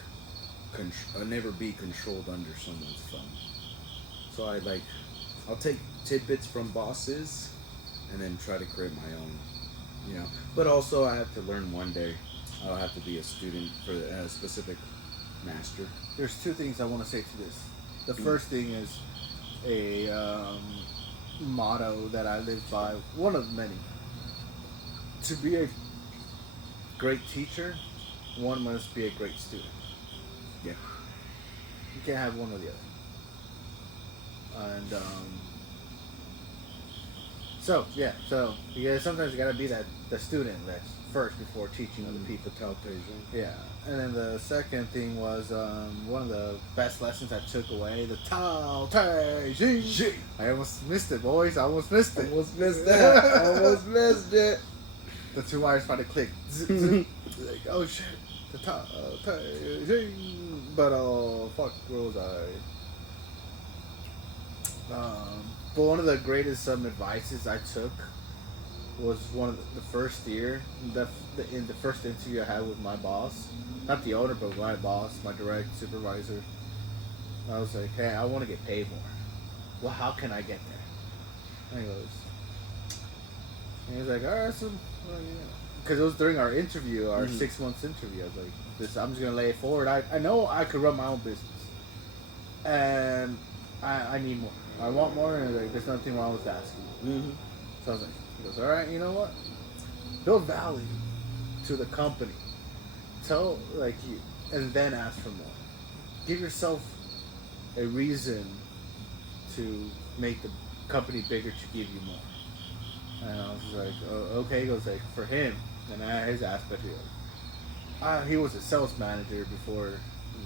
never be controlled under someone's thumb. So I'll take tidbits from bosses, and then try to create my own, you know. But also, I have to learn one day. I'll have to be a student for a specific master. There's two things I want to say to this. The first thing is a motto that I live by, one of many. To be a great teacher, one must be a great student. Yeah. You can't have one or the other. And so sometimes you gotta be the student that's first before teaching other people. Yeah. And then the second thing was one of the best lessons I took away, the Tao Tai Chi. I almost missed it, boys. I almost missed it. Almost missed that. Almost missed it. The two wires finally clicked. Zip, zip. Like, oh shit. The Tao Tai Chi. But fuck, where was I? But one of the greatest advices I took was one of the first year, in the first interview I had with my boss, not the owner, but my boss, my direct supervisor. I was like, hey, I want to get paid more. Well, how can I get there? And he was like, all right, so, because it was during our interview, our 6 months interview. I was like, I'm just gonna lay it forward. I know I could run my own business, and I need more. I want more, and like, there's nothing wrong with asking. Mm-hmm. So I was like, he goes, all right, you know what? Build value to the company. And then ask for more. Give yourself a reason to make the company bigger to give you more. And I was like, oh, okay. He goes like, for him, and his aspect here. He was a sales manager before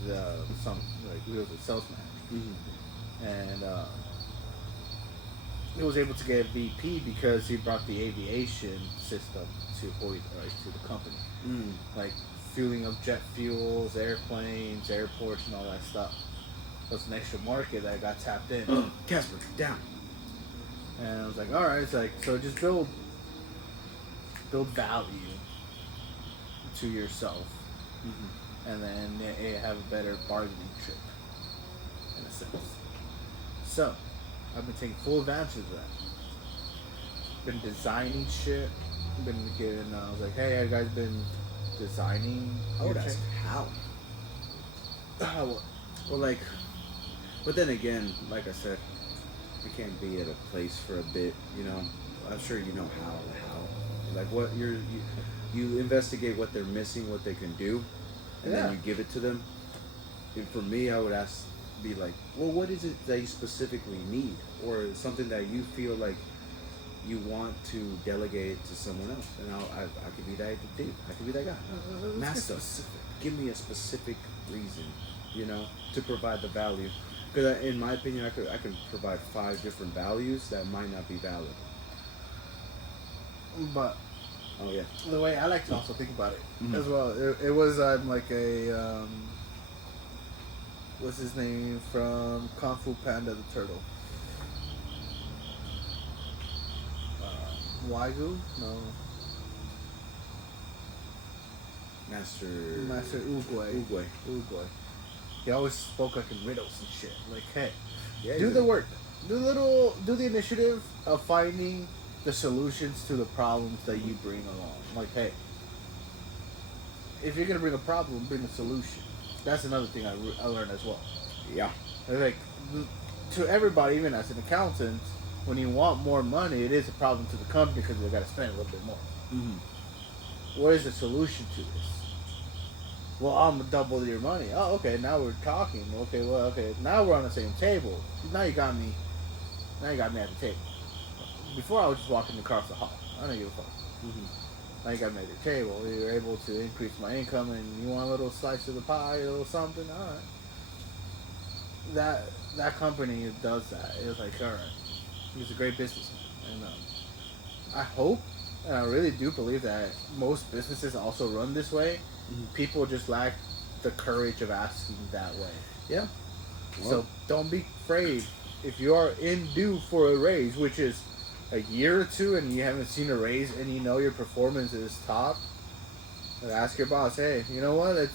he was a sales manager. Mm-hmm. And he was able to get a VP because he brought the aviation system to the company. Mm. Like fueling of jet fuels, airplanes, airports, and all that stuff. It was an extra market that got tapped in. Casper, down. And I was like, all right, it's like, so just build value to yourself, and then have a better bargaining chip, in a sense. So, I've been taking full advantage of that. Been designing shit. Been getting, I was like, hey, have you guys been designing? I would ask how. Well, like, but then again, like I said, it can't be at a place for a bit, you know. I'm sure you know how. Like what you investigate what they're missing, what they can do, and Yeah. then you give it to them. And for me, I would be like, well, what is it that you specifically need, or something that you feel like you want to delegate to someone else, and I could be that dude. I could be that guy. Let's get Master, specific. give me a specific reason, you know, to provide the value. Because in my opinion, I can provide 5 different values that might not be valid. But Oh yeah. the way I like to also think about it Mhm. as well, it was like a what's his name from Kung Fu Panda the turtle? Waigu? No, Master Oogway. Oogway. Oogway. He always spoke like in riddles and shit. Like, hey, Yeah, do he's the a- work. Do the initiative of finding the solutions to the problems that you bring along. Like, hey, if you're gonna bring a problem, bring a solution. That's another thing I learned as well. Yeah. Like, to everybody, even as an accountant, when you want more money, it is a problem to the company because they got to spend a little bit more. Mm-hmm. What is the solution to this? Well, I'm gonna double your money. Oh, okay. Now we're talking. Okay, well, okay. Now we're on the same table. Now you got me. Now you got me at the table. Before I was just walking across the hall. I don't give a fuck. Mm-hmm. Now you got me at the table. You're able to increase my income, and you want a little slice of the pie, a little something. All right. That company does that. It was like, all right, he's a great businessman, and I hope, and I really do believe that most businesses also run this way. Mhm. People just lack the courage of asking that way. Yeah. So don't be afraid if you are in due for a raise, which is a year or two, and you haven't seen a raise, and you know your performance is top. Ask your boss, hey, you know what?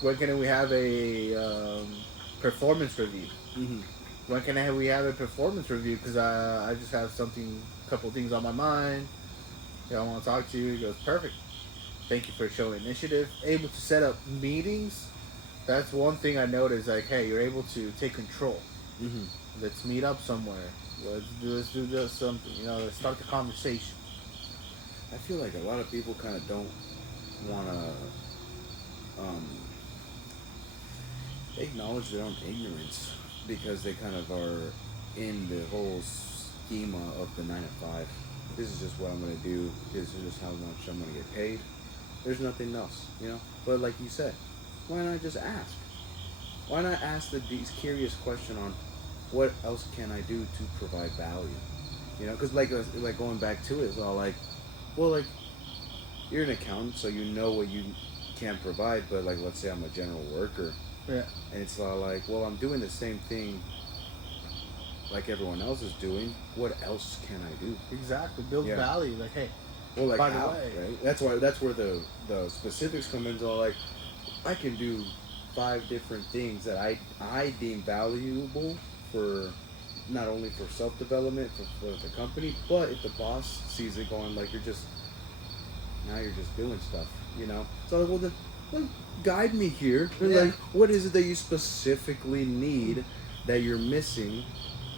When can we have a performance review? Mm-hmm. When can we have a performance review? Because I just have a couple things on my mind. Yeah, I want to talk to you. He goes, perfect. Thank you for showing initiative. Able to set up meetings. That's one thing I noticed. Like, hey, you're able to take control. Mm-hmm. Let's meet up somewhere. Let's do this something. You know, let's start the conversation. I feel like a lot of people kind of don't want to acknowledge their own ignorance because they kind of are in the whole schema of the 9 to 5. This is just what I'm going to do. This is just how much I'm going to get paid. There's nothing else, you know? But like you said, why not just ask? Why not ask these curious question on what else can I do to provide value? You know, because like going back to it, it's all like, well, like, you're an accountant, so you know what you can provide, but like, let's say I'm a general worker, Yeah. and it's all like, well, I'm doing the same thing like everyone else is doing. What else can I do? Exactly. Build Yeah. value. Like, hey, Well, like by the how, way, right? That's where the specifics come in. It's all like, I can do 5 different things that I deem valuable for not only for self-development for the company, but if the boss sees it going like you're just doing stuff, you know. So well then guide me here. Yeah. Like, what is it that you specifically need that you're missing,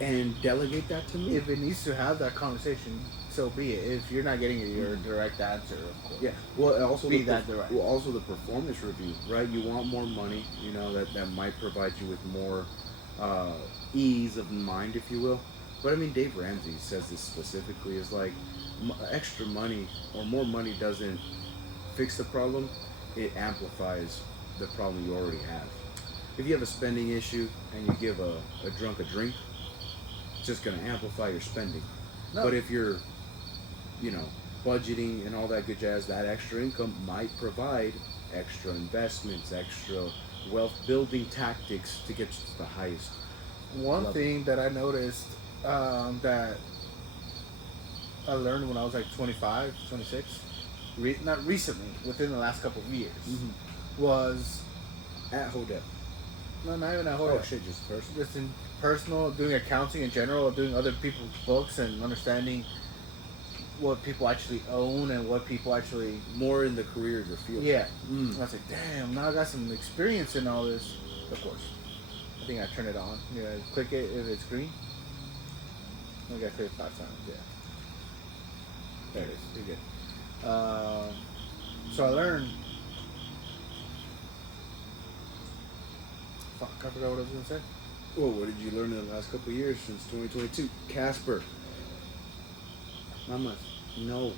and delegate that to me. if it needs to have that conversation, so be it. If you're not getting your direct answer, of course. Yeah. Well, also Be that direct. Well, also the performance review, right? You want more money, you know, that might provide you with more ease of mind, if you will. But I mean, Dave Ramsey says this specifically is like extra money or more money doesn't fix the problem; it amplifies the problem you already have. If you have a spending issue and you give a drunk a drink, it's just going to amplify your spending. No. But if you're, you know, budgeting and all that good jazz, that extra income might provide extra investments, extra wealth building tactics to get you to the highest. One level. thing that I noticed that I learned when I was like 25, 26, not recently, within the last couple of years, was At Hodep. no, not even at Oh home. shit, just personal. Just in personal, doing accounting in general, or doing other people's books and understanding what people actually own and what people actually. More in the career or field. Yeah. Mm. I was like, damn, now I got some experience in all this. Of course. I think I turn it on. You know, click it if it's green. I got 55 times, yeah. There it is. You're good. So I learned. Fuck, I forgot what I was gonna say. Well, what did you learn in the last couple of years since 2022? Casper. Mama, no,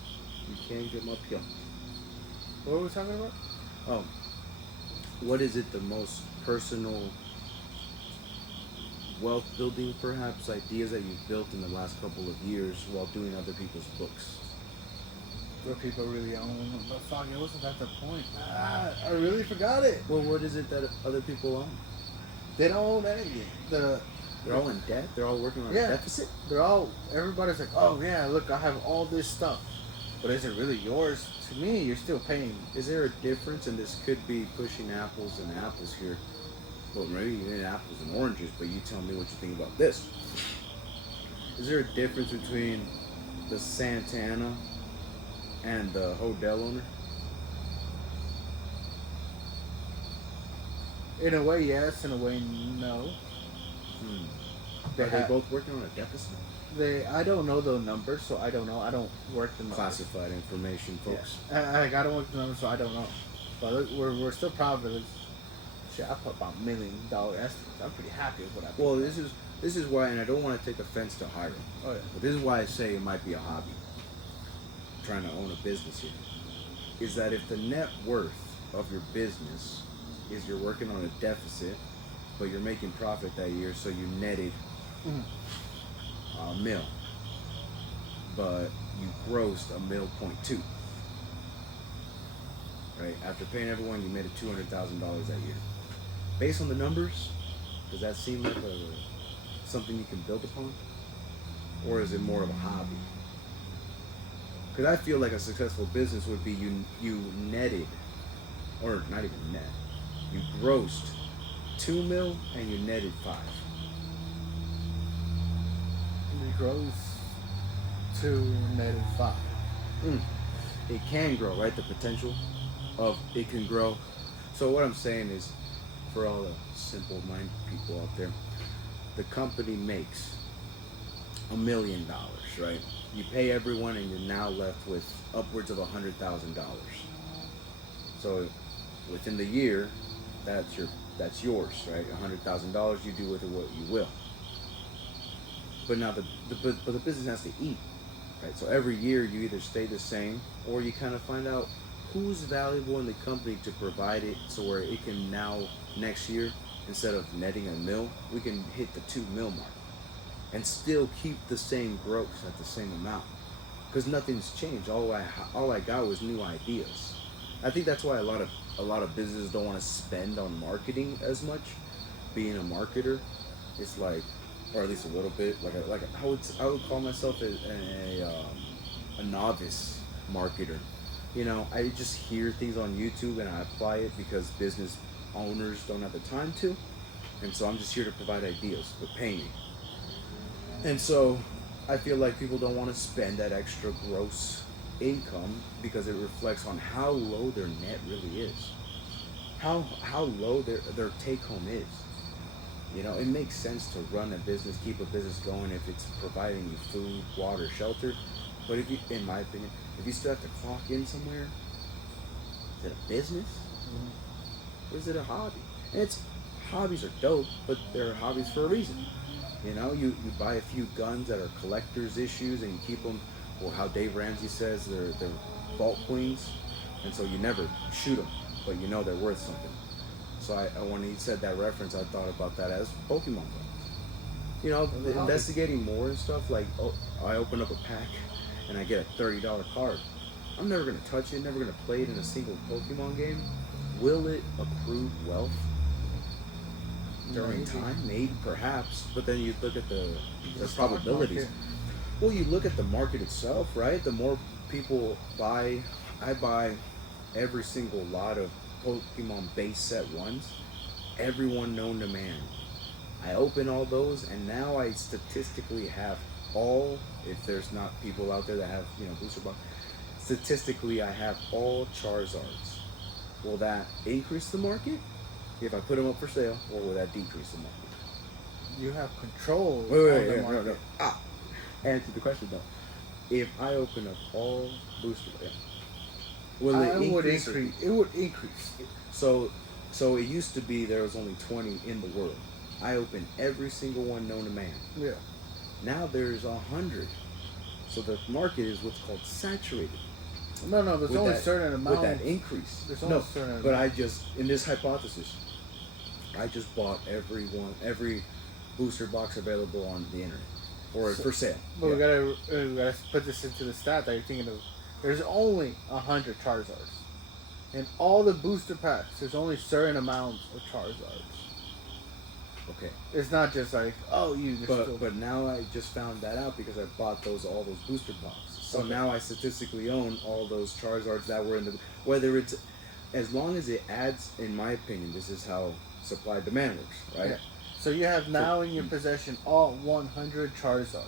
you can't get up here. What were we talking about? Oh, what is it the most personal wealth building, perhaps, ideas that you've built in the last couple of years while doing other people's books? What people really own, but fuck, it wasn't at the point. I really forgot it. Well, what is it that other people own? They don't own anything. They're all in debt. They're all working on a deficit. Everybody's like, oh yeah, look, I have all this stuff, but is it really yours? To me, you're still paying. Is there a difference? And this could be pushing apples and apples here. Well, maybe even apples and oranges, but you tell me what you think about this. Is there a difference between the Santana and the hotel owner? In a way, yes. In a way, no. Are they both working on a deficit? I don't know the numbers, so I don't know. I don't work the numbers. Classified information, folks. Yeah. I don't work the numbers, so I don't know. But look, we're still profitable. Shit, I put about $1 million estimates. I'm pretty happy with what I put. Well, this is why, and I don't want to take offense to Hiram. Oh yeah. But this is why I say it might be a hobby. Trying to own a business here. Is that if the net worth of your business is you're working on a deficit, but you're making profit that year, so you netted $1 million, but you grossed $1.2 million. Right? After paying everyone, you made $200,000 that year. Based on the numbers, does that seem like something you can build upon? Or is it more of a hobby? Because I feel like a successful business would be you netted, or not even net, you grossed $2 million and you netted $5 million. It grows to netted $5 million. It can grow, right? The potential of it can grow. So what I'm saying is, for all the simple-minded people out there, the company makes $1 million, right? You pay everyone, and you're now left with upwards of $100,000. So within the year, that's yours, right? $100,000. You do with it what you will. But now the business has to eat, right? So every year you either stay the same, or you kind of find out who's valuable in the company to provide it, so where it can now next year, instead of netting $1 million, we can hit the $2 million mark and still keep the same gross at the same amount, because nothing's changed. All I got was new ideas. I think that's why a lot of businesses don't want to spend on marketing as much. Being a marketer, it's like, or at least a little bit, I would call myself a novice marketer. You know, I just hear things on YouTube and I apply it because business owners don't have the time to, and so I'm just here to provide ideas, but pay me. And so I feel like people don't want to spend that extra gross income because it reflects on how low their net really is, how low their take home is. You know, it makes sense to run a business, keep a business going if it's providing you food, water, shelter. But if you, in my opinion, if you still have to clock in somewhere, is it a business? Or is it a hobby? And hobbies are dope, but they're hobbies for a reason. You know, you buy a few guns that are collector's issues and you keep them, or how Dave Ramsey says, they're vault queens, and so you never shoot them, but you know they're worth something. So when he said that reference, I thought about that as Pokemon guns. You know, investigating more and stuff, like, I open up a pack and I get a $30 card. I'm never going to touch it, never going to play it in a single Pokemon game. Will it accrue wealth during time? Maybe, perhaps. But then you look at the probabilities. Well, you look at the market itself, right? The more people buy, I buy every single lot of Pokemon base set ones, everyone known to man. I open all those, and now I statistically have all, if there's not people out there that have, booster box, statistically I have all Charizards. Will that increase the market if I put them up for sale, or will that decrease the market? You have control of the market. No. answer the question though. If I open up all booster, will it would increase? increase. It would increase. So it used to be there was only 20 in the world. I opened every single one known to man. Yeah. Now there's 100. So the market is what's called saturated. No, there's With only that- a certain amount. With that increase. There's only a certain but amount. I just, in this hypothesis, I just bought every booster box available on the internet for sale. But Yeah. we gotta put this into the stat that you're thinking of. There's only 100 Charizards. In all the booster packs, there's only certain amounts of Charizards. Okay. It's not just like, oh, But now I just found that out because I bought all those booster boxes. So Okay. now I statistically own all those Charizards that were in the, whether it's, as long as it adds, in my opinion, this is how supply demand works, right? Yeah. So you have now in your possession all 100 Charizards.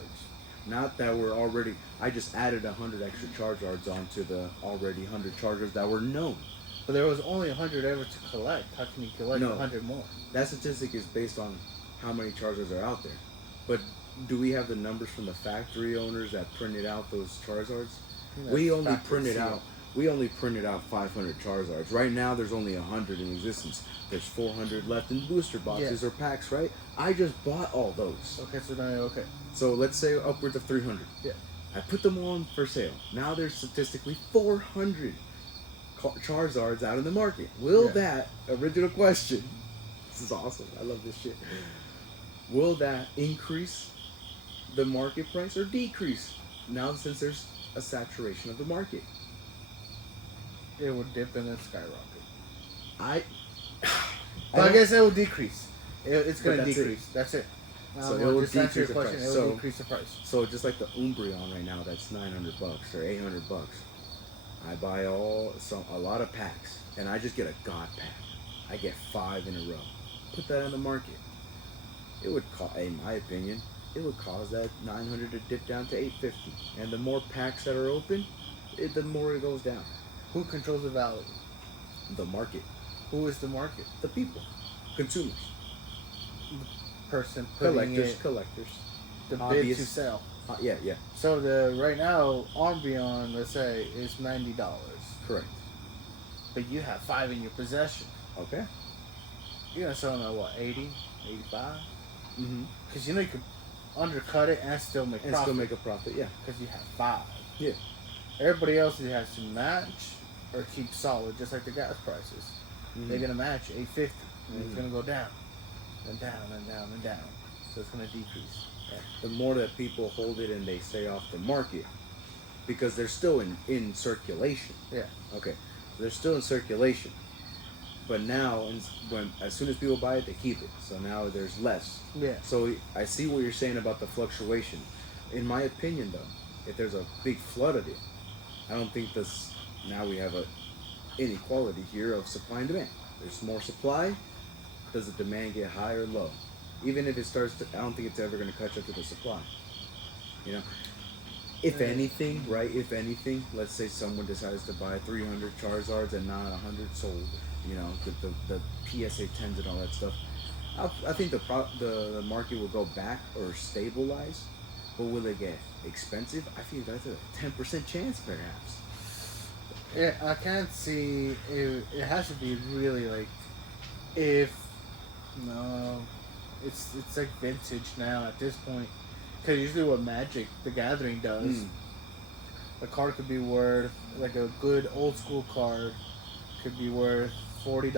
Not that we're already, I just added 100 extra Charizards onto the already 100 Charizards that were known. But there was only 100 ever to collect. How can you collect No. 100 more? That statistic is based on how many Charizards are out there. But do we have the numbers from the factory owners that printed out those Charizards? We only printed out 500 Charizards. Right now there's only 100 in existence. There's 400 left in booster boxes or packs, right? I just bought all those. Okay, so now, okay. So let's say upwards of 300. Yeah. I put them on for sale. Now there's statistically 400 Charizards out in the market. Will that, original question, this is awesome, I love this shit. Will that increase the market price or decrease now since there's a saturation of the market? It would dip and then skyrocket. I guess it will decrease. It's going to that's decrease. That's it. So Well, it will just answer your decrease the question. price. It will So- decrease the price. So just like the Umbreon right now, that's $900 or $800. I buy a lot of packs, and I just get a God pack. I get 5 in a row. Put that on the market. It would, in my opinion, it would cause that 900 to dip down to 850. And the more packs that are open, the more it goes down. Who controls the value? The market, Who is the market? the people, consumers, Person putting collectors. the bid obvious- to sell. Yeah, So the right now Umbreon, let's say, is $90, correct. but you have 5 in your possession. Okay. You're gonna sell them at what, 80, 85? Mm-hmm. Because you know you could undercut it and still make And profit. still make a profit, yeah. Because you have 5. Yeah. Everybody else either has to match or keep solid, just like the gas prices. Mhm. They're gonna match 850, and it's Mhm. gonna go down, and down, and down, and down. So it's gonna decrease. The more that people hold it and they stay off the market, because they're still in circulation. Yeah. Okay, so they're still in circulation, but now as soon as people buy it, they keep it. So now there's less. Yeah. So I see what you're saying about the fluctuation. In my opinion, though, if there's a big flood of it, I don't think this. Now we have a inequality here of supply and demand. There's more supply. Does the demand get high or low? Even if it starts to, I don't think it's ever going to catch up to the supply. You know, if anything, right? If anything, let's say someone decides to buy 300 Charizards and not 100 sold. You know, the PSA 10s and all that stuff. I think the market will go back or stabilize, but will it get expensive? I think that's a 10% chance, perhaps. Yeah, I can't see. It has to be really like, if no, it's like vintage now at this point. Because usually what Magic the Gathering does, a card could be worth, like a good old school card, could be worth $40.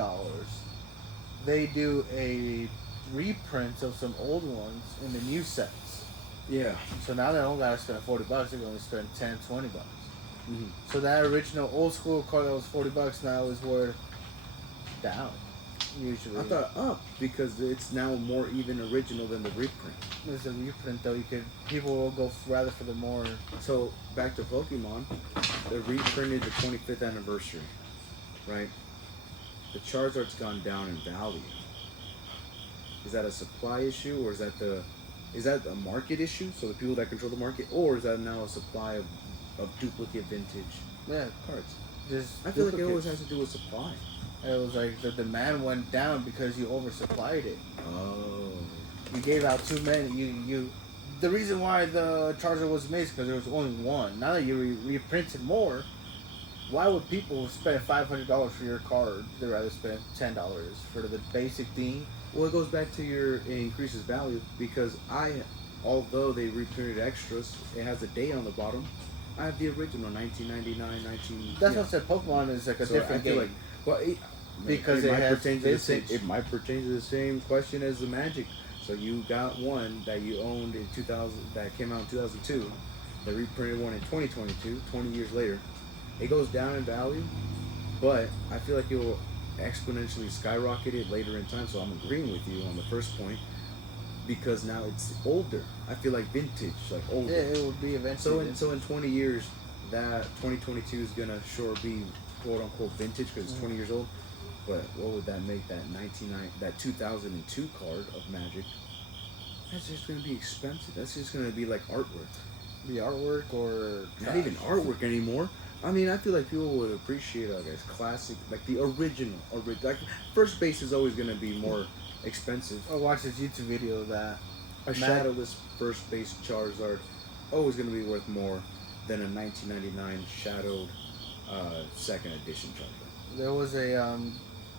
They do a reprint of some old ones in the new sets. Yeah. So now they don't gotta spend $40. They're gonna spend $10, $20. Mm-hmm. So that original old school card that was $40 now is worth down. Usually, I thought up because it's now more even original than the reprint. there's a reprint though. People will go rather for the more. So back to Pokemon, they reprinted the 25th anniversary, right? The Charizard's gone down in value. Is that a supply issue, or is that a market issue? So the people that control the market, or is that now a supply of duplicate vintage cards? Just I feel like it always duplicates. has to do with supply. It was like the demand went down because you oversupplied it. Oh. You gave out too many. You the reason why the Charizard was made is because there was only one. Now that you reprinted more, why would people spend $500 for your card? They'd rather spend $10 for the basic thing. Well, it goes back to it increases value because although they reprinted extras, it has a date on the bottom. I have the original 1999, 19. That's what I said. Pokemon is like a different game. Like, well, because it might has pertain to the same. vintage. It might pertain to the same question as the Magic. So you got one that you owned in 2000 that came out in 2002. They reprinted one in 2022, 20 years later. It goes down in value, but I feel like it will exponentially skyrocket it later in time. So I'm agreeing with you on the first point because now it's older. I feel like vintage, like older. Yeah, it would be eventually. So in 20 years, that 2022 is gonna sure be quote unquote vintage because it's 20 years old. But what would that make that 2002 card of Magic? That's just gonna be expensive. That's just gonna be like artwork. The artwork or Not even artwork anymore. I mean, I feel like people would appreciate like a classic, like the original. Like first base is always gonna be more expensive. I watched this YouTube video that A shadowless first base Charizard always gonna be worth more than a 1999 shadowed second edition Charizard. there was a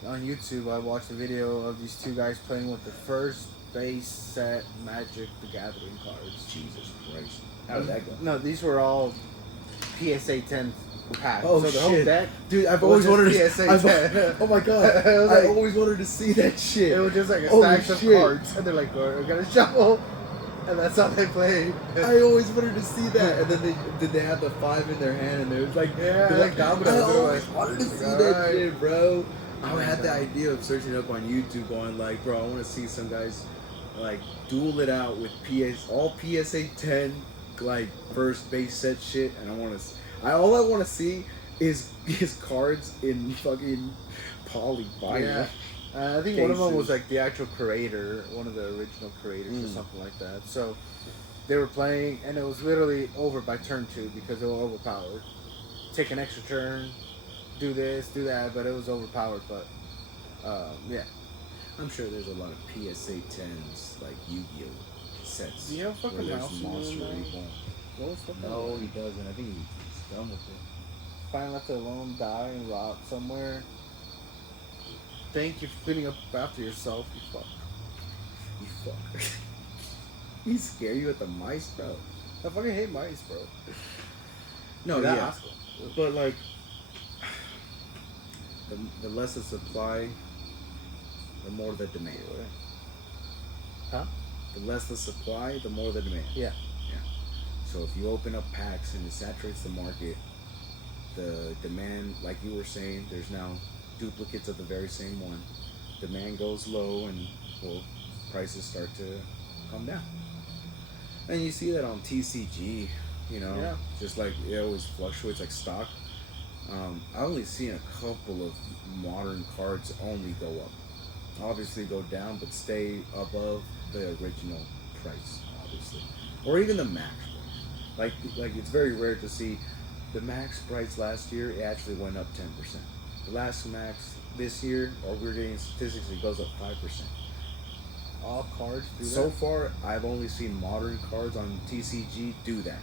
on YouTube. I watched a video of these two guys playing with the first base set Magic the Gathering cards. Jesus Christ! How did that go? No, these were all PSA 10 packs. Oh, so the whole shit. deck, Dude, I've was always wanted to. PSA 10. Oh my god! It was I like- always wanted to see that shit. It was just like a Holy stack of shit. cards, and they're like, "We're gonna shuffle," and that's how they play. I always wanted to see that, and then they had the 5 in their hand, and it was like, Yeah, they're like dominoes. I They're always like, wanted to see alright. that shit, bro. I had the idea of searching up on YouTube, going like, bro, I want to see some guys like duel it out with all PSA 10 like first base set shit, and all I want to see is cards in fucking poly vinyl. Yeah. I think one of them was Cases. like the actual creator, one of the original creators or something like that. So they were playing, and it was literally over by turn 2 because they were overpowered. Take an extra turn, do this, do that, but it was overpowered. But yeah. I'm sure there's a lot of PSA 10s like Yu-Gi-Oh sets. Do you have a fucking where there's mouse in Monster there, man? Eagle. What was fucking No, he doesn't. I think he's done with it. Fine, left it alone, die and rot somewhere. Thank you for cleaning up after yourself, you fuck. You fuck. He scare you at the mice, bro. I fucking hate mice, bro. No, Dude, that yeah. Oscar. But like, the less the supply, the more the demand. Huh? The less the supply, the more the demand. Yeah. So if you open up packs and it saturates the market, the demand, like you were saying, there's now duplicates of the very same one. Demand goes low, and well, prices start to come down. And you see that on TCG, you know, Yeah. just like it always fluctuates like stock. I only seen a couple of modern cards only go up. Obviously go down, but stay above the original price, obviously, or even the max price. Like it's very rare to see the max price last year. It actually went up 10%. The last max this year, or we're getting statistics, it goes up 5%. All cards do that? So far, I've only seen modern cards on TCG do that.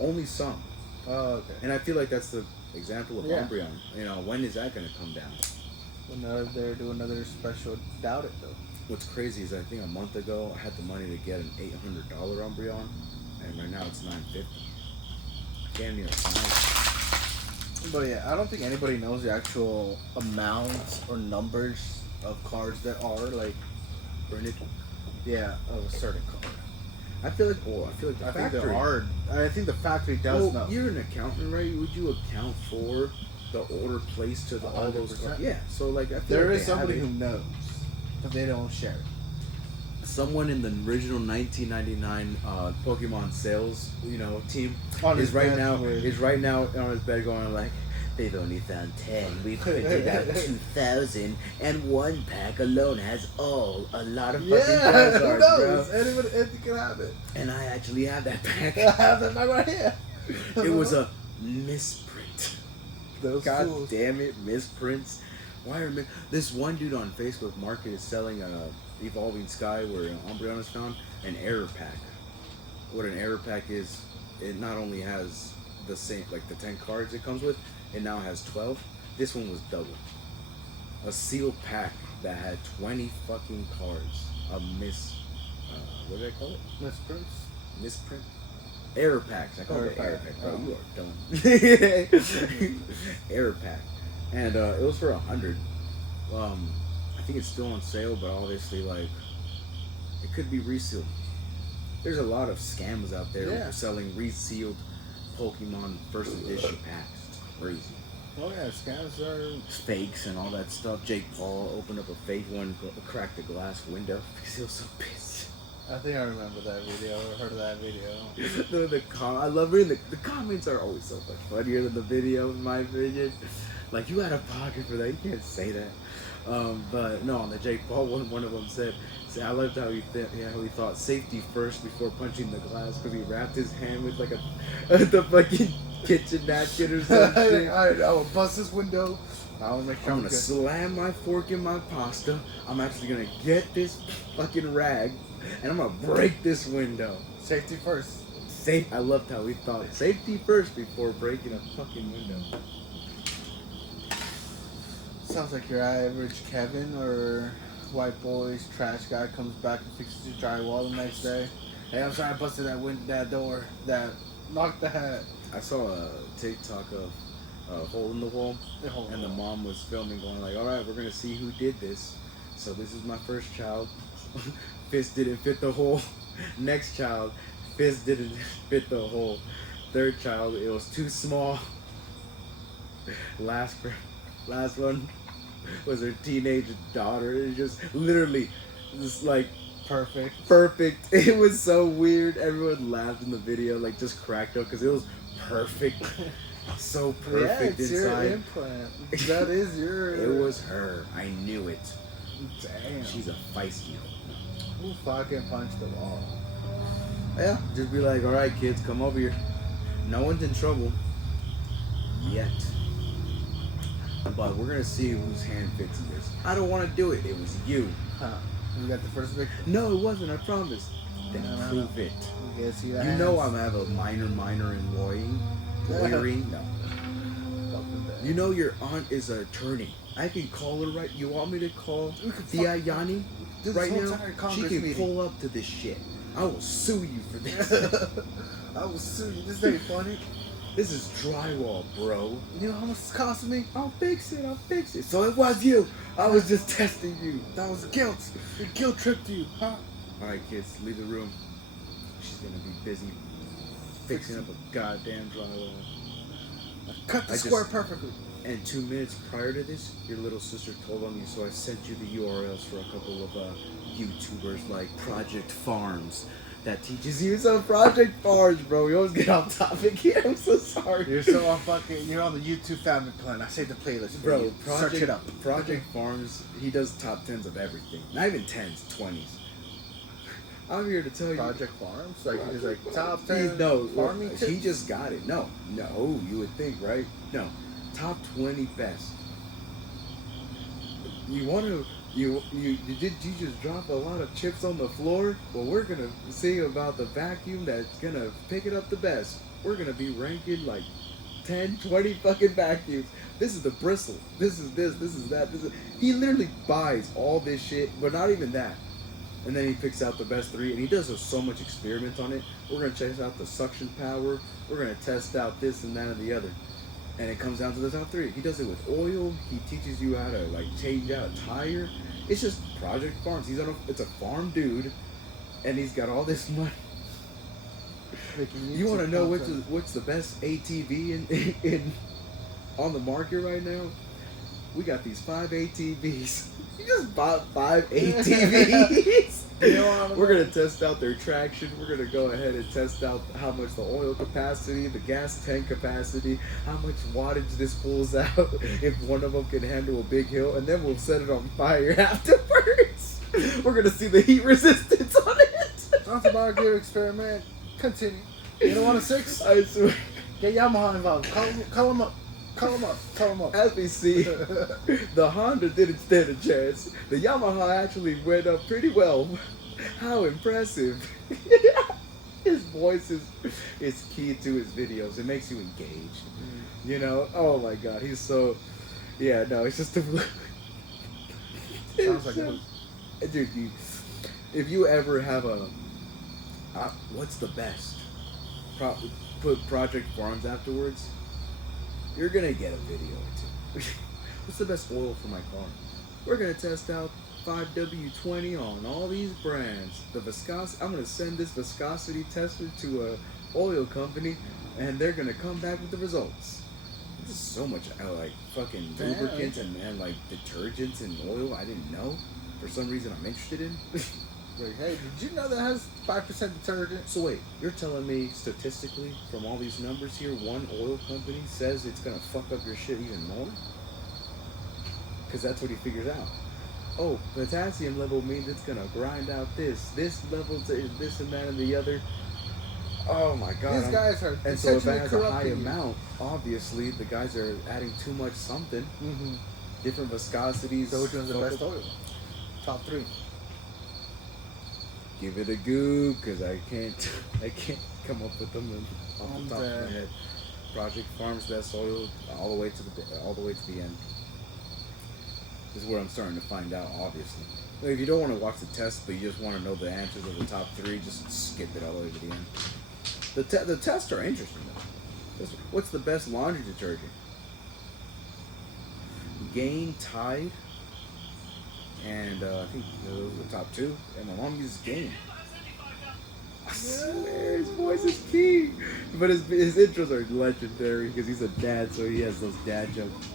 Only some. Oh, okay. And I feel like that's the example of Yeah. Umbreon. You know, when is that going to come down? They do another special. Doubt it, though. What's crazy is I think a month ago I had the money to get an $800 Umbreon, and right now it's $950. Damn near fine. But yeah, I don't think anybody knows the actual amounts or numbers of cards that are, like, Printed. yeah, of a certain card. I feel like the I think factory. there are. I think the factory does know. You're an accountant, right? Would you account for the order placed to all those 100%. cards? Yeah. So like, I feel There like is they have somebody it. who knows, but they don't share it. Someone in the original 1999 Pokemon sales, team On is his right bench now on his bed going like, they've only found 10. We printed out 2,000, and one pack alone has a lot of fucking Yeah, who Charizards, knows? bro. Anybody can have it. And I actually have that pack. I have that back right here. It was a misprint. Those God fools. damn it, misprints. Why are this one dude on Facebook Market is selling a Evolving Sky where Umbreon is found, an error pack. what an error pack is, it not only has the same, like the 10 cards it comes with, it now has 12. This one was double. A sealed pack that had 20 fucking cards. A what did I call it? Misprints? Misprint? Error packs. I call it Error error pack. pack, bro. Oh. You are dumb. Error pack. And it was for 100. I think it's still on sale, but obviously, like, it could be resealed. There's a lot of scams out there selling resealed Pokemon first edition packs. It's crazy. Oh yeah, scams are Fakes and all that stuff. Jake Paul opened up a fake one, cracked the glass window because he was so pissed. I think I remember that video. I heard of that video. I love reading the comments are always so much funnier than the video, in my opinion. Like, you had a pocket for that. You can't say that. But no, on the Jake Paul one of them said, I loved how he thought safety first before punching the glass because he wrapped his hand with like the fucking kitchen napkin or something. I will bust this window. I'm gonna slam my fork in my pasta. I'm actually gonna get this fucking rag and I'm gonna break this window. Safety first. I loved how he thought safety first before breaking a fucking window. Sounds like your average Kevin or white boy's trash guy comes back and fixes your drywall the next day. Hey, I'm sorry I busted that door. That knocked the hat. I saw a TikTok of a hole in the wall, and the mom was filming, going like, "All right, we're gonna see who did this. So this is my first child. Fist didn't fit the hole. Next child, fist didn't fit the hole. Third child, it was too small. Last one was her teenage daughter. It just literally, just like." Perfect. It was so weird. Everyone laughed in the video, like just cracked up because it was perfect. So perfect it's inside. Your implant. That is your. It was her. I knew it. Damn. She's a feisty. Who fucking punched the wall? Yeah. Just be like, all right, kids, come over here. No one's in trouble yet. But we're gonna see whose hand fits this. I don't want to do it. It was you. Huh. You got the first victim? No, it wasn't. I promise. Then prove it. Yes, you know I have a minor in lawyering. No. You know your aunt is an attorney. I can call her right. You want me to call Diayani right now? She can pull up to this shit. I will sue you for this. I will sue you. This ain't funny. This is drywall, bro. You know how much it's costing me? I'll fix it. So it was you. I was just testing you. That was guilt. It guilt tripped you, huh? Alright, kids, leave the room. She's gonna be busy fixing up a goddamn drywall. Cut the square perfectly. And 2 minutes prior to this, your little sister told on you, so I sent you the URLs for a couple of YouTubers like Project Farms. That teaches you some Project Farms, bro. We always get off topic here. I'm so sorry. You're on the YouTube family plan. I saved the playlist, bro. Search it up. Project Farms. He does top 10s of everything. Not even 10s, 20s. I'm here to tell you. Project Farms, like he's like top 10. Farming. He just got it. No. You would think, right? No. Top 20 best. You want to? You just drop a lot of chips on the floor? Well, we're gonna see about the vacuum that's gonna pick it up the best. We're gonna be ranking like 10, 20 fucking vacuums. This is the bristle. This is this. This is that. He literally buys all this shit, but not even that. And then he picks out the best 3, and he does so much experiment on it. We're gonna test out the suction power. We're gonna test out this and that and the other. And it comes down to the top 3. He does it with oil. He teaches you how to like change out a tire. It's just Project Farms. It's a farm dude, and he's got all this money. You want to know what's the best ATV in on the market right now? We got these 5 ATVs. You just bought 5 ATVs. We're gonna test out their traction. We're gonna go ahead and test out how much the oil capacity, the gas tank capacity, how much wattage this pulls out, if one of them can handle a big hill, and then we'll set it on fire afterwards. We're gonna see the heat resistance on it. Sounds about a good experiment. Continue. You don't want a 6? I swear. Get Yamaha involved. Call him up. As we see, the Honda didn't stand a chance. The Yamaha actually went up pretty well. How impressive. His voice is key to his videos. It makes you engaged. You know? Oh my god, he's so. Yeah, no, it's just a. Sounds like a dude. If you ever have a, what's the best? Put Project Farms afterwards. You're gonna get a video or two. What's the best oil for my car? We're gonna test out 5W20 on all these brands. The viscosity. I'm gonna send this viscosity tester to a oil company, and they're gonna come back with the results. There's so much like fucking lubricants and like detergents and oil I didn't know. For some reason I'm interested in. Like, hey, did you know that has 5% detergent? So wait, you're telling me statistically from all these numbers here, one oil company says it's gonna fuck up your shit even more? Because that's what he figures out. Oh, potassium level means it's gonna grind out this level to this and that and the other. Oh my god. These guys are and so if it has a high corrupting you. amount, obviously the guys are adding too much something. Mm-hmm. Different viscosities. So which one's the best oil? Top 3. Give it a go, cause I can't come up with them off the top of my head. Project Farms best oil all the way to the end. This is where I'm starting to find out. Obviously, if you don't want to watch the test, but you just want to know the answers of the top 3, just skip it all the way to the end. The tests are interesting though. What's the best laundry detergent? Gain, Tide. And I think those are the top 2. And my mom uses Gain. I swear his voice is key. But his intros are legendary because he's a dad, so he has those dad jokes.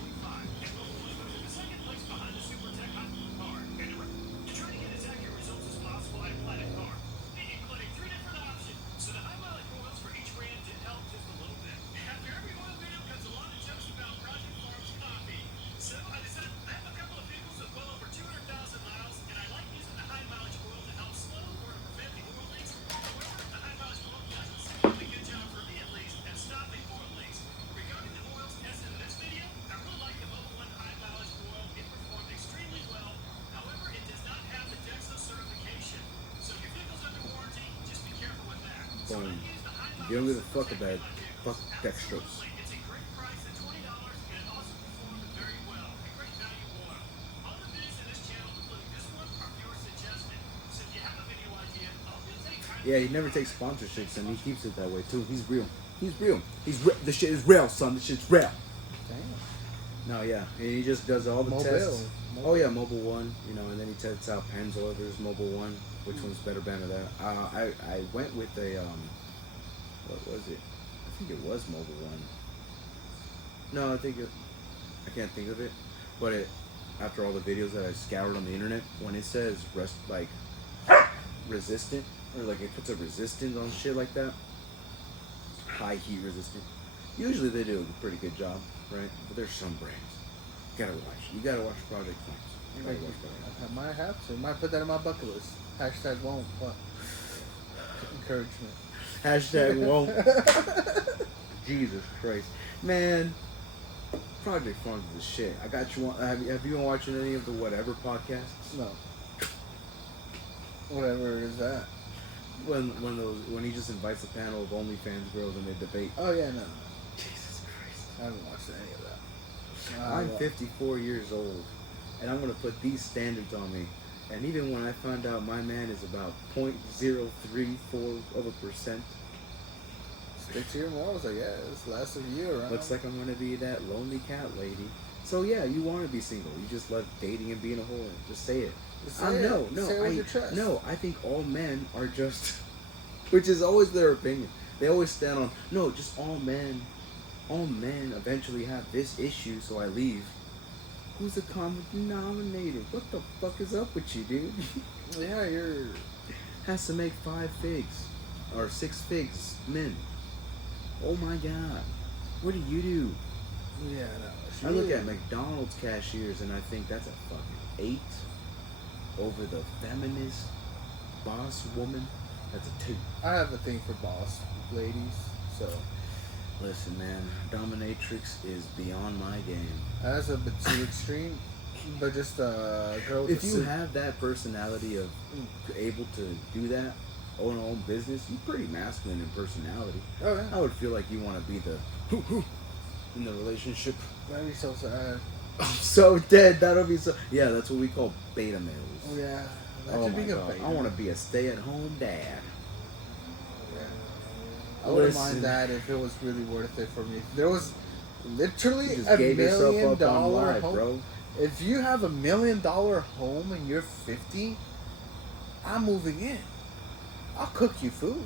You don't give a fuck about fuck dextrose. Yeah, he never takes sponsorships and he keeps it that way too. He's real. He's real. This shit is real, son. This shit's real. Damn. No, yeah. And he just does all the tests. Oh yeah, Mobile One. You know, and then he tests out Pennzoil's Mobile One. Which one's better brand of that? I went with a what was it? I think it was Mobile One. No, I can't think of it. But after all the videos that I scoured on the internet, when it says resistant, or like it puts a resistance on shit like that, high heat resistant, usually they do a pretty good job, right? But there's some brands. You gotta watch Project Farms. I might have to. Might put that on my bucket list. Hashtag won't. What? Encouragement. Hashtag won't. Jesus Christ, man. Project Farms is the shit. I got you on. Have you been watching any of the Whatever podcasts? No. Whatever is that? When he just invites a panel of OnlyFans girls and they debate. Oh yeah, no. Jesus Christ. I haven't watched any of that. I'm 54 years old, and I'm gonna put these standards on me. And even when I found out my man is about 0.034%. Stick to your morals, I guess. Last of you around. Looks like I'm gonna be that lonely cat lady. So yeah, you want to be single. You just love dating and being a whore. Just say it. No, I think all men are just, which is always their opinion. They always stand on, no, just all men eventually have this issue, so I leave. Who's the common denominator? What the fuck is up with you, dude? Yeah, you're... Has to make 5 figs. Or 6 figs, men. Oh my god. What do you do? Yeah, no. I look at McDonald's cashiers and I think that's a fucking 8 over the feminist boss woman. That's a 2. I have a thing for boss ladies, so... Listen, man, dominatrix is beyond my game. That's a bit too extreme, but just a girl. If you have that personality of able to do that, own your own business, you're pretty masculine in personality. Oh yeah. I would feel like you want to be the in the relationship. That'd be so sad. I'm so dead. That'll be so. Yeah, that's what we call beta males. Oh yeah. Oh Imagine my being a God. beta. I want to be a stay-at-home dad. I wouldn't Listen. mind that if it was really worth it for me. If there was literally You just $1 gave yourself million up on life, home. bro. If you have $1 million home and you're 50, I'm moving in. I'll cook you food.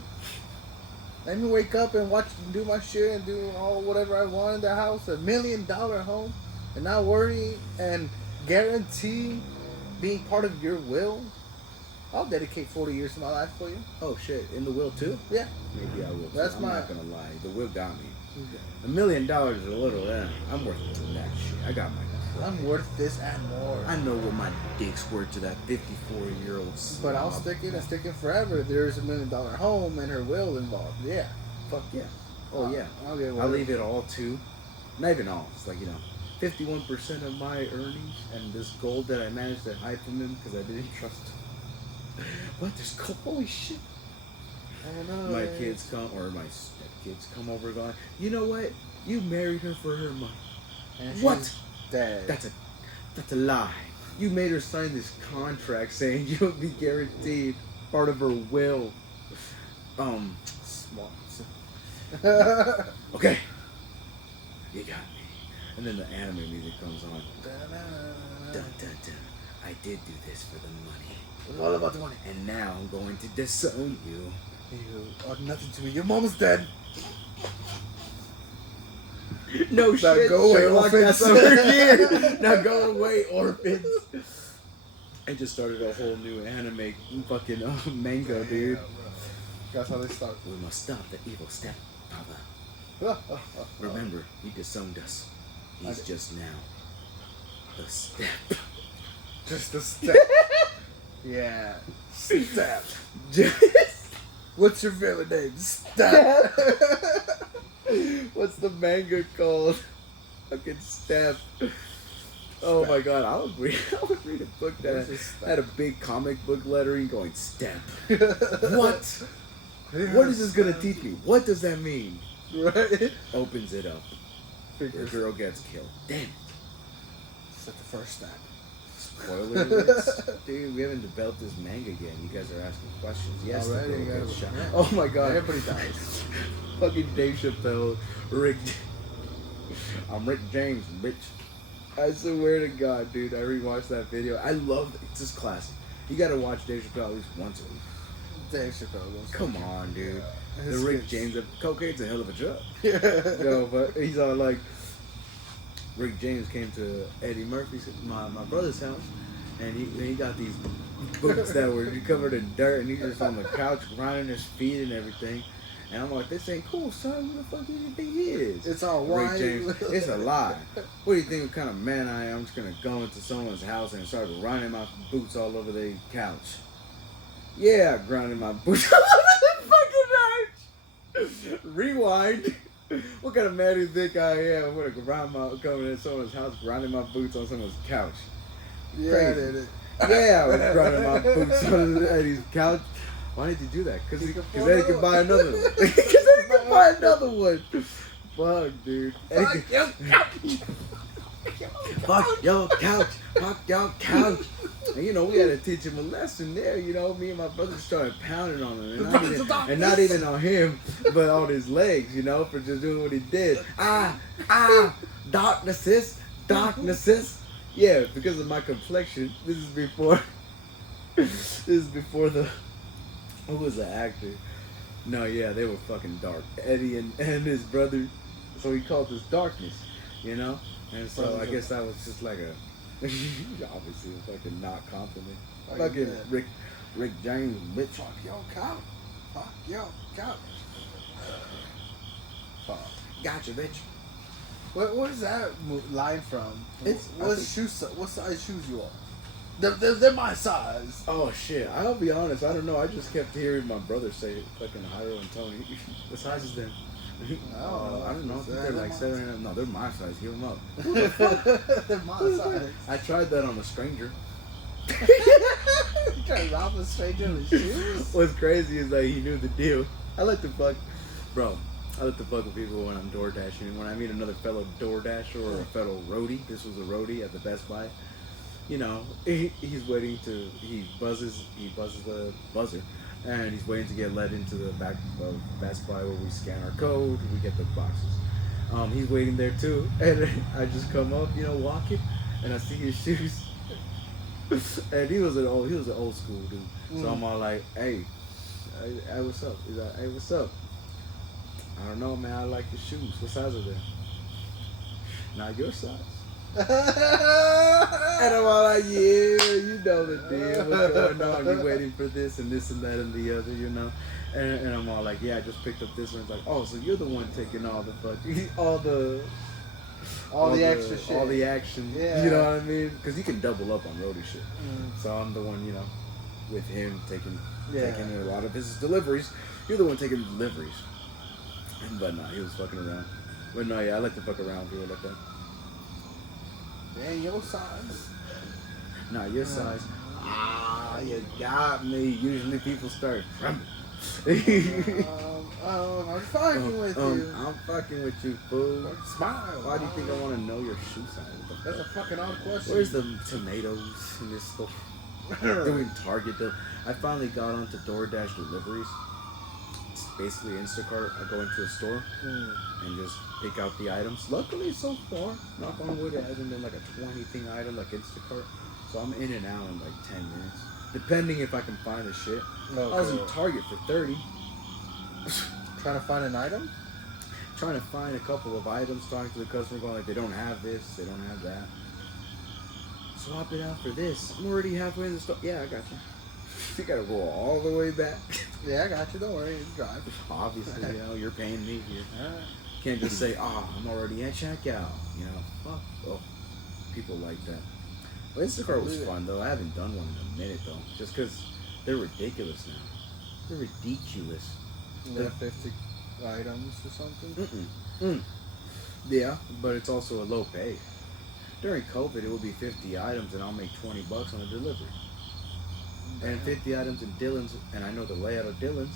Let me wake up and watch, do my shit and do all whatever I want in the house. $1 million home, and not worry and guarantee being part of your will. I'll dedicate 40 years of my life for you. Oh shit, in the will too? Yeah. Maybe I will. That's I'm my- not gonna lie. The will got me. $1 million is a little. I'm worth that shit. I got my. I'm worth this and more. I know what my dick's worth to that 54-year-old. But I'll stick it and stick it forever. There's $1 million home and her will involved. Yeah. Fuck yeah. Oh yeah. I'll get I'll leave it all to. Not even all. It's like 51% of my earnings and this gold that I managed to hide from him because I didn't trust him. What? There's gold? Holy shit. I know. My kids come, or my stepkids come over going, you know what? You married her for her money. And What? she's dead. That's a lie. You made her sign this contract saying you'll be guaranteed part of her will. Smart. Okay. You got me. And then the anime music comes on. Dun, dun, dun. I did do this for the money. It's all about the money. And now I'm going to disown you. You are nothing to me. Your mom's dead. No Now shit. go away, Sherlock, orphans. that's over here. Now go away, orphans. I just started a whole new anime fucking manga, dude. That's how they start. We must stop the evil stepfather. Remember, he disowned us. He's just now the step. Just a step. Yeah. Step. What's your favorite name? Step. What's the manga called? Fucking Step. Oh my god, I would read a book that had a big comic book lettering going Step. What? What is this gonna teach me? What does that mean? Right? Opens it up. The Figures. girl gets killed. Damn it. It's like the first step. Spoiler alerts. Dude, we haven't developed this manga yet. You guys are asking questions. Yes, the Already, girl yeah. gets shot. Yeah. Oh my god. Everybody dies. Fucking Dave Chappelle. Rick. I'm Rick James, bitch. I swear to God, dude. I rewatched that video. I love it. It's just classic. You gotta watch Dave Chappelle at least once a week. Dave Chappelle goes. Come on, dude. The His Rick skits. James. Cocaine's a hell of a drug. Yeah. No, but he's all like, Rick James came to Eddie Murphy's, my brother's house, and he got these boots that were covered in dirt, and he's just on the couch grinding his feet and everything. And I'm like, this ain't cool, son. Who the fuck do you think he is? It's all Rick white. James. It's a lie. What do you think what kind of man I am? I'm just gonna go into someone's house and start grinding my boots all over their couch. Yeah, grinding my boots all over the fucking couch. Rewind. What kind of man do you think I am? I'm gonna coming in someone's house, grinding my boots on someone's couch. Yeah, Crazy. I did it. Yeah, I was grinding my boots on Eddie's couch. Why did you do that? Because Eddie could buy another one. Because Eddie could buy another one. Fuck, dude. Eddie could- Fuck your couch. Fuck your couch. And we had to teach him a lesson there. Me and my brother started pounding on him. And not even on him, but on his legs, for just doing what he did. Darknesses. Yeah, because of my complexion. This is before the... Who was the actor? No, yeah, they were fucking dark. Eddie and his brother. So he called this darkness, And so I guess that was just like a... obviously a fucking not compliment. Fucking Rick James, bitch. Fuck your couch. Fuck your couch. Fuck. Gotcha, bitch. What is that line from? It's- What size shoes you are? They're my size. Oh shit! I'll be honest. I don't know. I just kept hearing my brother say it, fucking Hiro and Tony. What size is them? I don't know. I think they're like 7. No, they're my size. Give them up. They're my size. I tried that on a stranger. trying to rob a stranger with shoes? What's crazy is like he knew the deal. I like to fuck, bro. I like to fuck with people when I'm door dashing. When I meet another fellow door dasher or a fellow roadie, this was a roadie at the Best Buy. You know, he's waiting to he buzzes the buzzer, and he's waiting to get let into the back of Best Buy where we scan our code, we get the boxes. He's waiting there too, and I just come up, you know, walking, and I see his shoes. And he was an old school dude. So I'm all like, hey, what's up? He's like, hey, what's up? I don't know, man. I like your shoes. What size are they? Not your size. And I'm all like, yeah, you know the deal. What's going on? You waiting for this and this and that and the other, you know? And I'm all like, yeah, I just picked up this one. It's like, oh, so you're the one taking all the fucking, all the extra shit. All the action. Yeah. You know what I mean? Because you can double up on roadie shit. So I'm the one, you know, with him taking a lot of his deliveries. You're the one taking the deliveries. But nah, he was fucking around. But no, yeah, I like to fuck around with people like that. Yeah, your size. Nah, your size. Ah, you got me. Usually people start trembling. I'm fucking with you. I'm fucking with you, fool. Smile. Why do you think I want to know your shoe size? That's a fucking odd question. Where's the tomatoes in this store? Doing Target though. I finally got onto DoorDash deliveries. It's basically Instacart. I go into a store and just pick out the items. Luckily, so far, knock on wood, it hasn't been like a 20-thing item like Instacart. So I'm in and out in like 10 minutes. Depending if I can find the shit. Okay. I was in Target for 30. Trying to find an item? Trying to find a couple of items, talking to the customer, going like, they don't have this, they don't have that. Swap it out for this. I'm already halfway in the store. Yeah, I got you. You gotta go all the way back. Yeah, I got you. Don't worry. It's drive. Obviously, you know, you're paying me here. Can't just say, I'm already at checkout. You know, fuck. Oh, people like that. Well, Instacart was fun, though. I haven't done one in a minute, though. Just because they're ridiculous now. They're ridiculous. They're 50 items or something? Yeah, but it's also a low pay. During COVID, it would be 50 items, and I'll make $20 on a delivery. And 50 items in Dillon's, and I know the layout of Dillon's,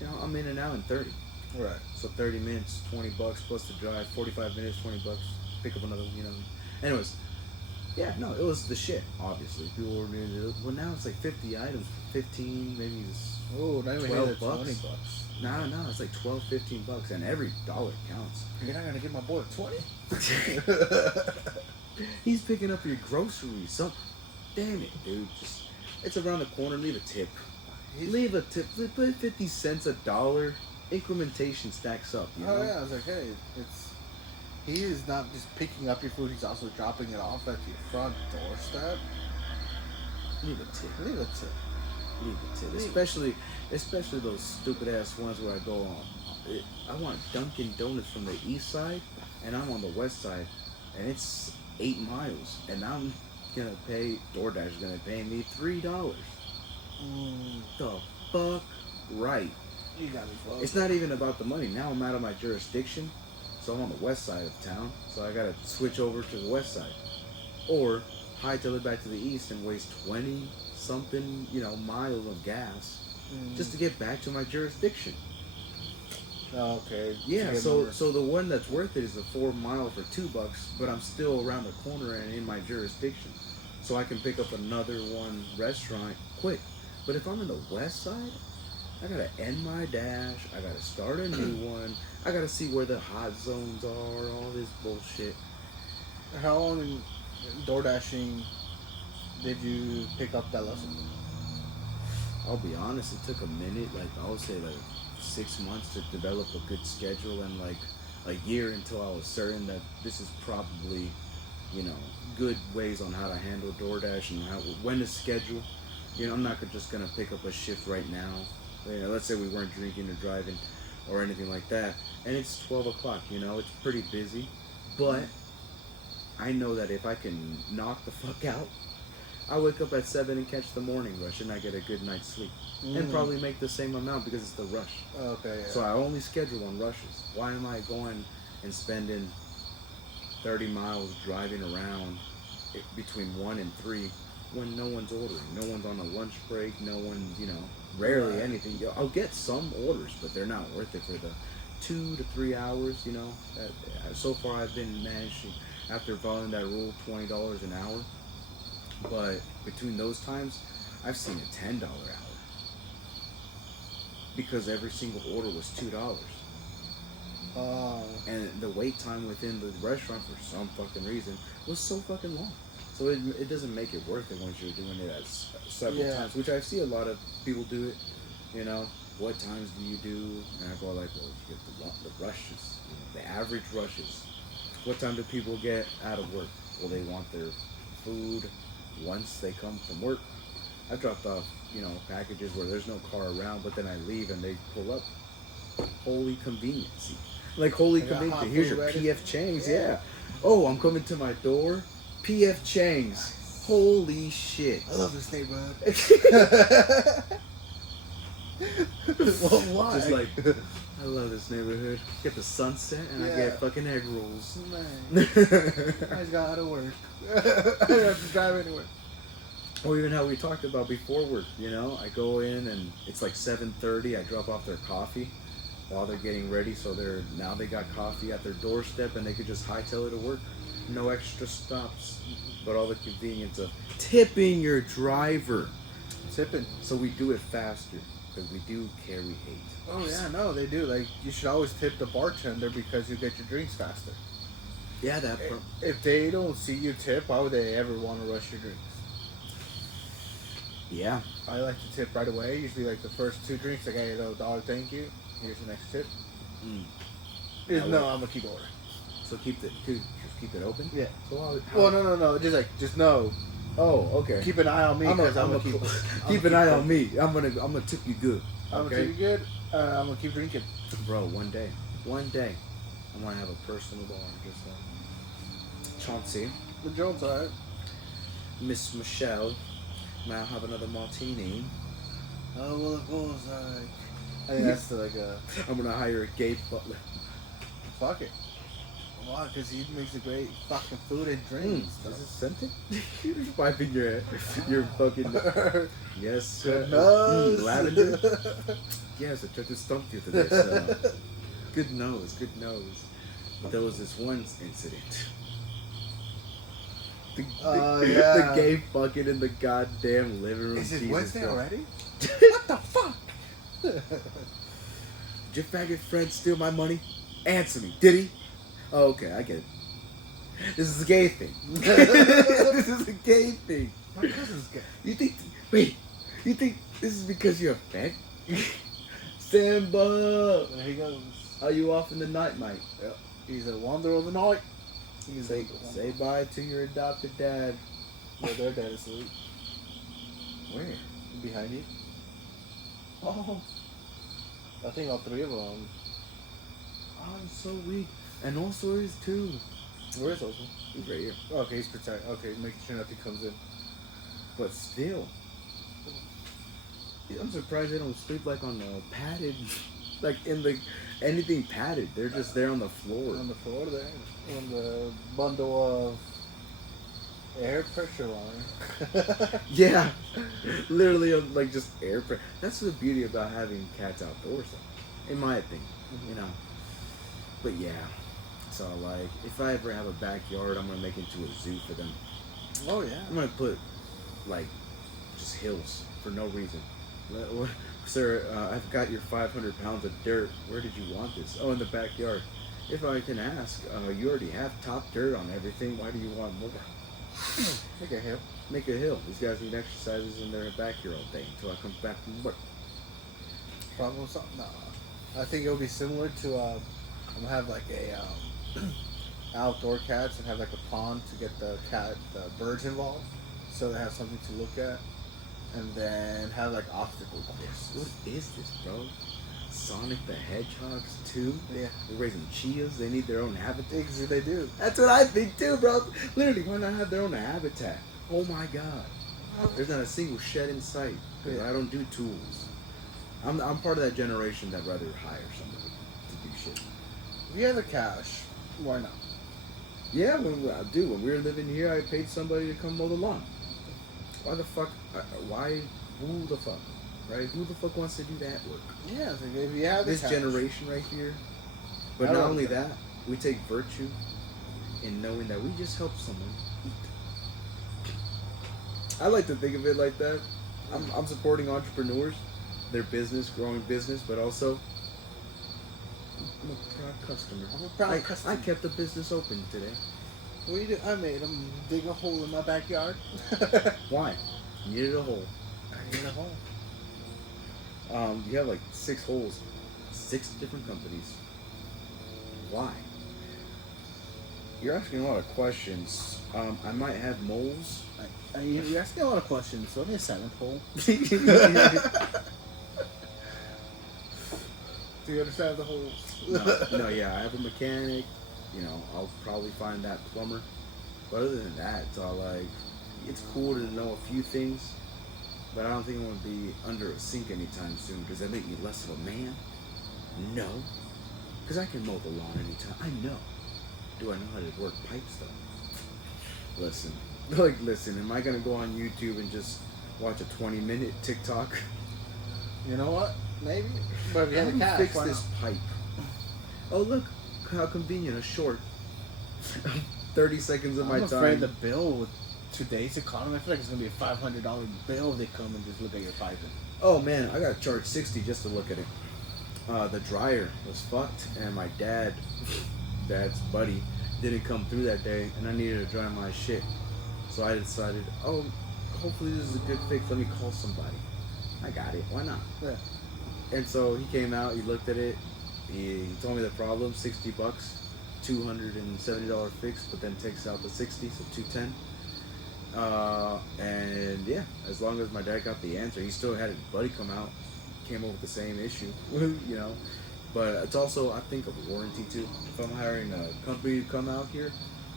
you know, I'm in and out in 30. Right. So 30 minutes, $20 plus the drive, 45 minutes, $20, pick up another one, you know. Anyways, yeah, no, it was the shit, obviously. People were doing it. Well, now it's like 50 items, 15, maybe not even $12. $20. No, it's like $12, $15, and every dollar counts. You're not gonna give my boy 20? He's picking up your groceries. So, damn it, dude. Just, it's around the corner. Leave a tip. Leave a tip. Put 50 cents, $1. Incrementation stacks up. You know? Yeah. I was like, hey, he is not just picking up your food. He's also dropping it off at your front doorstep. Leave a tip. Leave a tip. Leave a tip. Especially those stupid ass ones where I go on. I want Dunkin' Donuts from the east side, and I'm on the west side, and it's 8 miles, and I'm gonna pay. DoorDash is gonna pay me $3. The fuck right. You got me close. It's not even about the money. Now I'm out of my jurisdiction, so I'm on the west side of town, so I gotta switch over to the west side, or hightail it back to the east and waste 20 something, miles of gas just to get back to my jurisdiction. Okay. Yeah, so the one that's worth it is the 4 mile for $2, but I'm still around the corner and in my jurisdiction, so I can pick up another one restaurant quick. But if I'm in the west side, I gotta end my dash. I gotta start a new one. I gotta see where the hot zones are. All this bullshit. How long in door dashing did you pick up that lesson? I'll be honest, it took a minute. Like I would say, 6 months to develop a good schedule, and like a year until I was certain that this is probably, good ways on how to handle DoorDash and when to schedule. I'm not just gonna pick up a shift right now. Let's say we weren't drinking or driving or anything like that, and it's 12 o'clock. It's pretty busy, but I know that if I can knock the fuck out, I wake up at 7 and catch the morning rush, and I get a good night's sleep, and probably make the same amount because it's the rush. Okay. Yeah. So I only schedule on rushes. Why am I going and spending 30 miles driving around between 1 and 3 when no one's ordering. No one's on a lunch break. No one's, rarely anything. I'll get some orders, but they're not worth it for the 2 to 3 hours. So far I've been managing, after following that rule, $20 an hour. But between those times, I've seen a $10 hour because every single order was $2. And the wait time within the restaurant for some fucking reason was so fucking long. So it doesn't make it worth it once you're doing it several times, which I see a lot of people do it. What times do you do? And I go like, well, you get the rushes, the average rushes. What time do people get out of work? Well, they want their food once they come from work. I've dropped off, packages where there's no car around, but then I leave and they pull up. Holy convenience. Like, holy convenience. Here's your PF Chang's, yeah. Oh, I'm coming to my door. PF Chang's. Holy shit. I love this neighborhood. Well, why? Just like, I love this neighborhood. Get the sunset and I get fucking egg rolls. Man. I just got out of work. I don't have to drive anywhere. Or even how we talked about before work, I go in and it's like 7:30. I drop off their coffee while they're getting ready, so now they got coffee at their doorstep and they could just hightail it to work. No extra stops, but all the convenience of tipping your driver. Tipping. So we do it faster, because we do carry hate. Oh yeah, no, they do. Like, you should always tip the bartender because you get your drinks faster. Yeah, if they don't see you tip, why would they ever want to rush your drinks? Yeah. I like to tip right away. Usually, like, the first 2 drinks, like, hey, $1, thank you. Here's the next tip. No, I'm gonna keep ordering. So keep it open. Yeah. So well, no. Just no. Oh, okay. Keep an eye on me because I'm gonna keep an eye on me. I'm gonna tip you good. I'm gonna tip you good. I'm gonna keep drinking. Bro, one day, I wanna have a personal bar, just like Chauncey. The Jones, alright. Miss Michelle, may I have another martini? Oh well, it goes like. I think that's I'm gonna hire a gay butler. Fuck it. Why? Because he makes a great fucking food and drinks. Is this scented? You're wiping your fucking. Yes, sir. Lavender. Yes, I tried to stump you today. So. Good nose. But there was this one incident. The gay fucking in the goddamn living room. Is it Wednesday already? What the fuck? Did your faggot friend steal my money? Answer me. Did he? Oh, okay, I get it. This is a gay thing. This is a gay thing. My cousin's gay. You think this is because you're a fag? Simba! There he goes. Are you off in the night, mate? Yep. He's a wanderer of the night. Say bye to your adopted dad. Yeah, their dad is asleep. Where? Behind you. Oh. I think all 3 of them. I'm so weak. And also is too. Where is Oswald? He's right here. Okay, he's protected. Okay, making sure nothing comes in. But still. I'm surprised they don't sleep like on the padded, like in the, anything padded. They're just there on the floor. On the floor there. On the bundle of air pressure line. Yeah. Literally like just air pressure. That's the beauty about having cats outdoors, though, in my opinion. But yeah. So like, if I ever have a backyard, I'm gonna make it into a zoo for them. Oh yeah. I'm gonna put like just hills for no reason. Sir, I've got your 500 pounds of dirt. Where did you want this? Oh, in the backyard. If I can ask, you already have top dirt on everything. Why do you want more? Make a hill. Make a hill. These guys need exercises in their back here all day until I come back from work. Problem something? No. I think it'll be similar to I'm gonna have like a outdoor cats and have like a pond to get the birds involved, so they have something to look at, and then have like obstacle courses. What is this, bro? Sonic the Hedgehogs too? Yeah. They're raising cheetahs. They need their own habitat. They do. That's what I think too, bro. Literally, why not have their own habitat? Oh my God. There's not a single shed in sight. I don't do tools. I'm part of that generation that'd rather hire somebody to do shit. If you have the cash, why not? Yeah, when we were living here, I paid somebody to come mow the lawn. Why the fuck? Why? Who the fuck? Right? Who the fuck wants to do that work? Yeah, it's like if you have This cash. generation right here. But I not love only that. that, we take virtue in knowing that we just help someone eat. I like to think of it like that. I'm supporting entrepreneurs, their business, growing business, but also I'm a proud customer. I'm a proud customer. I kept the business open today. What do you do? I made them dig a hole in my backyard. Why? Needed a hole. I need a hole. You have like 6 holes, 6 different companies. Why? You're asking a lot of questions. I might have moles. You're asking a lot of questions, so I need a 7th hole. Do you understand the holes? No, yeah, I have a mechanic. You know, I'll probably find that plumber. But other than that, it's all like, it's cool to know a few things, but I don't think I'm going to be under a sink anytime soon. Does that make me less of a man? No. Because I can mow the lawn anytime. I know. Do I know how to work pipes, though? Listen. Listen, am I going to go on YouTube and just watch a 20-minute TikTok? You know what? Maybe. But if you had the cash, fix why this not? pipe. Oh, look. How convenient. A short. 30 seconds of my I'm time. afraid the bill with today's economy, I feel like it's going to be a $500 bill if they come and just look at your piping. Oh, man. I got charged $60 just to look at it. The dryer was fucked, and my dad's buddy didn't come through that day, and I needed to dry my shit. So I decided, oh, hopefully this is a good fix. Let me call somebody. I got it. Why not? Yeah. And so he came out. He looked at it. He told me the problem. $60, $270 fix, but then takes out the 60, so $210. And yeah, as long as my dad got the answer, he still had his buddy come out. Came up with the same issue, you know. But it's also, I think, a warranty too. If I'm hiring a company to come out here,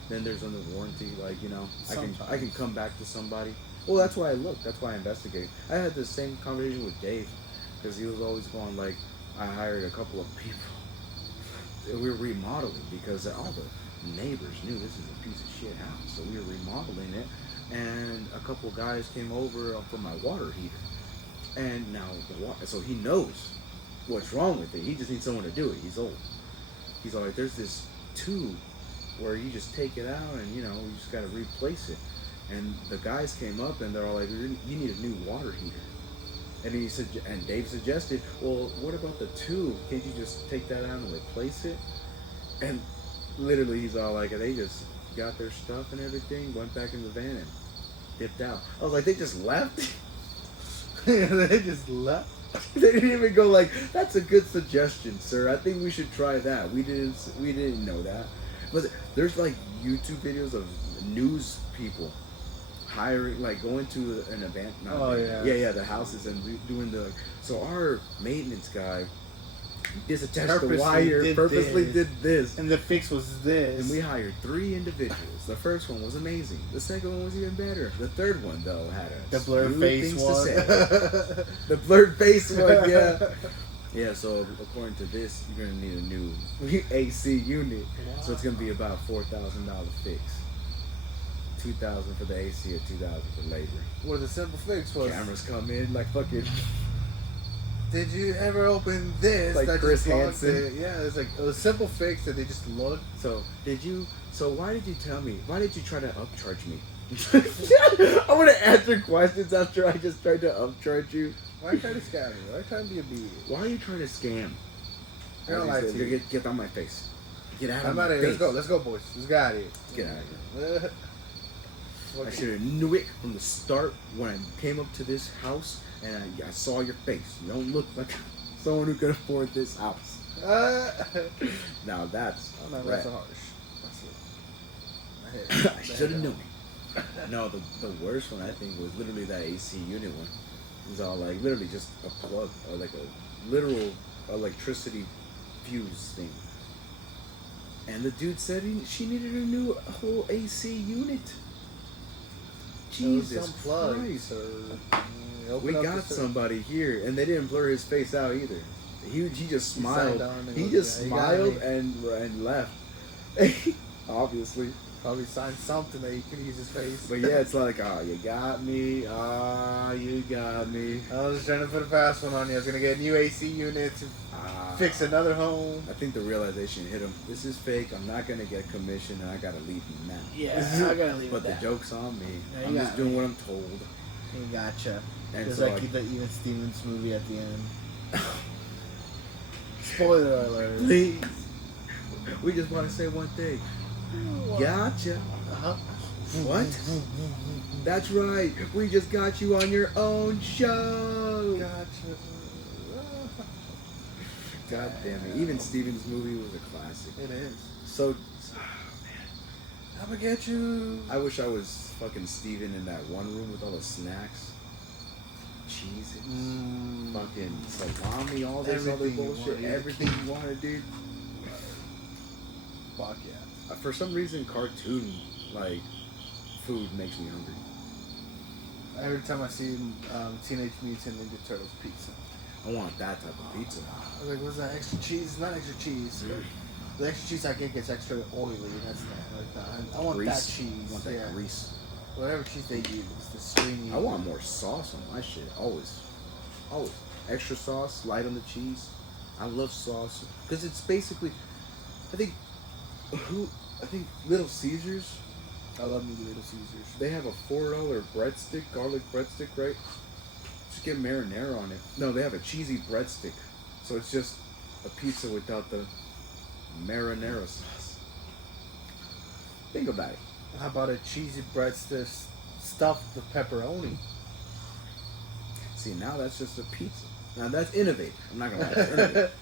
then there's under warranty. Like, you know, I can come back to somebody. Well, that's why I look. That's why I investigate. I had the same conversation with Dave, because he was always going like, I hired a couple of people. We were remodeling because all the neighbors knew this is a piece of shit house, so we were remodeling it, and a couple guys came over for my water heater. And now, so he knows what's wrong with it. He just needs someone to do it. He's old. He's all like, there's this tube where you just take it out and, you know, you just got to replace it. And the guys came up and they're all like, you need a new water heater. And and Dave suggested, well, what about the tube? Can't you just take that out and replace it? And literally he's all like, they just got their stuff and everything, went back in the van and dipped out. I was like, they just left? They just left. They didn't even go like, that's a good suggestion, sir. I think we should try that. We didn't know that. But there's like YouTube videos of news people hiring, like going to an event. Yeah, the houses and doing the. So our maintenance guy disattached the wire, purposely did this, and the fix was this. And we hired 3 individuals. The first one was amazing. The second one was even better. The third one though had the blurred face one. The blurred face one, yeah. Yeah, so according to this, you're gonna need a new AC unit. Wow. So it's gonna be about $4,000 fix. $2,000 for the AC or $2,000 for labor. What the simple fix was? Cameras come in like fucking. Did you ever open this? Like that Chris just Hansen. Yeah, it's like a simple fix that they just looked. So why did you tell me? Why did you try to upcharge me? I want to answer questions after I just tried to upcharge you. Why are you trying to scam me? Why are you trying to be a bee? Why are you trying to scam? I don't like to. Get on my face. Get out of I'm my out of face. here. Let's go, boys. Let's get out of here. Get out of here. I should have knew it from the start when I came up to this house and I saw your face. You don't look like someone who could afford this house. Now that's that's harsh. I should have known it. No, the worst one I think was literally that AC unit one. It was all like literally just a plug or like a literal electricity fuse thing. And the dude said she needed a new whole AC unit. Jesus Christ. We got somebody here, and they didn't blur his face out either. He just smiled. He just smiled and left. Obviously. Probably signed something that you could use his face. But yeah, it's like, you got me. You got me. I was trying to put a fast one on you. I was gonna get a new AC unit to fix another home. I think the realization hit him. This is fake. I'm not gonna get commission, and I gotta leave now. Yeah, I gotta leave. But the joke's on me. Yeah, I'm just doing what I'm told. He gotcha. And Just so like the Even Stevens movie at the end. Spoiler alert. Please. We just want to say one thing. Gotcha. Uh-huh. What? That's right. We just got you on your own show. Gotcha. God damn it. Even Steven's movie was a classic. It is. So, I'm gonna get you. I wish I was fucking Steven in that one room with all the snacks. Cheeses. Fucking salami, all this Everything other you bullshit. wanna eat. Everything you wanted, dude. Fuck yeah. For some reason, cartoon, like, food makes me hungry. Every time I see Teenage Mutant Ninja Turtles pizza, I want that type of pizza. I was like, what's that? Extra cheese? Not extra cheese. The extra cheese I get gets extra oily. That's not like that. I want Grease. that cheese. I want that grease. Whatever cheese they use, the stringy. I want more sauce on my shit. Always. Always. Extra sauce, light on the cheese. I love sauce. Because it's basically, I think Little Caesars, I love me Little Caesars. they have a $4 breadstick, garlic breadstick, right? Just get marinara on it. No, they have a cheesy breadstick. So it's just a pizza without the marinara sauce. Think about it. How about a cheesy breadstick stuffed with pepperoni? See, now that's just a pizza. Now that's innovative. I'm not gonna lie, that's innovative.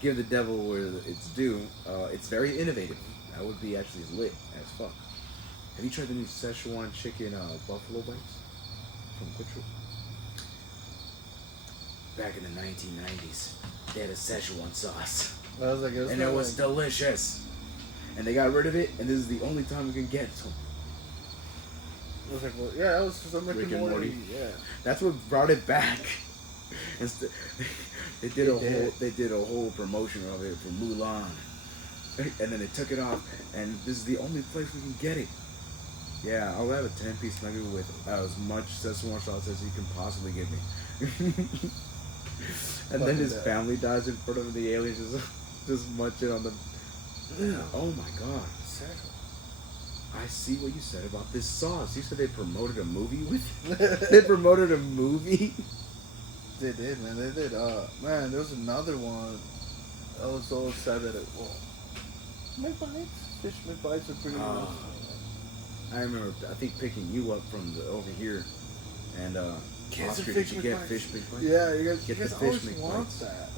Give the devil where it's due. It's very innovative. That would be actually lit as fuck. Have you tried the new Szechuan chicken buffalo bites from Quick Trip? Back in the 1990s, they had a Szechuan sauce, I was like, and it was delicious. And they got rid of it, and this is the only time we can get some. I was like, well, yeah, that was some Rick and Morty. Yeah. That's what brought it back. They did a whole promotion of it for Mulan, and then they took it off, and this is the only place we can get it. Yeah, I'll have a 10-piece nugget with as much Szechuan sauce as you can possibly give me. And then his family dies in front of the aliens, just munching on the. Oh my god! I see what you said about this sauce. You said they promoted a movie with it? They promoted a movie? They did, man. They did. Man, there was another one. I was so sad that it. Well, McBites? Fish McBites are pretty good. I remember, I think, picking you up from over here. And, Kids Oscar, are did fish you get McBites. fish McBites? Yeah, you guys, Get you the guys fish always McBites. want that.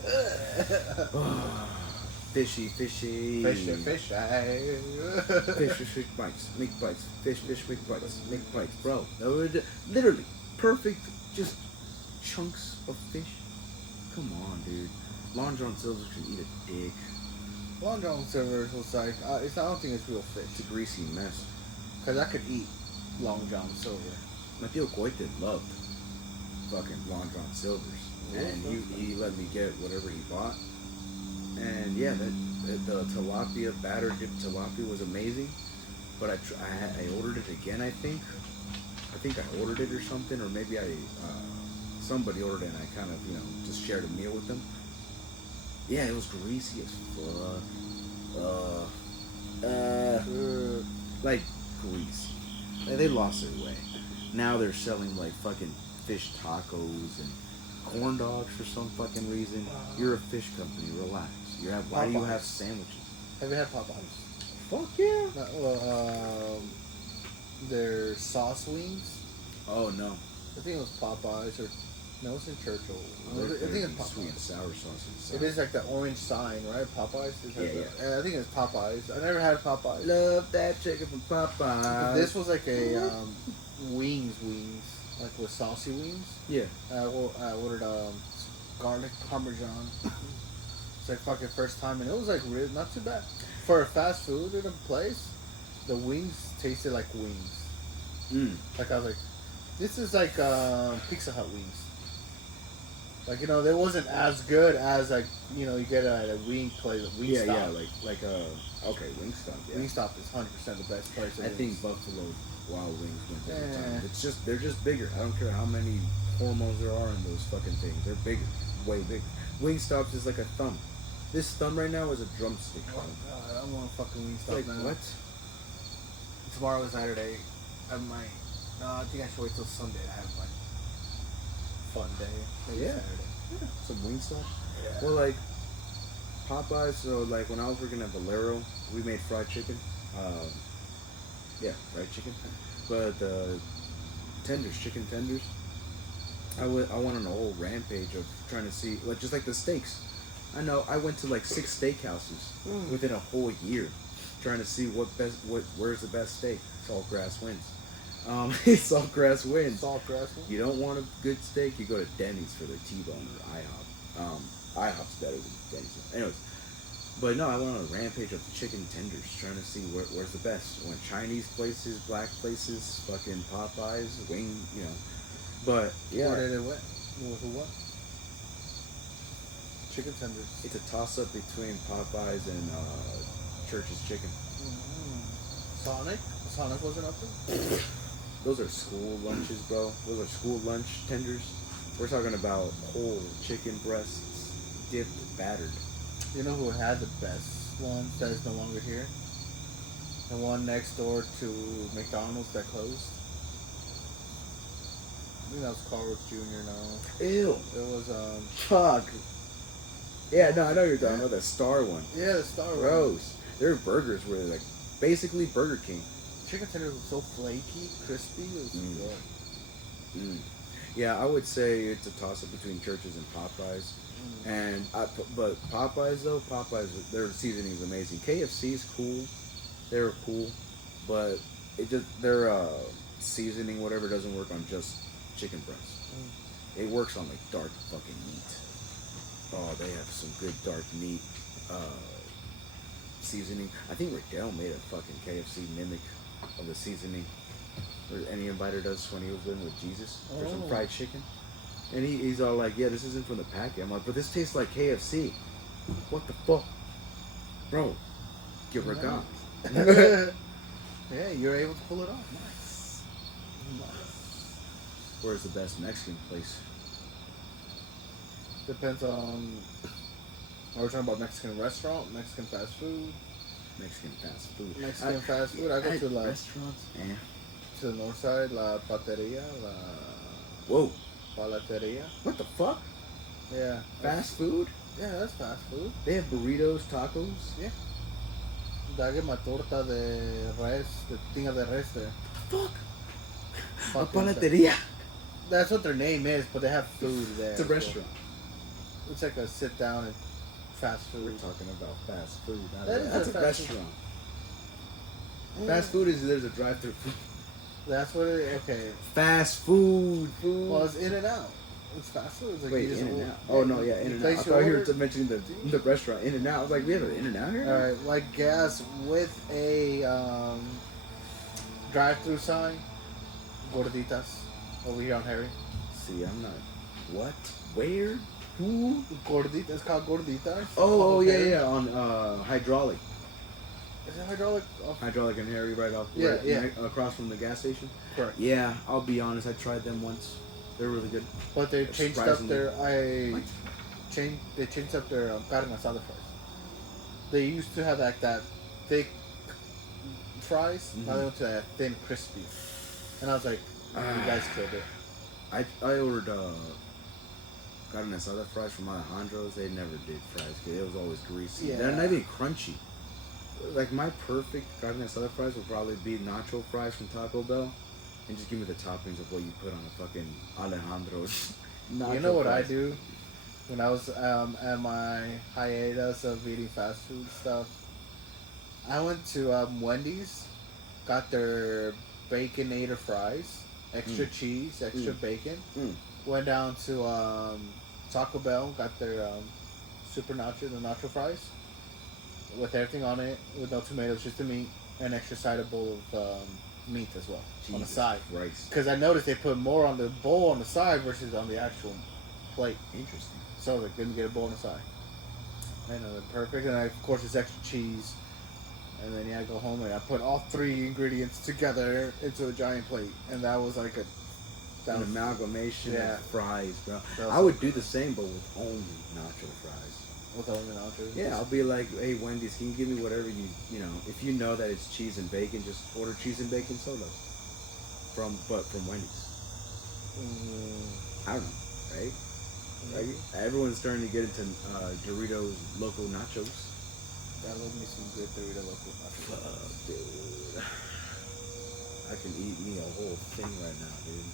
Fishy. Fish, Fish bites. McBites. Fish McBites. McBites. Bro, that was literally perfect, just chunks of fish. Come on, dude. Long John Silver can eat a dick. Long John Silver's was like, I don't think it's real It's fish. a greasy mess. Because I could eat Long John Silver. My tío Coite loved fucking Long John Silvers. And he let me get whatever he bought. And yeah, the tilapia, battered dipped tilapia was amazing. But I ordered it again, I think. I think I ordered it or something, or maybe somebody ordered it and I kind of, just shared a meal with them. Yeah, it was greasy as fuck. Like greasy. They lost their way. Now they're selling like fucking fish tacos and corn dogs for some fucking reason. You're a fish company, relax. Why do you have sandwiches? Have you had Popeyes? Fuck yeah. Their sauce wings. Oh no. I think it was Popeyes or no, it's in Churchill. I think it's Popeyes. Sweet and sour sauce inside. It is like the orange sign, right? Popeyes. Yeah. I think it's Popeyes. I never had Popeyes. Love that chicken from Popeyes. This was like a wings, like with saucy wings. Yeah. I ordered garlic parmesan. It's like fucking first time, and it was like really not too bad for a fast food in a place. The wings tasted like wings. Like I was like, this is like Pizza Hut wings. Like, it wasn't as good as, like, you get at a wing place, a Wingstop. Yeah, okay, Wingstop. Yeah. Wingstop is 100% the best place. I think Buffalo Wild Wings wins every time. Eh. They're just bigger. I don't care how many hormones there are in those fucking things. They're bigger, way bigger. Wingstop's is like a thumb. This thumb right now is a drumstick. Oh God, I want fucking Wingstop Like now. what? Tomorrow is Saturday. I might. No, I think I should wait till Sunday to have my fun day. Maybe Yeah. Saturday. Yeah, some Wingstop. Yeah. Well, like Popeyes. So like when I was working at Valero, we made fried chicken. Yeah, fried chicken. But tenders, chicken tenders. I went on a whole rampage of trying to see, like, just like the steaks. I know I went to like 6 steakhouses within a whole year, trying to see where's the best steak. Saltgrass wins. It's Saltgrass wins. Saltgrass. You don't want a good steak, you go to Denny's for their T-bone or IHOP. IHOP's better than Denny's. Anyways, but no, I went on a rampage of chicken tenders, trying to see where's the best. I went Chinese places, black places, fucking Popeyes, But yeah, Where did it went? What? Chicken tenders. it's a toss up between Popeyes and Church's Chicken. Sonic? Sonic wasn't up there? Those are school lunches, bro. Those are school lunch tenders. We're talking about whole chicken breasts, dipped, battered. You know who had the best one that is no longer here? The one next door to McDonald's that closed. I think that was Carl's Jr. now. Ew. It was, Fuck. Yeah, no, I know you're talking about the Star one. Yeah, the Star one. Gross. Their burgers were like basically Burger King. Chicken tenders were so flaky, crispy. It was good. Yeah, I would say it's a toss up between Church's and Popeyes. But Popeyes though, their seasoning is amazing. KFC's cool, they're cool, but their seasoning whatever doesn't work on just chicken breast. It works on like dark fucking meat. Oh, they have some good dark meat seasoning. I think Riddell made a fucking KFC mimic of the seasoning. Or any inviter does when he was living with Jesus for some fried chicken. And he's all like, yeah, this isn't from the packet. I'm like, but this tastes like KFC. What the fuck? Bro, give her a go. Yeah, you're able to pull it off. Nice. Where's the best Mexican place? Depends on. Are we talking about Mexican restaurant, Mexican fast food? Mexican fast food. Mexican fast food. I go to restaurants. Yeah. To the north side, La Pateria, Whoa. Palateria. What the fuck? Yeah. Fast food? Yeah, that's fast food. They have burritos, tacos. Yeah. Dage ma torta de res, the tinga de res there. Fuck. A Fucking palateria. That's what their name is, but they have food there. It's a restaurant. It's like a sit down and fast food. We're talking about fast food. That's a restaurant. Fast food is there's a drive-through. That's what it. Okay. Fast food. Well, it's In and Out. It's fast food. It's like Wait, you just In and order- Out. Oh no, yeah, In and Out. I thought you were mentioning the restaurant In and Out. I was like, we have an In and Out here. All right, like gas with a drive-through sign. Gorditas over here on Harry. See, I'm not. What? Where? Who? Gordita. It's called Gorditas. Oh yeah, Harry. yeah. On Hydraulic. Is it hydraulic? Hydraulic and Harry right off. Yeah, right, yeah. Across from the gas station. Correct. Yeah, I'll be honest. I tried them once. They're really good. But they changed up their. What? They changed up their carne asada fries. They used to have like that thick fries. Now they went to that thin, crispy. And I was like, you guys killed it. I ordered carne asada fries from Alejandro's. They never did fries good. It was always greasy. Yeah. They're not even crunchy. Like my perfect carne asada fries would probably be nacho fries from Taco Bell, and just give me the toppings of what you put on a fucking Alejandro's. You know what I do? When I was at my hiatus of eating fast food stuff, I went to Wendy's, got their Baconator fries, extra cheese, extra bacon. Went down to Taco Bell, got their super nacho, the nacho fries, with everything on it, with no tomatoes, just the meat, and extra side of bowl of meat as well on the side. Rice. Because I noticed they put more on the bowl on the side versus on the actual plate. Interesting. So like, let me get a bonus eye. And they're perfect. And of course, it's extra cheese. And then I go home and I put all 3 ingredients together into a giant plate, and that was like An amalgamation yeah. of fries, bro. That was I would do the same, but with only nacho fries. with only nachos. Yeah, I'll be like, hey Wendy's, can you give me whatever you know? If you know that it's cheese and bacon, just order cheese and bacon solo. From Wendy's. I don't know, right? Like, everyone's starting to get into Doritos Loco Nachos. I love me some good Dorito Loco nachos. Fuck, dude. I can eat me a whole thing right now, dude.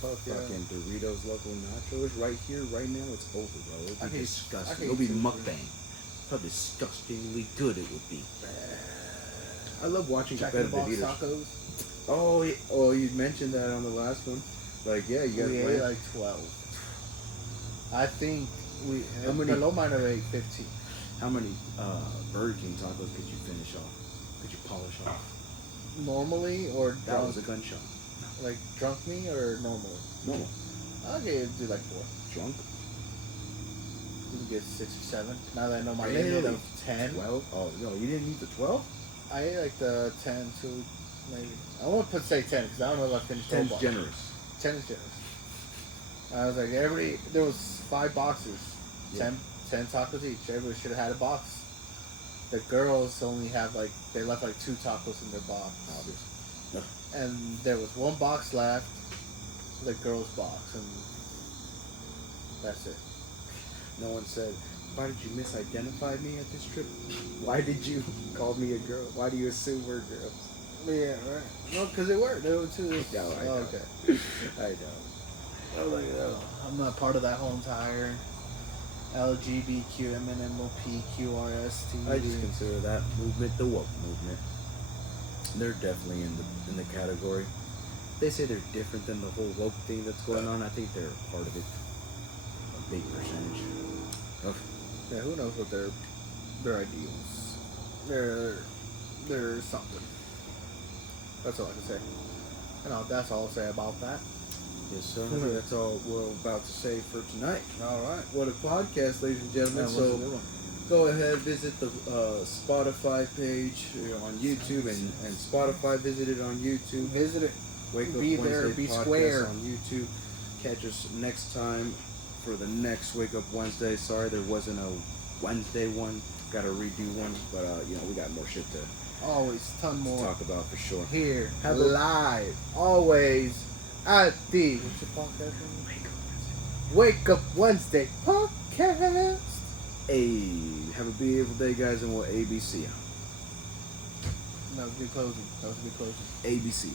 Fuck yeah. Fucking Doritos Loco Nachos right here, right now, it's over, bro. It'll be disgusting. It'll be mukbang. How disgustingly good it would be. I love watching competitive eaters. Tacos. Oh, you mentioned that on the last one. Like, yeah, you guys We ate went. like 12. I think we. How many- Below mine are like 15. How many Burger King tacos could you finish off? Could you polish off? Normally or That drunk? was a gunshot. Like drunk me or normally? Normal. Okay, do like 4. Drunk? You can get 6 or 7. Now that I know my Really? limit of 10. 12? Oh, no, you didn't eat the 12? I ate like the 10 to maybe. I won't say 10 because I don't know if I finished 10's 12 generous. 10 is generous. I was like, everybody, there was 5 boxes, Yeah. 10 tacos each. Everybody should have had a box. The girls only have like, they left like 2 tacos in their box. Obviously. And there was 1 box left, the girls' box, and that's it. No one said, why did you misidentify me at this trip? Why did you call me a girl? Why do you assume we're girls? Yeah, right. No, because they were. There were 2. No, I know. Okay. I know. I was like, oh, I'm not part of that whole entire LGBTQ, MNMOP, QRST. I just consider that movement the woke movement. They're definitely in the category. They say they're different than the whole woke thing that's going on. I think they're part of it. A big percentage. Yeah, who knows what their ideals. They're something. That's all I can say. And that's all I'll say about that. Yes, sir. That's all we're about to say for tonight. All right. What a podcast, ladies and gentlemen. That was So a good one. go ahead, visit the Spotify page on YouTube and Spotify. Visit it on YouTube. Visit it. Wake Up Be Wednesday there, be podcast square. on YouTube. Catch us next time for the next Wake Up Wednesday. Sorry there wasn't a Wednesday one. Got to redo one, but we got more shit to Always ton more. talk about for sure. Here. Have a- live. Always at the what's your podcast name? Wake Up Wednesday podcast. Hey, have a beautiful day, guys, and we'll ABC. That was a good closing. ABC.